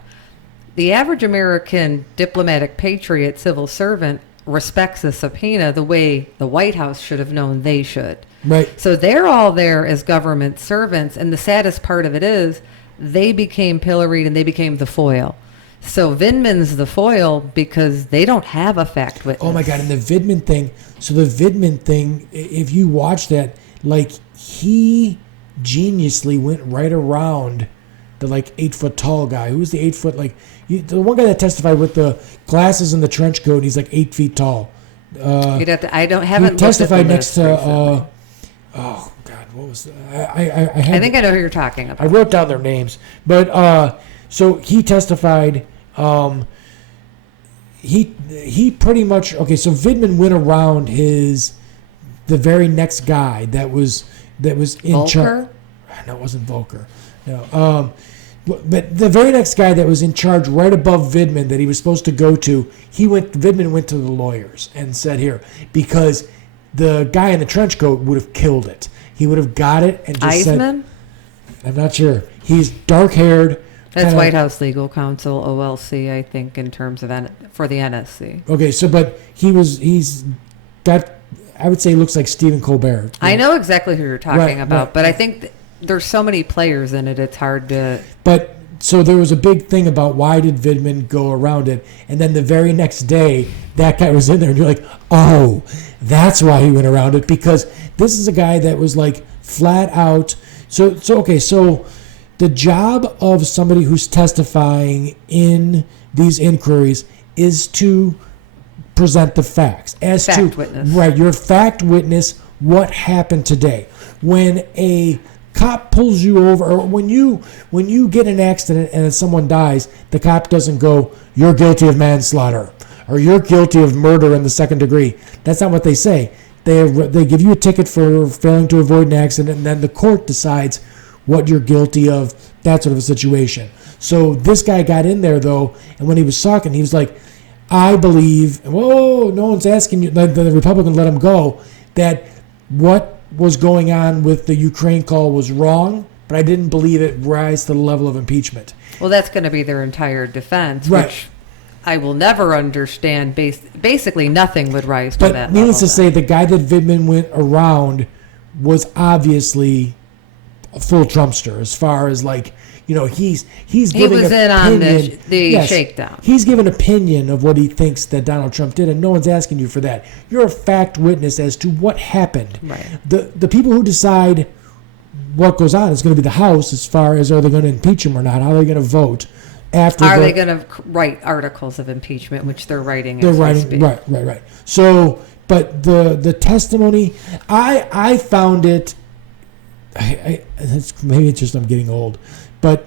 The average American diplomatic patriot civil servant respects a subpoena the way the White House should have known they should. Right. So they're all there as government servants. And the saddest part of it is they became pilloried and they became the foil. So Vindman's the foil because they don't have a fact witness. Oh my God. And the Vindman thing. So the Vindman thing, if you watch that, like he geniusly went right around the like 8 foot tall guy. Who was the 8 foot, like the one guy that testified with the glasses and the trench coat. He's like 8 feet tall. You'd have to, I don't haven't he testified looked at the next list to recently. oh God, what was I think I know who you're talking about. I wrote down their names, but so he testified. He pretty much okay. So Vindman went around the very next guy that was in charge. No, it wasn't Volker. No. But the very next guy that was in charge right above Vindman that he was supposed to go to, Vindman went to the lawyers and said here, because the guy in the trench coat would have killed it. He would have got it and just Eisman? I'm not sure. He's dark-haired. That's White House Legal Counsel, OLC, I think, in terms of for the NSC. Okay, so but he's got, I would say, looks like Stephen Colbert. I know exactly who you're talking about, right. But I think there's so many players in it, it's hard to... But, so there was a big thing about why did Vindman go around it, and then the very next day, that guy was in there, and you're like, oh, that's why he went around it, because this is a guy that was like flat out... So the job of somebody who's testifying in these inquiries is to present the facts. Fact witness. Right, your fact witness, what happened today. When a cop pulls you over, or when you get in an accident and someone dies, the cop doesn't go, you're guilty of manslaughter, or you're guilty of murder in the second degree. That's not what they say. They give you a ticket for failing to avoid an accident, and then the court decides what you're guilty of, that sort of a situation. So this guy got in there, though, and when he was talking, he was like, I believe, whoa, no one's asking you, the Republican let him go, that what was going on with the Ukraine call was wrong, but I didn't believe it rise to the level of impeachment. Well, that's going to be their entire defense, right. Which I will never understand. Basically, nothing would rise to that level. But needless to say, the guy that Vindman went around was obviously a full Trumpster as far as like, you know, he's giving he was in on the shakedown. He's given opinion of what he thinks that Donald Trump did, and no one's asking you for that. You're a fact witness as to what happened. Right. The people who decide what goes on is going to be the House as far as are they going to impeach him or not, how are they going to vote after. Are they going to write articles of impeachment, which they're writing? They're writing, right. So, but the testimony, I found it. Maybe it's just I'm getting old, but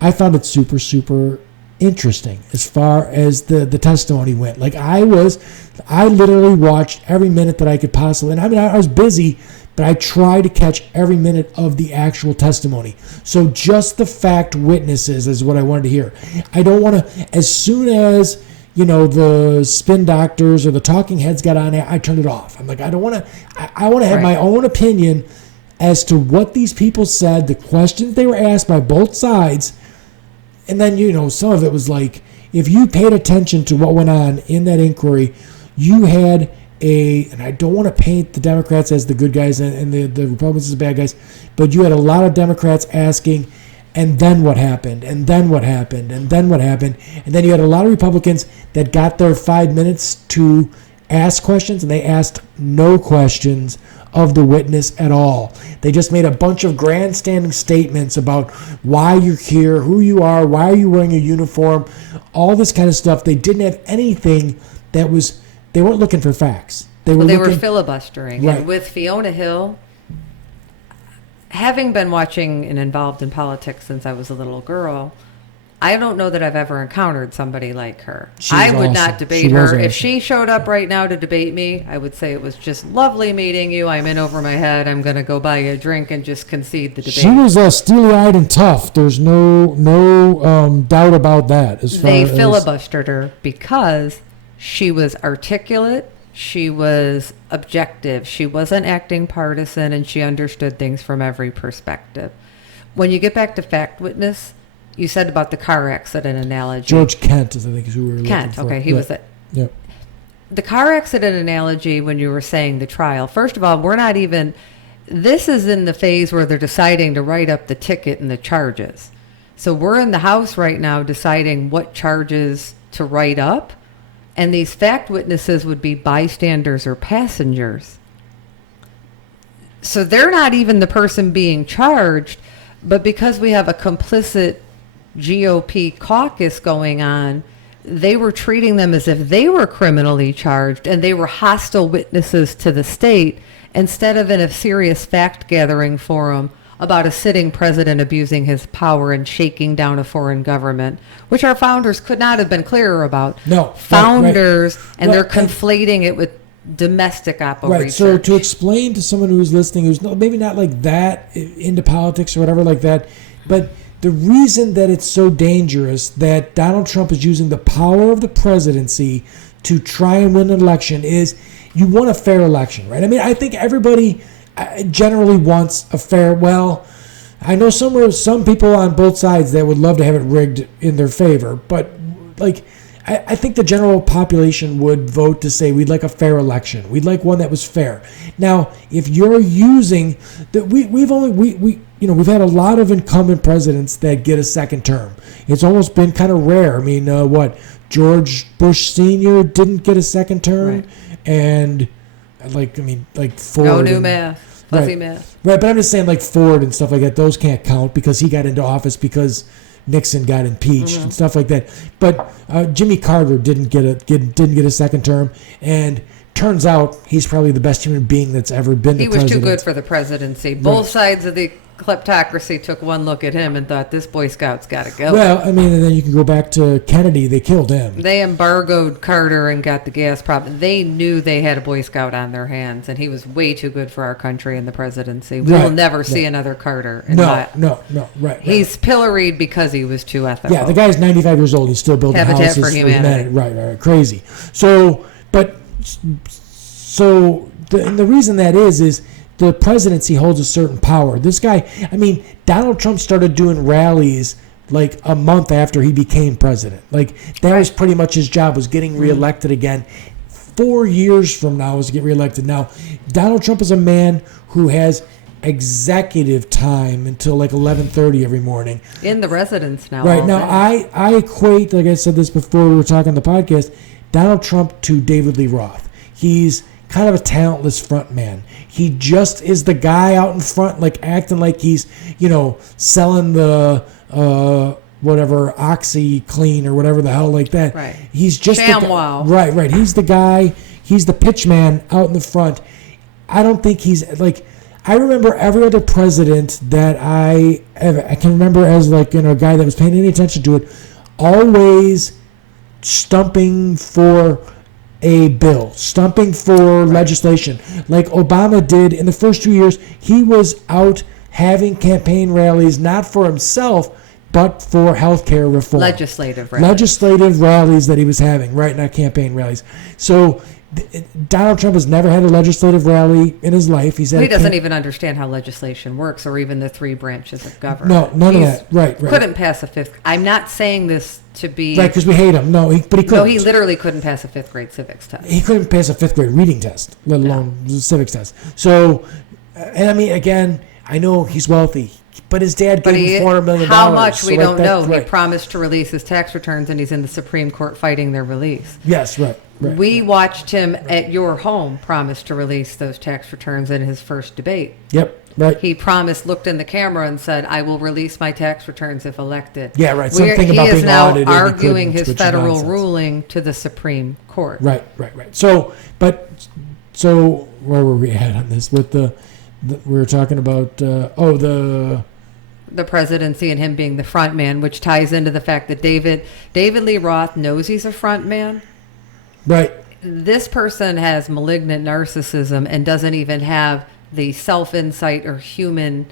I found it super, super interesting as far as the testimony went. Like I literally watched every minute that I could possibly, and I mean, I was busy, but I tried to catch every minute of the actual testimony. So just the fact witnesses is what I wanted to hear. I don't want to, as soon as, you know, the spin doctors or the talking heads got on, I turned it off. I'm like, I don't want to, I want to have my own opinion as to what these people said, the questions they were asked by both sides. And then, you know, some of it was like, if you paid attention to what went on in that inquiry, you had and I don't want to paint the Democrats as the good guys and the Republicans as the bad guys, but you had a lot of Democrats asking, and then what happened, and then what happened, and then what happened. And then you had a lot of Republicans that got their 5 minutes to ask questions, and they asked no questions of the witness at all. They just made a bunch of grandstanding statements about why you're here, who you are, why are you wearing a uniform, all this kind of stuff. They didn't have anything that was, they weren't looking for facts. They were filibustering. Right. And with Fiona Hill, having been watching and involved in politics since I was a little girl, I don't know that I've ever encountered somebody like her. She I was would awesome. not She debate was her. awesome. If she showed up right now to debate me, I would say it was just lovely meeting you. I'm in over my head. I'm going to go buy you a drink and just concede the debate. She was steely-eyed and tough. There's no doubt about that. As far They as filibustered her because she was articulate, she was objective, she wasn't acting partisan, and she understood things from every perspective. When you get back to fact witness, you said about the car accident analogy. George Kent, I think, is who we were looking Kent, for. okay, he was it. Yeah. The car accident analogy, when you were saying the trial, first of all, we're not even, this is in the phase where they're deciding to write up the ticket and the charges. So we're in the House right now deciding what charges to write up, and these fact witnesses would be bystanders or passengers. So they're not even the person being charged, but because we have a complicit GOP caucus going on, they were treating them as if they were criminally charged and they were hostile witnesses to the state instead of in a serious fact-gathering forum about a sitting president abusing his power and shaking down a foreign government, which our founders could not have been clearer about. No. Founders, right. and Well, they're conflating it with domestic operations. Right. So to explain to someone who's listening, who's maybe not like that into politics or whatever like that, but the reason that it's so dangerous that Donald Trump is using the power of the presidency to try and win an election is you want a fair election, right? I mean, I think everybody generally wants a fair, well, I know some people on both sides that would love to have it rigged in their favor, but like I think the general population would vote to say we'd like a fair election. We'd like one that was fair. Now, if you're using that, we've had a lot of incumbent presidents that get a second term. It's almost been kind of rare. I mean, George Bush Sr. didn't get a second term, Right. And like Ford. No new and, math, fuzzy right, math. Right, but I'm just saying like Ford and stuff like that. Those can't count because he got into office because Nixon got impeached and stuff like that. But Jimmy Carter didn't get a second term, and turns out he's probably the best human being that's ever been the president. He was too good for the presidency. Both sides of the kleptocracy took one look at him and thought, this Boy Scout's got to go. Well, I mean, and then you can go back to Kennedy. They killed him. They embargoed Carter and got the gas problem. They knew they had a Boy Scout on their hands, and he was way too good for our country and the presidency. We will never see another Carter. No, right. He's pilloried because he was too ethical. Yeah, the guy's 95 years old. He's still building Habitat houses for Humanity. Right, crazy. So the reason that is the presidency holds a certain power. This guy, I mean, Donald Trump started doing rallies like a month after he became president. Like that was pretty much his job, was getting reelected again. 4 years from now is to get reelected. Now, Donald Trump is a man who has executive time until like 11:30 every morning. In the residence now. Right. Now, I equate, like I said this before we were talking on the podcast, Donald Trump to David Lee Roth. He's kind of a talentless front man. He just is the guy out in front, like acting like he's, selling the whatever OxyClean or whatever the hell like that. Right. He's just ShamWow. Right. He's the guy. He's the pitch man out in the front. I don't think he's like. I remember every other president that I can remember as like a guy that was paying any attention to it, always stumping for a bill, stumping for legislation. Like Obama did in the first 2 years, he was out having campaign rallies, not for himself, but for healthcare reform. Legislative rallies. Legislative rallies that he was having, right? Not campaign rallies. So Donald Trump has never had a legislative rally in his life. He doesn't even understand how legislation works or even the three branches of government. No, none of that. Right. Couldn't pass a fifth. I'm not saying this to be... Right, because we hate him. No, but he couldn't. No, he literally couldn't pass a fifth grade civics test. He couldn't pass a fifth grade reading test, let alone the civics test. So, and I mean, again, I know he's wealthy, but his dad gave him $400 million. How much, we don't know. Right. He promised to release his tax returns, and he's in the Supreme Court fighting their release. Yes, right. We watched him at your home promise to release those tax returns in his first debate. Yep, right. He promised, looked in the camera and said, I will release my tax returns if elected. Yeah, right. Something about being audited. He is now arguing his federal ruling to the Supreme Court. Right. So where were we at on this? With we were talking about, the presidency and him being the front man, which ties into the fact that David Lee Roth knows he's a front man. Right. This person has malignant narcissism and doesn't even have the self-insight or human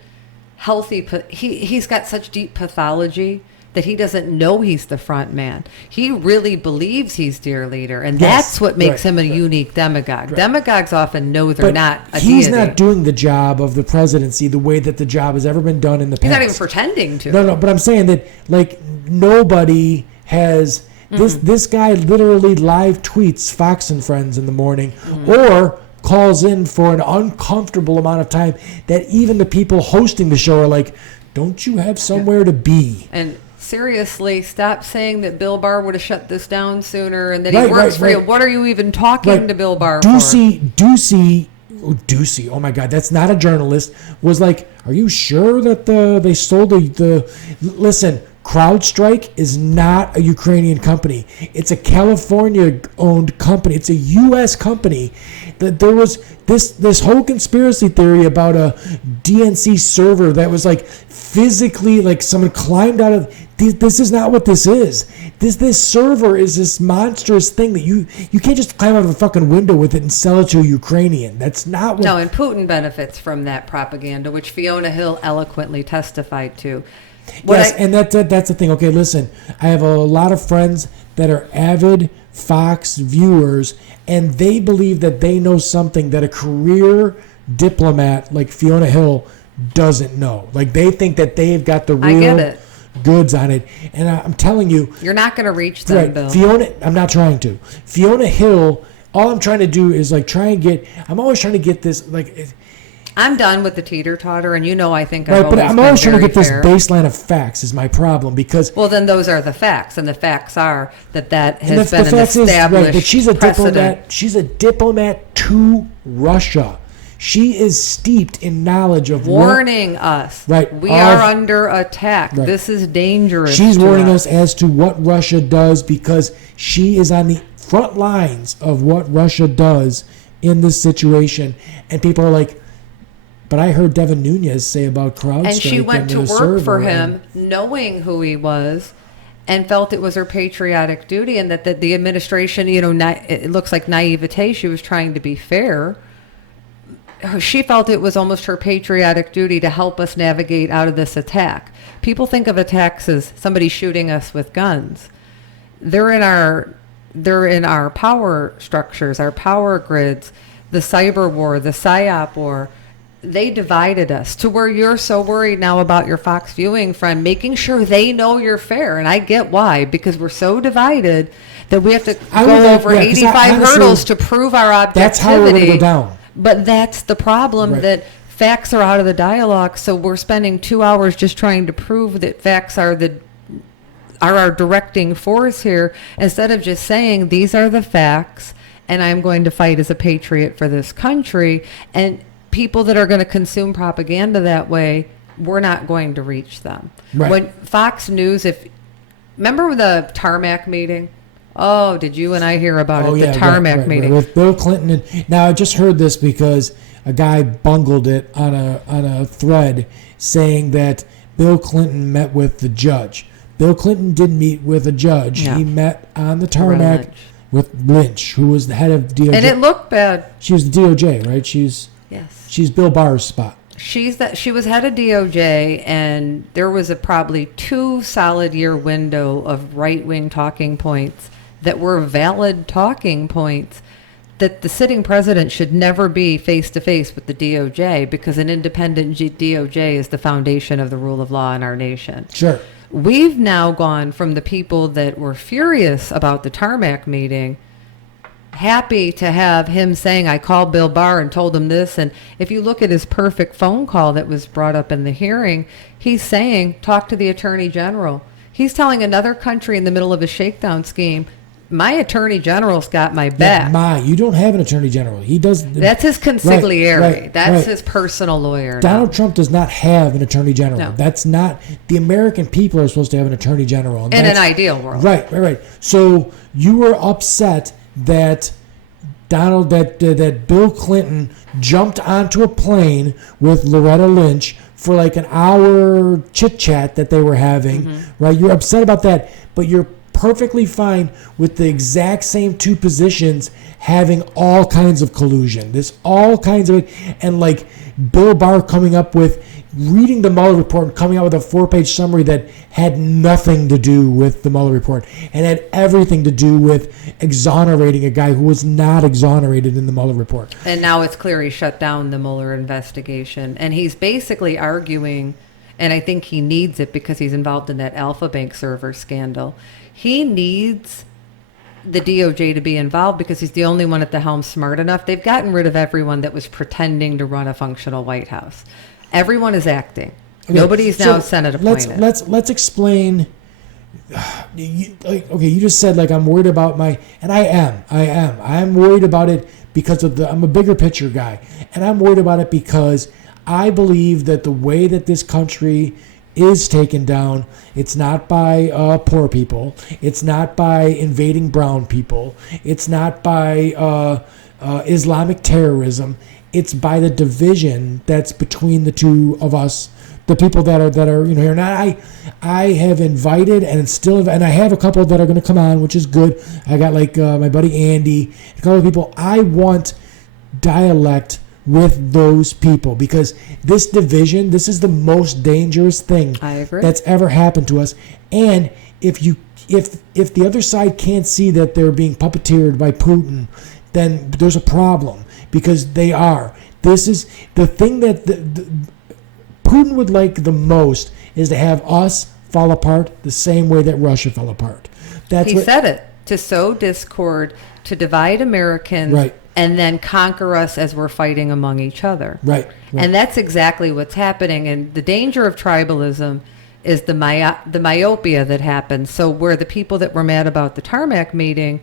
healthy. He's got such deep pathology that he doesn't know he's the front man. He really believes he's dear leader, and that's what makes him a unique demagogue. Demagogues often know they're not a he's deity. not doing the job of the presidency the way that the job has ever been done in the past. He's not even pretending to. No, but I'm saying that, like, nobody has... This guy literally live tweets Fox and Friends in the morning, or calls in for an uncomfortable amount of time that even the people hosting the show are like, don't you have somewhere to be? And seriously, stop saying that Bill Barr would have shut this down sooner and that he works for you. What are you even talking to Bill Barr for? Ducey, oh my God, that's not a journalist, was like, are you sure that they sold the listen, CrowdStrike is not a Ukrainian company. It's a California-owned company. It's a U.S. company. There was this whole conspiracy theory about a DNC server that was like physically, like someone climbed out of. This is not what this is. This server is this monstrous thing that you can't just climb out of a fucking window with it and sell it to a Ukrainian. That's not what. No, and Putin benefits from that propaganda, which Fiona Hill eloquently testified to. And that's the thing. Okay, listen, I have a lot of friends that are avid Fox viewers, and they believe that they know something that a career diplomat like Fiona Hill doesn't know. Like, they think that they've got the real goods on it. And I'm telling you, you're not going to reach them, Bill. I'm not trying to. Fiona Hill, all I'm trying to do is like I'm always trying to get this, like. I'm done with the teeter-totter, and I think but I'm always trying to get this baseline of facts is my problem, because... Well, then those are the facts, and the facts are that has been an established that she's a precedent. Diplomat. She's a diplomat to Russia. She is steeped in knowledge of... Warning us. Right. We are under attack. Right. This is dangerous. She's warning us as to what Russia does, because she is on the front lines of what Russia does in this situation, and people are like... But I heard Devin Nunes say about CrowdStrike. And she went to work for him knowing who he was and felt it was her patriotic duty, and that the administration, it looks like naivete. She was trying to be fair. She felt it was almost her patriotic duty to help us navigate out of this attack. People think of attacks as somebody shooting us with guns. They're in our power structures, our power grids, the cyber war, the PSYOP war. They divided us to where you're so worried now about your Fox viewing friend, making sure they know you're fair. And I get why, because we're so divided that we have to go over 85 hurdles to prove our objectivity. That's how we're going to go down. But that's the problem, that facts are out of the dialogue. So we're spending 2 hours just trying to prove that facts are our directing force here, instead of just saying these are the facts and I'm going to fight as a patriot for this country. And people that are going to consume propaganda that way, we're not going to reach them. Right. When Fox News, remember the tarmac meeting? Oh, did you and I hear about it? The tarmac meeting with Bill Clinton. Now I just heard this because a guy bungled it on a thread saying that Bill Clinton met with the judge. Bill Clinton didn't meet with a judge. No. He met on the tarmac with Lynch, who was the head of DOJ. And it looked bad. She was the DOJ, right? She's Bill Barr's spot. She was head of DOJ, and there was a probably 2 solid year window of right-wing talking points that were valid talking points, that the sitting president should never be face-to-face with the DOJ, because an independent DOJ is the foundation of the rule of law in our nation. Sure. We've now gone from the people that were furious about the tarmac meeting, happy to have him saying, I called Bill Barr and told him this. And if you look at his perfect phone call that was brought up in the hearing, he's saying, talk to the attorney general. He's telling another country in the middle of a shakedown scheme, my attorney general's got my back. You don't have an attorney general. He does. That's his consigliere. That's his personal lawyer. Donald Trump does not have an attorney general. No. That's not, the American people are supposed to have an attorney general. In an ideal world. Right. So you were upset that that Bill Clinton jumped onto a plane with Loretta Lynch for like an hour chit chat that they were having, right? You're upset about that, but you're perfectly fine with the exact same two positions having all kinds of collusion. There's all kinds of it. And like Bill Barr coming up with, reading the Mueller report and coming out with a 4-page summary that had nothing to do with the Mueller report and had everything to do with exonerating a guy who was not exonerated in the Mueller report. And now it's clear he shut down the Mueller investigation. And he's basically arguing, and I think he needs it because he's involved in that Alpha Bank server scandal. He needs the DOJ to be involved because he's the only one at the helm smart enough. They've gotten rid of everyone that was pretending to run a functional White House. Everyone is acting. Okay, nobody's now Senate appointed. Let's explain. You just said like I'm worried about and I am worried about it because I'm a bigger picture guy, and I'm worried about it because I believe that the way that this country is taken down, it's not by poor people, it's not by invading brown people, it's not by Islamic terrorism. It's by the division that's between the two of us, the people that are here. And I have invited and I have a couple that are going to come on, which is good. I got like my buddy Andy, a couple of people. I want dialect with those people because this division, this is the most dangerous thing that's ever happened to us. And if the other side can't see that they're being puppeteered by Putin, then there's a problem. Because they are. This is the thing that Putin would like the most is to have us fall apart the same way that Russia fell apart. He said it, to sow discord, to divide Americans, right, and then conquer us as we're fighting among each other. Right. And that's exactly what's happening. And the danger of tribalism is the myopia that happens. So where the people that were mad about the tarmac meeting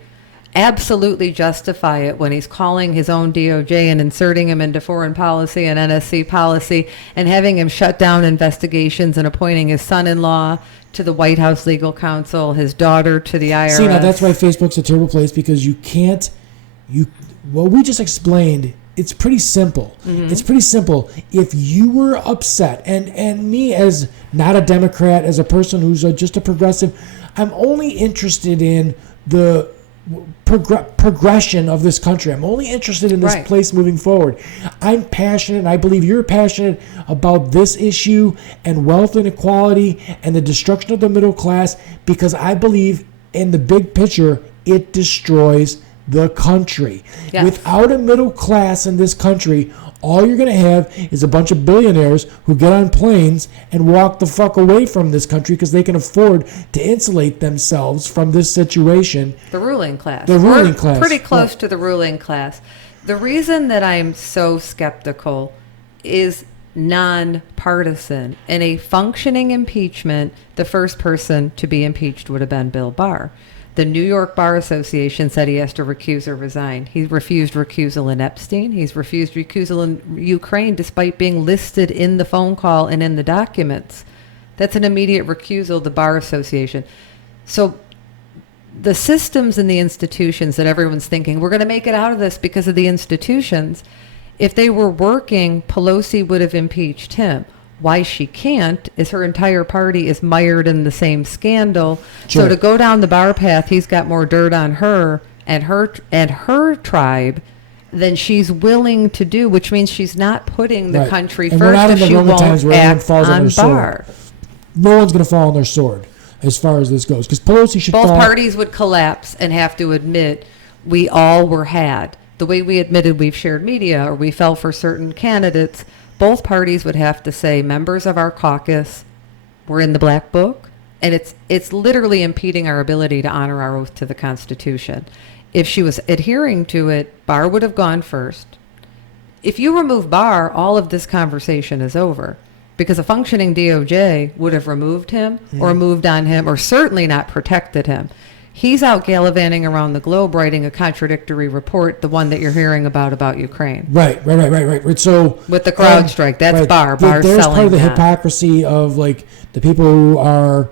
absolutely justify it when he's calling his own DOJ and inserting him into foreign policy and NSC policy and having him shut down investigations and appointing his son-in-law to the White House legal counsel, his daughter to the IRS. See, now that's why Facebook's a terrible place because what we just explained, it's pretty simple. Mm-hmm. It's pretty simple. If you were upset, and me as not a Democrat, as a person who's just a progressive, I'm only interested in the progression of this country. I'm only interested in this place moving forward. I'm passionate, and I believe you're passionate about this issue and wealth inequality and the destruction of the middle class because I believe in the big picture, it destroys the country. Yes. Without a middle class in this country, all you're going to have is a bunch of billionaires who get on planes and walk the fuck away from this country because they can afford to insulate themselves from this situation. The ruling class. We're pretty close to the ruling class. The reason that I'm so skeptical is nonpartisan. In a functioning impeachment, the first person to be impeached would have been Bill Barr. The New York Bar Association said he has to recuse or resign. He refused recusal in Epstein. He's refused recusal in Ukraine despite being listed in the phone call and in the documents. That's an immediate recusal, the Bar Association. So the systems and the institutions that everyone's thinking, we're going to make it out of this because of the institutions. If they were working, Pelosi would have impeached him. Why she can't is her entire party is mired in the same scandal. Sure. So to go down the Barr path, he's got more dirt on her and her tribe than she's willing to do, which means she's not putting the country and first if she won't act on Barr. No one's going to fall on their sword as far as this goes because Pelosi should Both parties would collapse and have to admit we all were had. The way we admitted we've shared media or we fell for certain candidates, both parties would have to say members of our caucus were in the black book, and it's literally impeding our ability to honor our oath to the Constitution. If she was adhering to it, Barr would have gone first. If you remove Barr, all of this conversation is over because a functioning DOJ would have removed him or moved on him or certainly not protected him. He's out gallivanting around the globe writing a contradictory report, the one that you're hearing about Ukraine. Right. So with the crowd strike, that's Barr. Barr's there's selling part of the that. hypocrisy of like the people who are,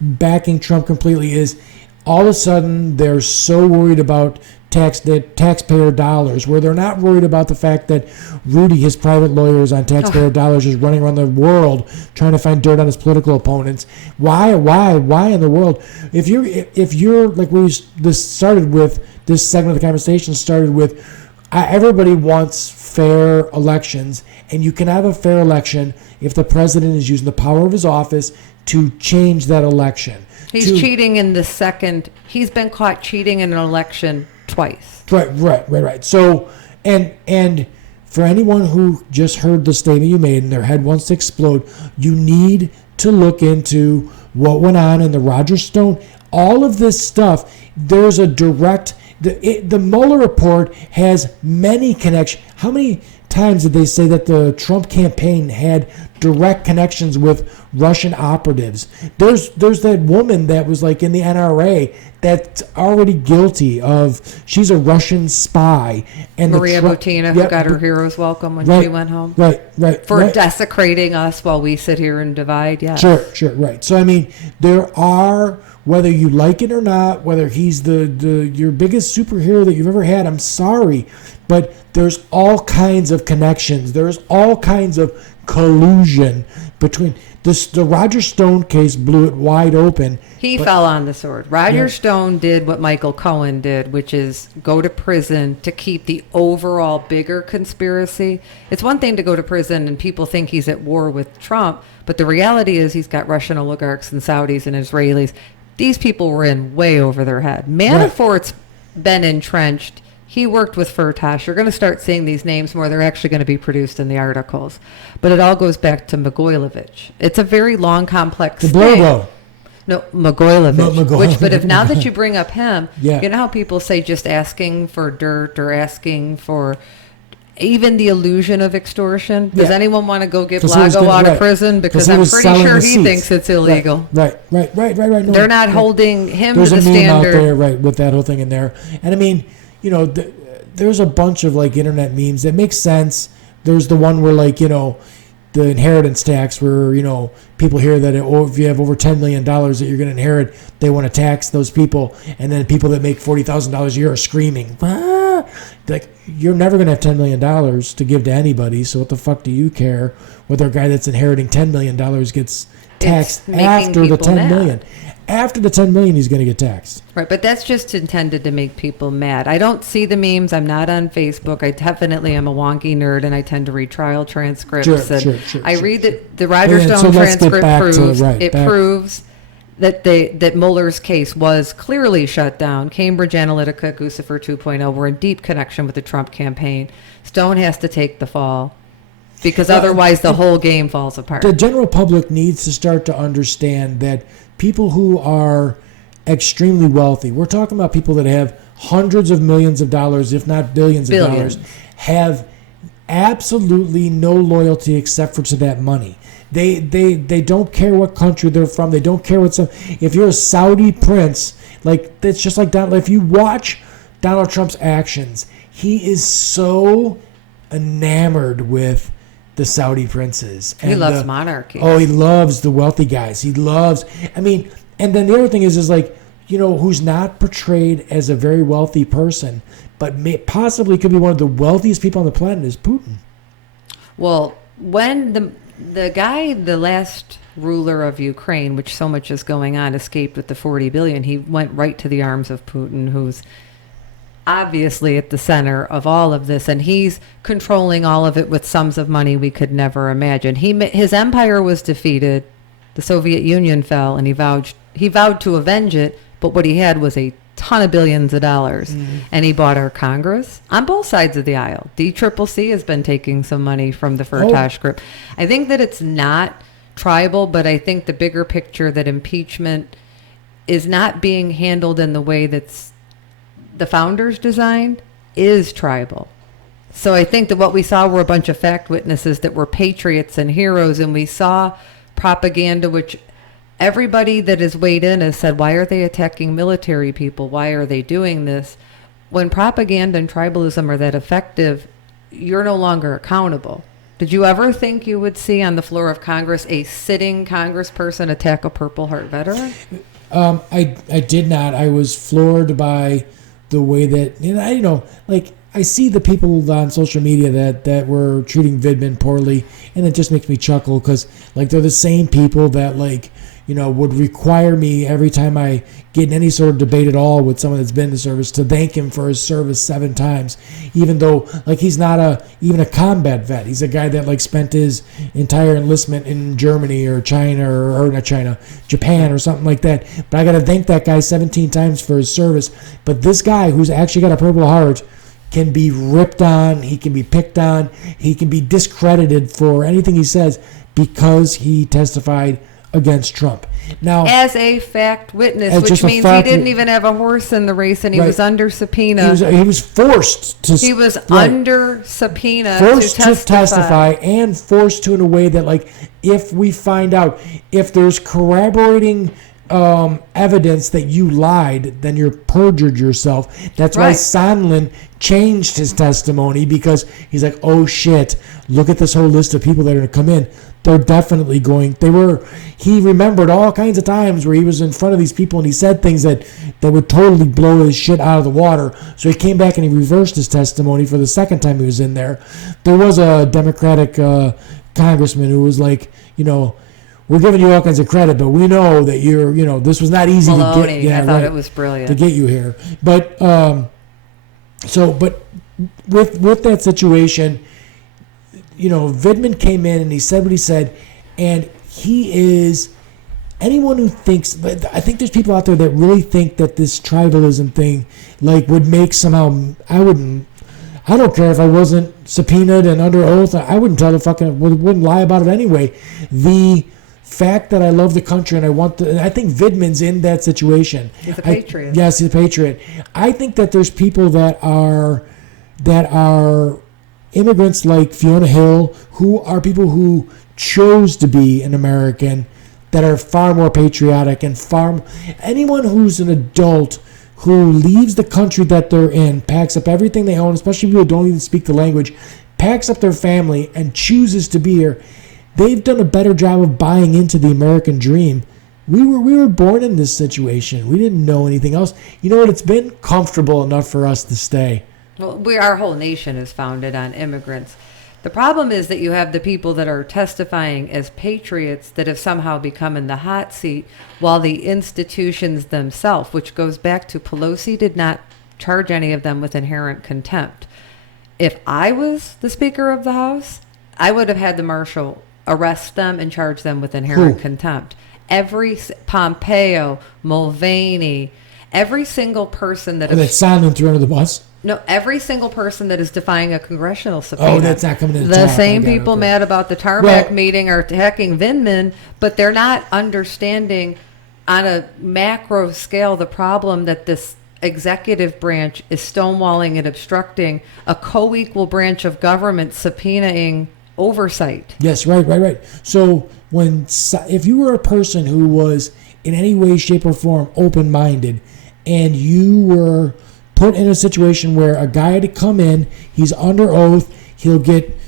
backing Trump completely is all of a sudden they're so worried about taxpayer dollars, where they're not worried about the fact that Rudy, his private lawyer, is on taxpayer dollars, is running around the world trying to find dirt on his political opponents. Why in the world? If you're like this segment of the conversation started with, everybody wants fair elections, and you can have a fair election if the president is using the power of his office to change that election. He's cheating in the second. He's been caught cheating in an election twice. Right. So, and for anyone who just heard the statement you made and their head wants to explode, you need to look into what went on in the Roger Stone. All of this stuff, there's a direct. The Mueller report has many connections. How many times did they say that the Trump campaign had direct connections with Russian operatives? There's that woman that was like in the NRA that's already guilty of, she's a Russian spy. And Maria Butina, who got her hero's welcome when she went home. Right. For desecrating us while we sit here and divide, yes. Sure, right. So, I mean, there are, whether you like it or not, whether he's your biggest superhero that you've ever had, I'm sorry, but there's all kinds of connections. There's all kinds of collusion between this. The Roger Stone case blew it wide open. He fell on the sword. Roger Stone did what Michael Cohen did, which is go to prison to keep the overall bigger conspiracy. It's one thing to go to prison and people think he's at war with Trump, but the reality is he's got Russian oligarchs and Saudis and Israelis. These people were in way over their head. Manafort's been entrenched. He worked with Firtash. You're going to start seeing these names more. They're actually going to be produced in the articles. But it all goes back to Mogilevich. It's a very long, complex thing. No, Mogilevich. But if now that you bring up him, you know how people say just asking for dirt or asking for even the illusion of extortion? Does anyone want to go get Lago out of prison? Because I'm pretty sure he thinks it's illegal. Right. No, they're not holding him to the standard. There's a meme out there, right, with that whole thing in there. And I mean, you know, there's a bunch of like internet memes that make sense. There's the one where, like, you know, the inheritance tax, where, you know, people hear that if you have over $10 million that you're going to inherit, they want to tax those people. And then people that make $40,000 a year are screaming, ah! Like, you're never going to have $10 million to give to anybody. So what the fuck do you care whether a guy that's inheriting $10 million gets taxed after the $10 million? After the $10 million, he's going to get taxed. Right, but that's just intended to make people mad. I don't see the memes. I'm not on Facebook. I definitely am a wonky nerd, and I tend to read trial transcripts. I read the Roger Stone transcript proves that Mueller's case was clearly shut down. Cambridge Analytica, Guccifer 2.0 were in deep connection with the Trump campaign. Stone has to take the fall, because otherwise the whole game falls apart. The general public needs to start to understand that people who are extremely wealthy, we're talking about people that have hundreds of millions of dollars, if not billions of dollars, have absolutely no loyalty except for to that money. They don't care what country they're from. They don't care if you're a Saudi prince, like, it's just like Donald. If you watch Donald Trump's actions, he is so enamored with the Saudi princes. He loves monarchy. Oh, he loves the wealthy guys. He loves, I mean, and then the other thing is like, you know, who's not portrayed as a very wealthy person, but possibly could be one of the wealthiest people on the planet, is Putin. Well, when the last ruler of Ukraine, which so much is going on, escaped with the $40 billion, he went right to the arms of Putin, who's obviously at the center of all of this, and he's controlling all of it with sums of money we could never imagine. His empire was defeated, the Soviet Union fell, and he vowed to avenge it, but what he had was a ton of billions of dollars, and he bought our Congress on both sides of the aisle. DCCC has been taking some money from the Firtash group. I think that it's not tribal, but I think the bigger picture that impeachment is not being handled in the way that's the founders designed is tribal. So I think that what we saw were a bunch of fact witnesses that were patriots and heroes, and we saw propaganda, which everybody that has weighed in has said, why are they attacking military people? Why are they doing this? When propaganda and tribalism are that effective, you're no longer accountable. Did you ever think you would see on the floor of Congress a sitting congressperson attack a Purple Heart veteran? I did not. I was floored by the way that, like I see the people on social media that were treating Vidman poorly, and it just makes me chuckle because like they're the same people that like, would require me every time I get in any sort of debate at all with someone that's been in the service to thank him for his service 7 times, even though like he's not even a combat vet. He's a guy that like spent his entire enlistment in Germany or China or not China, Japan or something like that. But I got to thank that guy 17 times for his service. But this guy who's actually got a Purple Heart can be ripped on, he can be picked on, he can be discredited for anything he says because he testified against Trump. Now, as a fact witness, which means he didn't even have a horse in the race, and he was under subpoena. He was forced to. He was under subpoena forced to testify, and forced to in a way that, like, if we find out if there's corroborating evidence that you lied, then you're perjured yourself. That's why Sondland changed his testimony, because he's like, oh shit, look at this whole list of people that are going to come in. They're definitely he remembered all kinds of times where he was in front of these people and he said things that would totally blow his shit out of the water. So he came back and he reversed his testimony for the second time he was in there. There was a Democratic congressman who was like, we're giving you all kinds of credit, but we know that you're, this was not easy Maloney, to get. Yeah, I thought it was brilliant to get you here. But but with that situation, Vidman came in and he said what he said, and he is anyone who thinks. I think there's people out there that really think that this tribalism thing, like, would make somehow. I don't care if I wasn't subpoenaed and under oath. I wouldn't wouldn't lie about it anyway. The fact that I love the country and I think Vidman's in that situation. He's a patriot. Yes, he's a patriot. I think that there's people that are immigrants like Fiona Hill, who are people who chose to be an American, that are far more patriotic and anyone who's an adult who leaves the country that they're in, packs up everything they own, especially people who don't even speak the language, packs up their family and chooses to be here. They've done a better job of buying into the American dream. We were born in this situation. We didn't know anything else. You know what? It's been comfortable enough for us to stay. Well, our whole nation is founded on immigrants. The problem is that you have the people that are testifying as patriots that have somehow become in the hot seat, while the institutions themselves, which goes back to Pelosi, did not charge any of them with inherent contempt. If I was the Speaker of the House, I would have had the marshal arrest them and charge them with inherent contempt. Pompeo, Mulvaney, every single person that... that's Sondland threw under the bus? No, every single person that is defying a congressional subpoena. Oh, that's not coming to the same people mad about the tarmac meeting are attacking Vindman, but they're not understanding on a macro scale the problem that this executive branch is stonewalling and obstructing a co-equal branch of government subpoenaing oversight. Yes, right. So if you were a person who was in any way, shape, or form open-minded, and you were put in a situation where a guy had to come in, he's under oath, he'll get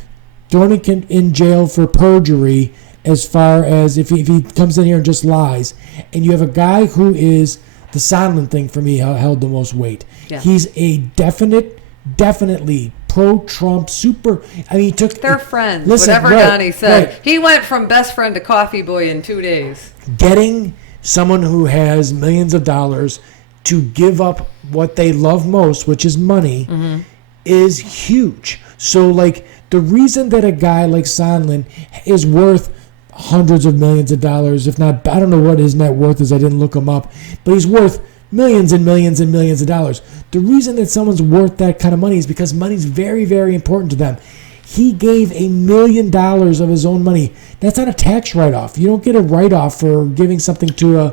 thrown in jail for perjury, as far as if he comes in here and just lies, and you have a guy who is the Sondland thing for me held the most weight. Yeah. He's a definitely pro-Trump, super. I mean, they're friends. Whatever Donnie said, he went from best friend to coffee boy in 2 days. Getting someone who has millions of dollars to give up what they love most, which is money, is huge. So, like, the reason that a guy like Sondland is worth hundreds of millions of dollars, if not, I don't know what his net worth is, I didn't look him up, but he's worth millions and millions and millions of dollars. The reason that someone's worth that kind of money is because money's very, very important to them. He gave $1 million of his own money. That's not a tax write-off. You don't get a write-off for giving something to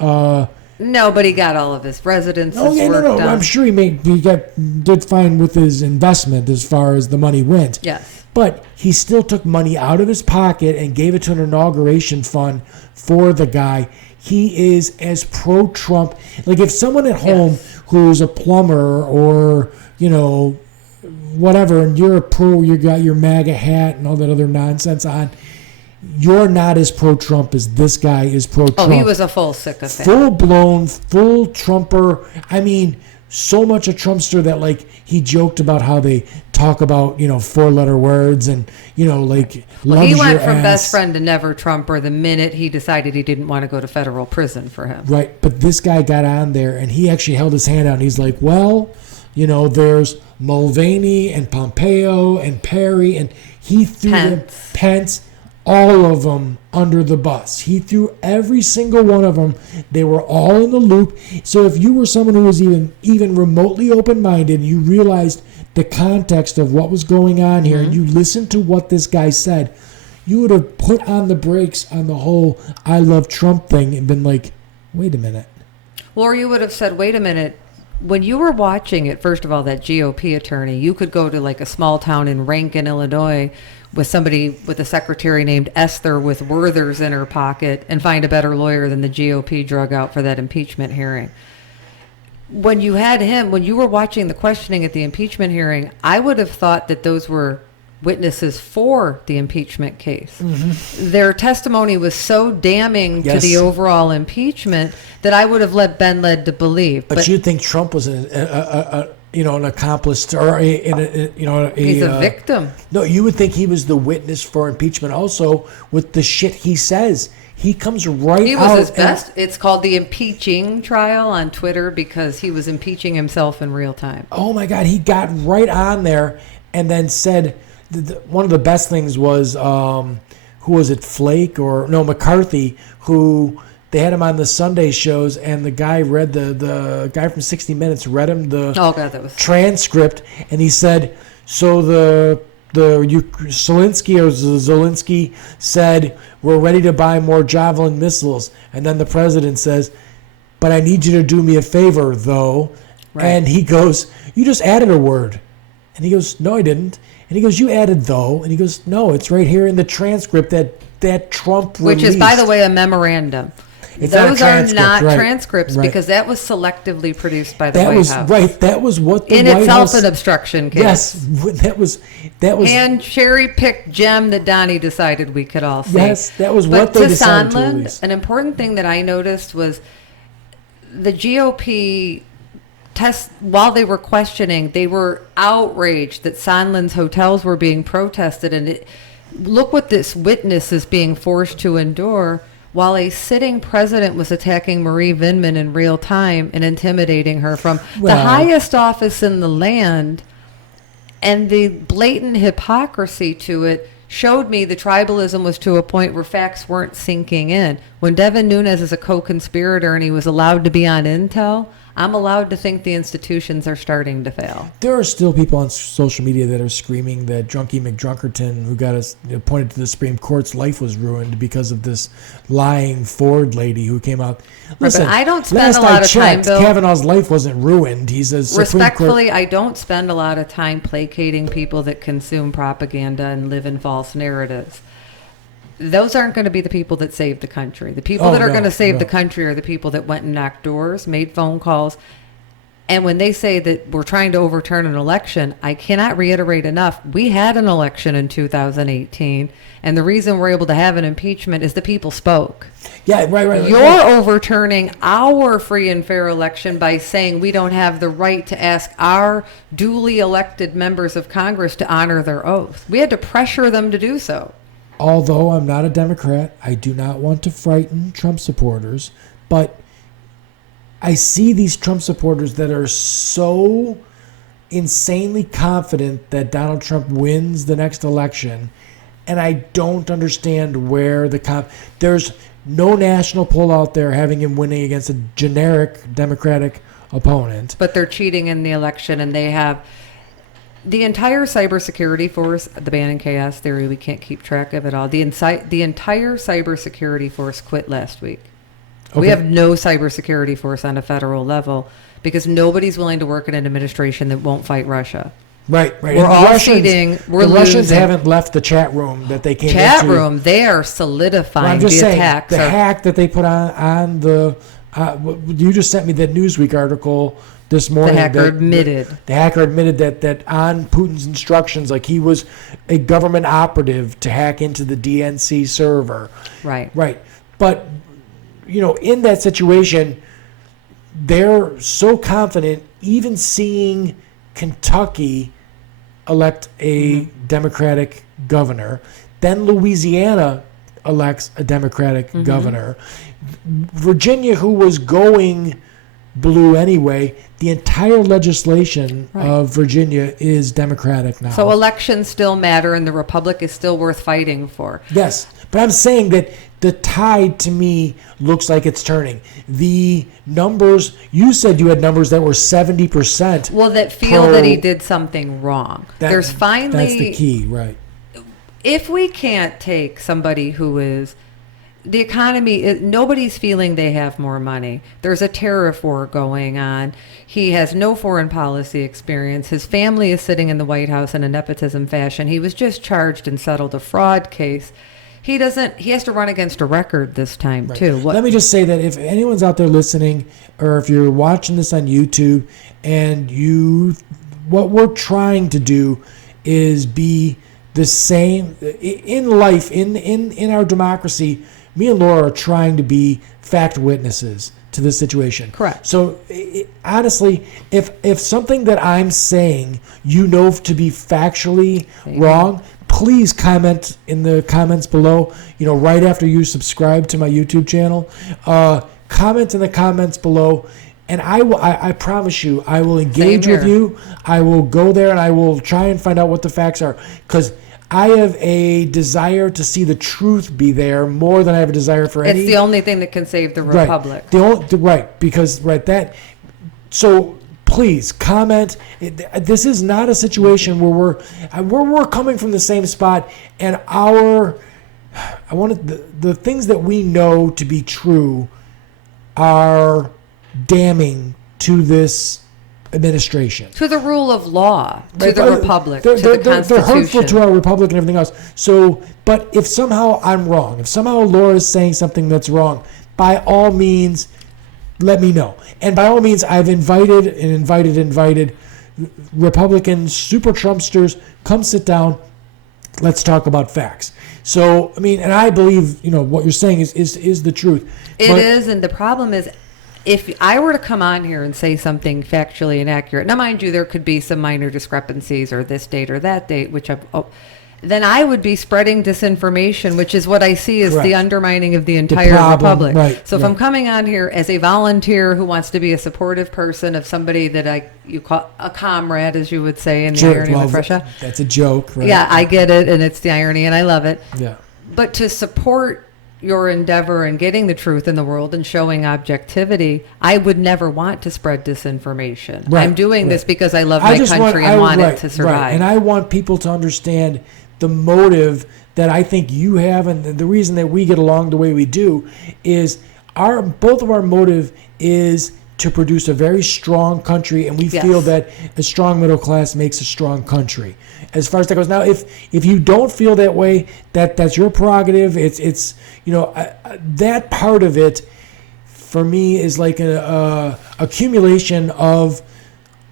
a... No, but he got all of his residences done. I'm sure he did fine with his investment as far as the money went. Yes. But he still took money out of his pocket and gave it to an inauguration fund for the guy. He is as pro-Trump. Like, if someone at home who's a plumber or, whatever, and you're a pro, you got your MAGA hat and all that other nonsense on, you're not as pro-Trump as this guy is pro-Trump. Oh, he was a full sycophant. Full-blown, full Trumper. I mean, so much a Trumpster that like he joked about how they talk about 4-letter words and like Well, he loves went your from ass. best friend to never Trumper the minute he decided he didn't want to go to federal prison for him. Right, but this guy got on there and he actually held his hand out and he's like, well, there's Mulvaney and Pompeo and Perry, and he threw Pence, all of them under the bus. He threw every single one of them. They were all in the loop. So if you were someone who was even remotely open-minded, you realized the context of what was going on here, and you listened to what this guy said, you would have put on the brakes on the whole I love Trump thing and been like, wait a minute. Or you would have said, wait a minute. When you were watching it, first of all, that GOP attorney, you could go to like a small town in Rankin, Illinois, with somebody with a secretary named Esther with Werther's in her pocket and find a better lawyer than the GOP drug out for that impeachment hearing. When you had him, when you were watching the questioning at the impeachment hearing, I would have thought that those were witnesses for the impeachment case. Their testimony was so damning to the overall impeachment that I would have been led to believe. But you'd think Trump was an accomplice or he's a victim. No, you would think he was the witness for impeachment also with the shit he says. He comes right out. He was his best. It's called the impeaching trial on Twitter because he was impeaching himself in real time. Oh my God, he got right on there and then said one of the best things was who was it, Flake or no McCarthy, who they had him on the Sunday shows, and the guy read the guy from 60 Minutes read him the transcript, and he said, so the Zelensky said we're ready to buy more Javelin missiles, and then the president says, but I need you to do me a favor though, and he goes, you just added a word, and he goes, no I didn't. And he goes, you added though. And he goes, no, it's right here in the transcript that Trump released. Which is, by the way, a memorandum. Those are not transcripts because that was selectively produced by the White House. Right. That was what the in White itself House, an obstruction case. Yes. That was and cherry-picked gem that Donnie decided we could all see. Yes, that was what they decided to release. An important thing that I noticed was the GOP while they were questioning, they were outraged that Sondland's hotels were being protested. And look what this witness is being forced to endure while a sitting president was attacking Marie Vindman in real time and intimidating her from the highest office in the land. And the blatant hypocrisy to it showed me the tribalism was to a point where facts weren't sinking in. When Devin Nunes is a co-conspirator and he was allowed to be on Intel, I'm allowed to think the institutions are starting to fail. There are still people on social media that are screaming that Drunky McDrunkerton, who got us appointed to the Supreme Court's life was ruined because of this lying Ford lady who came out. Listen, but I don't spend a lot of time, Bill. Kavanaugh's life wasn't ruined. He's a Supreme Respectfully, Court. I don't spend a lot of time placating people that consume propaganda and live in false narratives. Those aren't going to be the people that save the country. The people that are going to save the country are the people that went and knocked doors, made phone calls. And when they say that we're trying to overturn an election, I cannot reiterate enough. We had an election in 2018. And the reason we're able to have an impeachment is the people spoke. Yeah, right. You're overturning our free and fair election by saying we don't have the right to ask our duly elected members of Congress to honor their oath. We had to pressure them to do so. Although I'm not a Democrat, I do not want to frighten Trump supporters, but I see these Trump supporters that are so insanely confident that Donald Trump wins the next election, and I don't understand where there's no national poll out there having him winning against a generic Democratic opponent. But they're cheating in the election, and they have the entire cybersecurity force, the Bannon chaos theory, we can't keep track of it all. The entire cybersecurity force quit last week. Okay. We have no cybersecurity force on a federal level because nobody's willing to work in an administration that won't fight Russia. Right. We're all cheating. The Russians haven't left the chat room that they came into. Chat room, they are solidifying the attacks. The hack that they put on the... you just sent me that Newsweek article this morning. The hacker admitted. The hacker admitted that on Putin's instructions, like he was a government operative to hack into the DNC server. Right. But, in that situation, they're so confident even seeing Kentucky elect a Democratic governor, then Louisiana elects a Democratic governor, Virginia, who was going blue anyway, the entire legislation of Virginia is Democratic now. So elections still matter, and the Republic is still worth fighting for. Yes, but I'm saying that the tide to me looks like it's turning. The numbers, you said you had numbers that were 70%. Well, that feel that he did something wrong. There's finally... That's the key, right. If we can't take somebody who is... The economy, nobody's feeling they have more money. There's a tariff war going on. He has no foreign policy experience. His family is sitting in the White House in a nepotism fashion. He was just charged and settled a fraud case. He has to run against a record this time, too. Let me just say that if anyone's out there listening, or if you're watching this on YouTube, and what we're trying to do is be the same in life, in our democracy. Me and Laura are trying to be fact witnesses to this situation. Correct. So honestly, if something that I'm saying you know to be factually wrong, please comment in the comments below. Right after you subscribe to my YouTube channel, comment in the comments below. And I promise you, I will engage with you. I will go there and I will try and find out what the facts are, because I have a desire to see the truth be there more than I have a desire for any. It's the only thing that can save the Republic. So please comment. This is not a situation where we're coming from the same spot, and the things that we know to be true are damning to this administration, to the rule of law, to the Republic, to the Constitution. They're hurtful to our Republic and everything else. So, but if somehow I'm wrong, if somehow Laura is saying something that's wrong, by all means, let me know. And by all means, I've invited Republican super Trumpsters, come sit down, let's talk about facts. So, and I believe, what you're saying is the truth. It is, and the problem is, if I were to come on here and say something factually inaccurate, now mind you, there could be some minor discrepancies or this date or that date, then I would be spreading disinformation, which is what I see as the undermining of the entire Republic. Right, so if I'm coming on here as a volunteer who wants to be a supportive person of somebody that you call a comrade, as you would say in the irony with Russia. That's a joke, right? Yeah, I get it, and it's the irony, and I love it. Yeah. But to support your endeavor in getting the truth in the world and showing objectivity, I would never want to spread disinformation. I'm doing this because I love my country and want it to survive. Right. And I want people to understand the motive that I think you have, and the reason that we get along the way we do is both of our motive is to produce a very strong country, and we feel that a strong middle class makes a strong country. As far as that goes, now if you don't feel that way, that's your prerogative. It's that part of it for me is like a accumulation of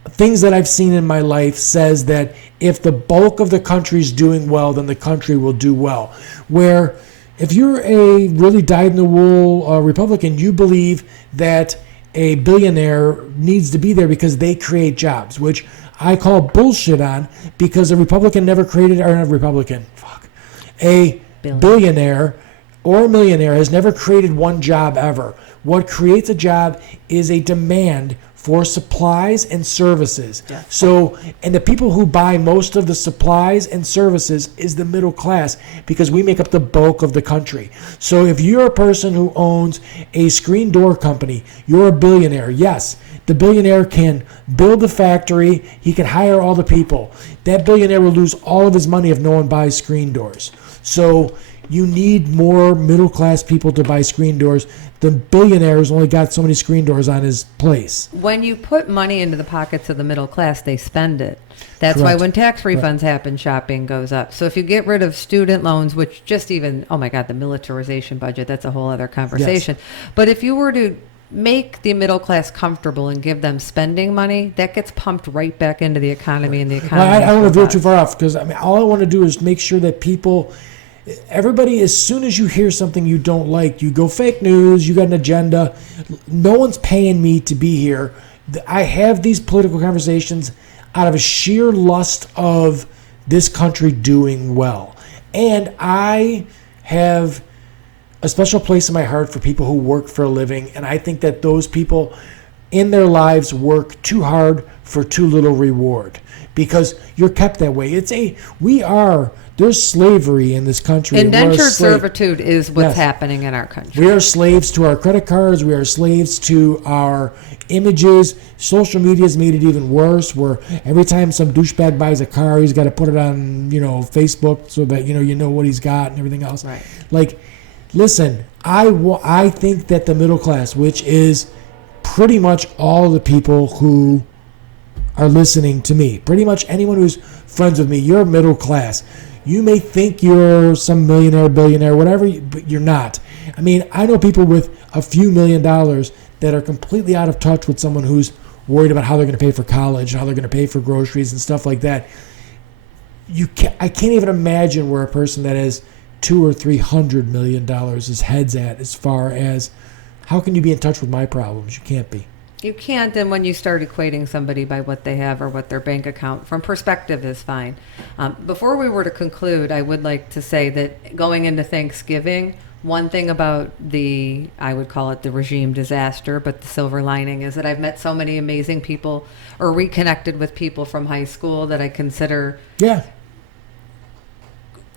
things that I've seen in my life says that if the bulk of the country's doing well, then the country will do well. Where if you're a really dyed-in-the-wool Republican, you believe that a billionaire needs to be there because they create jobs, which I call bullshit on, because a Republican never created, or not a Republican, a billionaire or a millionaire has never created one job ever. What creates a job is a demand for supplies and services. Yeah. So, and the people who buy most of the supplies and services is the middle class, because we make up the bulk of the country. So if you're a person who owns a screen door company, you're a billionaire. Yes, the billionaire can build the factory. He can hire all the people. That billionaire will lose all of his money if no one buys screen doors. So you need more middle class people to buy screen doors. The billionaire has only got so many screen doors on his place. When you put money into the pockets of the middle class, they spend it. That's why when tax refunds happen, shopping goes up. So if you get rid of student loans, which just even, oh my God, the militarization budget, that's a whole other conversation. Yes. But if you were to make the middle class comfortable and give them spending money, that gets pumped right back into the economy, and the economy. I don't want to veer too far off, because all I want to do is make sure that everybody, as soon as you hear something you don't like, you go fake news, you got an agenda. No one's paying me to be here. I have these political conversations out of a sheer lust of this country doing well. And I have a special place in my heart for people who work for a living. And I think that those people in their lives work too hard for too little reward, because you're kept that way. There's slavery in this country. Indentured servitude is what's happening in our country. We are slaves to our credit cards. We are slaves to our images. Social media has made it even worse, where every time some douchebag buys a car, he's got to put it on, Facebook so that, you know what he's got and everything else. Right. Like, listen, I think that the middle class, which is pretty much all the people who are listening to me, pretty much anyone who's friends with me, you're middle class. You may think you're some millionaire, billionaire, whatever, but you're not. I mean, I know people with a few $1 million that are completely out of touch with someone who's worried about how they're going to pay for college, how they're going to pay for groceries and stuff like that. I can't even imagine where a person that has $200 or $300 million his head's at, as far as how can you be in touch with my problems? You can't be. You can't, and when you start equating somebody by what they have or what their bank account from perspective is fine. Before we were to conclude, I would like to say that going into Thanksgiving, one thing about I would call it the regime disaster, but the silver lining is that I've met so many amazing people or reconnected with people from high school that I consider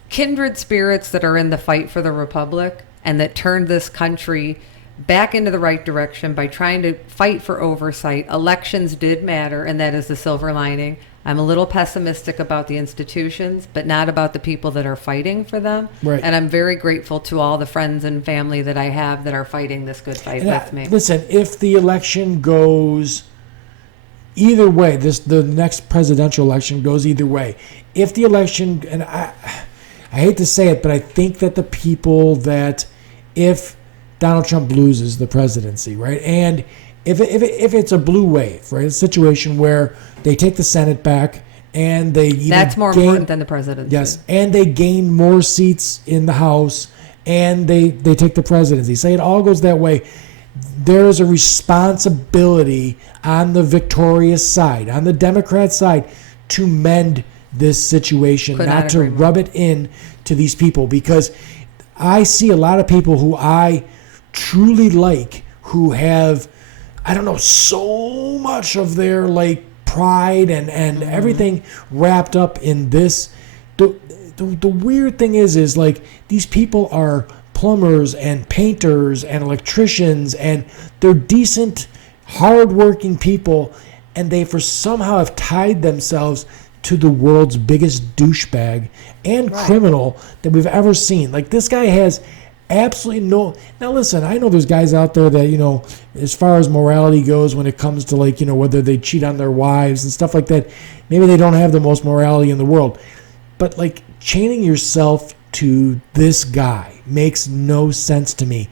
kindred spirits that are in the fight for the republic and that turned this country back into the right direction by trying to fight for oversight. Elections did matter, and that is the silver lining. I'm a little pessimistic about the institutions, but not about the people that are fighting for them. Right. And I'm very grateful to all the friends and family that I have that are fighting this good fight with me. Listen, if the election goes either way, the next presidential election goes either way. If the election, and I hate to say it, but I think that the people that, if Donald Trump loses the presidency, right? And if it's a blue wave, right? A situation where they take the Senate back and that's more important than the presidency. Yes, and they gain more seats in the House and they take the presidency. Say it all goes that way. There is a responsibility on the victorious side, on the Democrat side, to mend this situation, not to rub it in to these people, because I see a lot of people who I truly like, who have, I don't know, so much of their pride and everything wrapped up in this. The weird thing is these people are plumbers and painters and electricians, and they're decent, hardworking people, and they somehow have tied themselves to the world's biggest douchebag and criminal that we've ever seen. This guy has absolutely no. Now listen, I know there's guys out there that, as far as morality goes, when it comes to whether they cheat on their wives and stuff like that, maybe they don't have the most morality in the world. But chaining yourself to this guy makes no sense to me.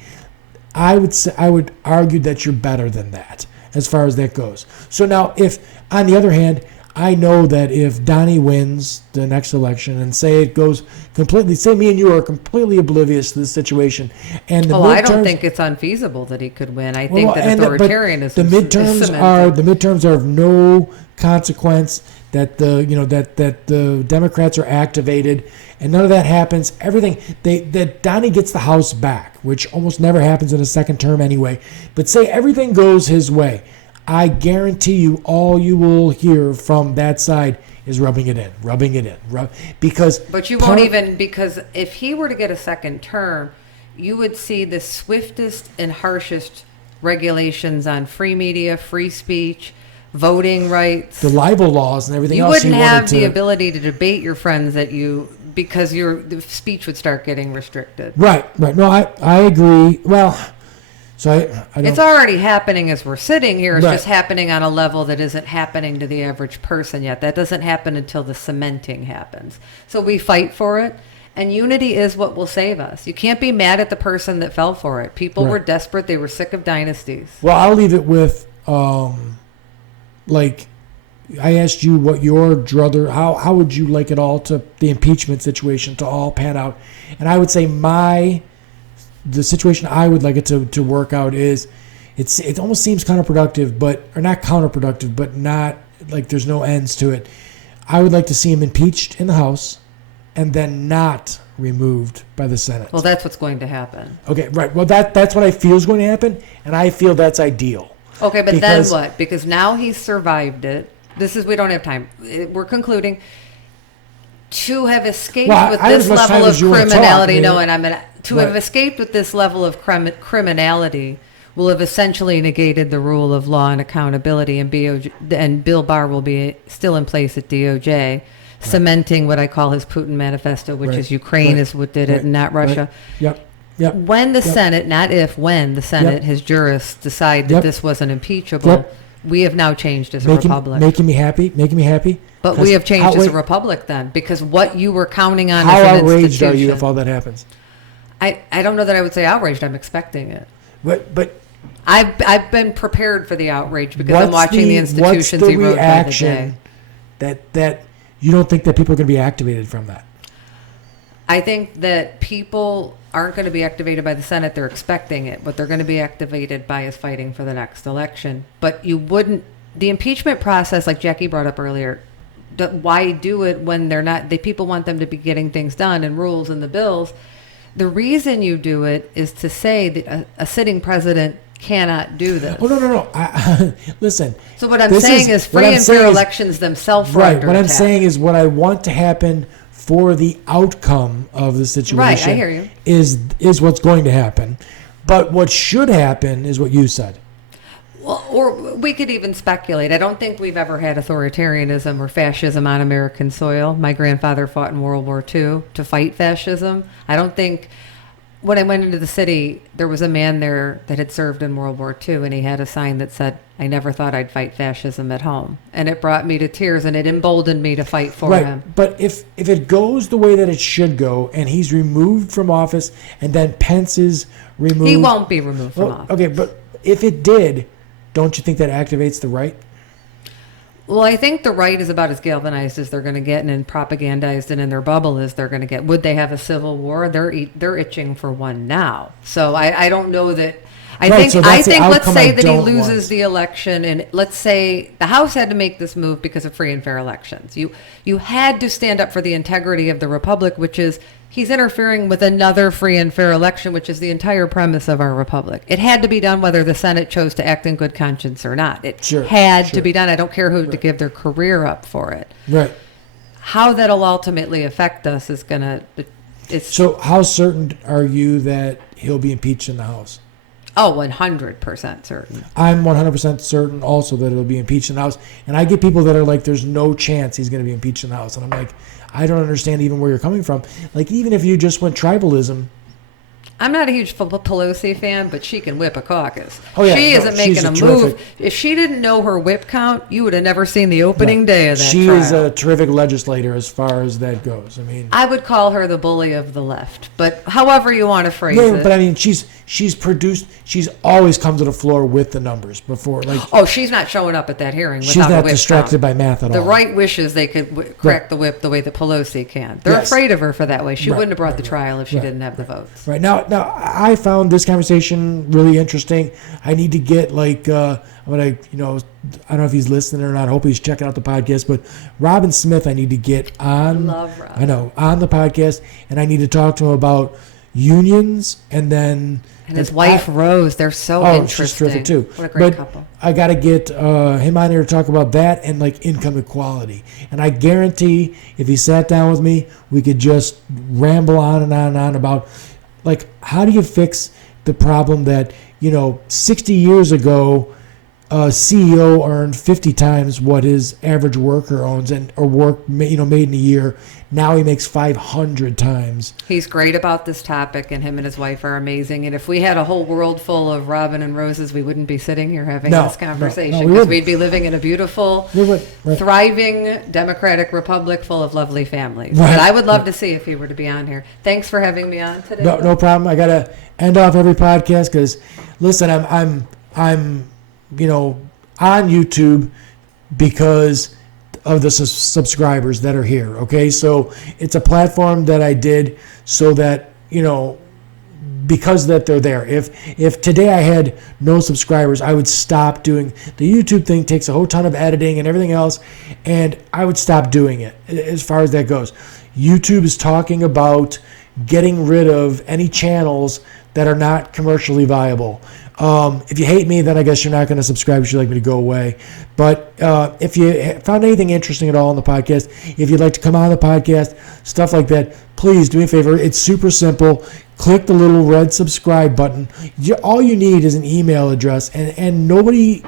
I would argue that you're better than that as far as that goes. So now, if on the other hand, I know that if Donnie wins the next election and say it goes completely, say me and you are completely oblivious to this situation, and I don't think it's unfeasible that he could win. I think that authoritarianism is the midterms are of no consequence. That the Democrats are activated, and none of that happens. Everything that Donnie gets the House back, which almost never happens in a second term anyway. But say everything goes his way, I guarantee you, all you will hear from that side is rubbing it in. Because if he were to get a second term, you would see the swiftest and harshest regulations on free media, free speech, voting rights, the libel laws, and everything else. You wouldn't have the ability to debate your friends because the speech would start getting restricted. Right. No, I agree. Well. So I don't, it's already happening as we're sitting here. It's just happening on a level that isn't happening to the average person yet. That doesn't happen until the cementing happens. So we fight for it, and unity is what will save us. You can't be mad at the person that fell for it. People were desperate. They were sick of dynasties. Well, I'll leave it with, I asked you what your druther, how would you like it all to, the impeachment situation to all pan out? And I would say the situation I would like it to work out is it almost seems counterproductive, or not counterproductive, but not like there's no ends to it. I would like to see him impeached in the House and then not removed by the Senate. Well, that's what's going to happen. Okay, right. Well, that's what I feel is going to happen, and I feel that's ideal. Okay, but then what? Because now he's survived it. We don't have time. We're concluding. To have escaped with this level of criminality, have escaped with this level of criminality will have essentially negated the rule of law and accountability, and Bill Barr will be still in place at DOJ, cementing what I call his Putin manifesto, which is Ukraine is what did it, and not Russia. Yep. Yep. When the Senate, not if, when the Senate, his jurists decide that this wasn't impeachable, we have now changed as a republic. Making me happy. But we have changed as a republic then, because what you were counting on how as an outraged institution. are you if all that happens? I don't know that I would say outraged. I'm expecting it. But I've been prepared for the outrage because I'm watching the institutions erode by the day. That you don't think that people are going to be activated from that? I think that people aren't going to be activated by the Senate. They're expecting it. What they're going to be activated by is fighting for the next election. But the impeachment process, like Jackie brought up earlier, why do it when they're not, people want them to be getting things done and rules and the bills. The reason you do it is to say that a sitting president cannot do this. Oh, no. Listen. So what I'm saying is free and fair elections themselves are under What I'm attack. saying is what I want to happen for the outcome of the situation. Right, I hear you. Is what's going to happen. But what should happen is what you said. Well, or we could even speculate. I don't think we've ever had authoritarianism or fascism on American soil. My grandfather fought in World War II to fight fascism. I don't think... When I went into the city, there was a man there that had served in World War II, and he had a sign that said, "I never thought I'd fight fascism at home." And it brought me to tears, and it emboldened me to fight for him. But if it goes the way that it should go, and he's removed from office, and then Pence is removed... He won't be removed from office. Okay, but if it did, don't you think that activates the right? Well, I think the right is about as galvanized as they're going to get, and propagandized and in their bubble as they're going to get. Would they have a civil war? They're itching for one now. So I don't know that. I think let's say that he loses the election, and let's say the House had to make this move because of free and fair elections. You had to stand up for the integrity of the republic, which is he's interfering with another free and fair election, which is the entire premise of our republic. It had to be done whether the Senate chose to act in good conscience or not. It had to be done. I don't care who to give their career up for it. Right. How that'll ultimately affect us is going to... So how certain are you that he'll be impeached in the House? Oh, 100% certain. I'm 100% certain also that it'll be impeached in the House. And I get people that are like, there's no chance he's going to be impeached in the House. And I'm like, I don't understand even where you're coming from. Like, even if you just went tribalism. I'm not a huge Pelosi fan, but she can whip a caucus. Oh, yeah. She isn't making a move. If she didn't know her whip count, you would have never seen the opening day of that She trial. is a terrific legislator as far as that goes. I mean, I would call her the bully of the left, but however you want to phrase it. But I mean, she's always come to the floor with the numbers before. Like, she's not showing up at that hearing without a whip count. She's not distracted by math at all. The right wishes they could crack the whip the way that Pelosi can. They're afraid of her for that way. She wouldn't have brought the trial if she didn't have the votes. Right. Now I found this conversation really interesting. I need to get I'm gonna, I don't know if he's listening or not. I hope he's checking out the podcast. But Robin Smith, I need to get on. Love Robin. I know, on the podcast, and I need to talk to him about unions and then. And his wife Rose, they're so interesting. She's terrific too. What a great couple. I got to get him on here to talk about that and like income equality. And I guarantee if he sat down with me, we could just ramble on and on and on about like how do you fix the problem that 60 years ago a CEO earned 50 times what his average worker owns made in a year. Now he makes 500 times. He's great about this topic, and him and his wife are amazing. And if we had a whole world full of Robin and Roses, we wouldn't be sitting here having this conversation because we'd be living in a beautiful, thriving democratic republic full of lovely families. Right. But I would love to see if he were to be on here. Thanks for having me on today. No problem. I got to end off every podcast because, listen, I'm on YouTube because of the subscribers that are here. Okay, so it's a platform that I did so that because that they're there. If today I had no subscribers, I would stop doing the YouTube thing. Takes a whole ton of editing and everything else, and I would stop doing it as far as that goes. YouTube is talking about getting rid of any channels that are not commercially viable. If you hate me, then I guess you're not going to subscribe if you'd like me to go away. But if you found anything interesting at all on the podcast, if you'd like to come on the podcast, stuff like that, please do me a favor. It's super simple. Click the little red subscribe button. All you need is an email address, and nobody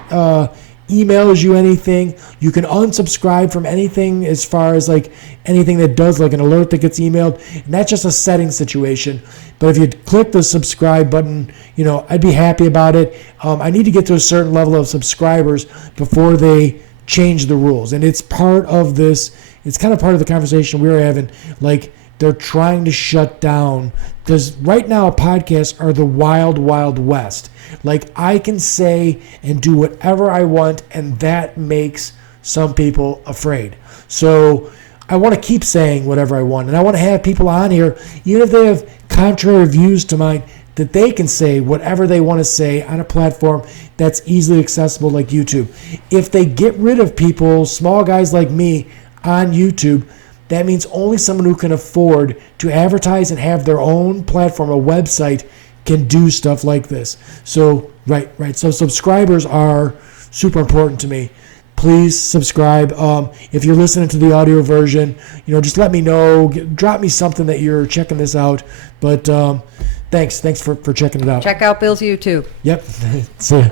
emails you anything. You can unsubscribe from anything as far as like anything that does like an alert that gets emailed. And that's just a setting situation. But if you click the subscribe button, I'd be happy about it. I need to get to a certain level of subscribers before they change the rules. And it's part of this. It's kind of part of the conversation we were having. Like, they're trying to shut down, because right now podcasts are the wild, wild west. Like, I can say and do whatever I want, and that makes some people afraid. So I want to keep saying whatever I want, and I want to have people on here, even if they have contrary views to mine, that they can say whatever they want to say on a platform that's easily accessible like YouTube. If they get rid of people, small guys like me, on YouTube, that means only someone who can afford to advertise and have their own platform, a website, can do stuff like this. So, right. So subscribers are super important to me. Please subscribe. If you're listening to the audio version, just let me know. Drop me something that you're checking this out. But thanks for checking it out. Check out Bill's YouTube. Yep. See ya.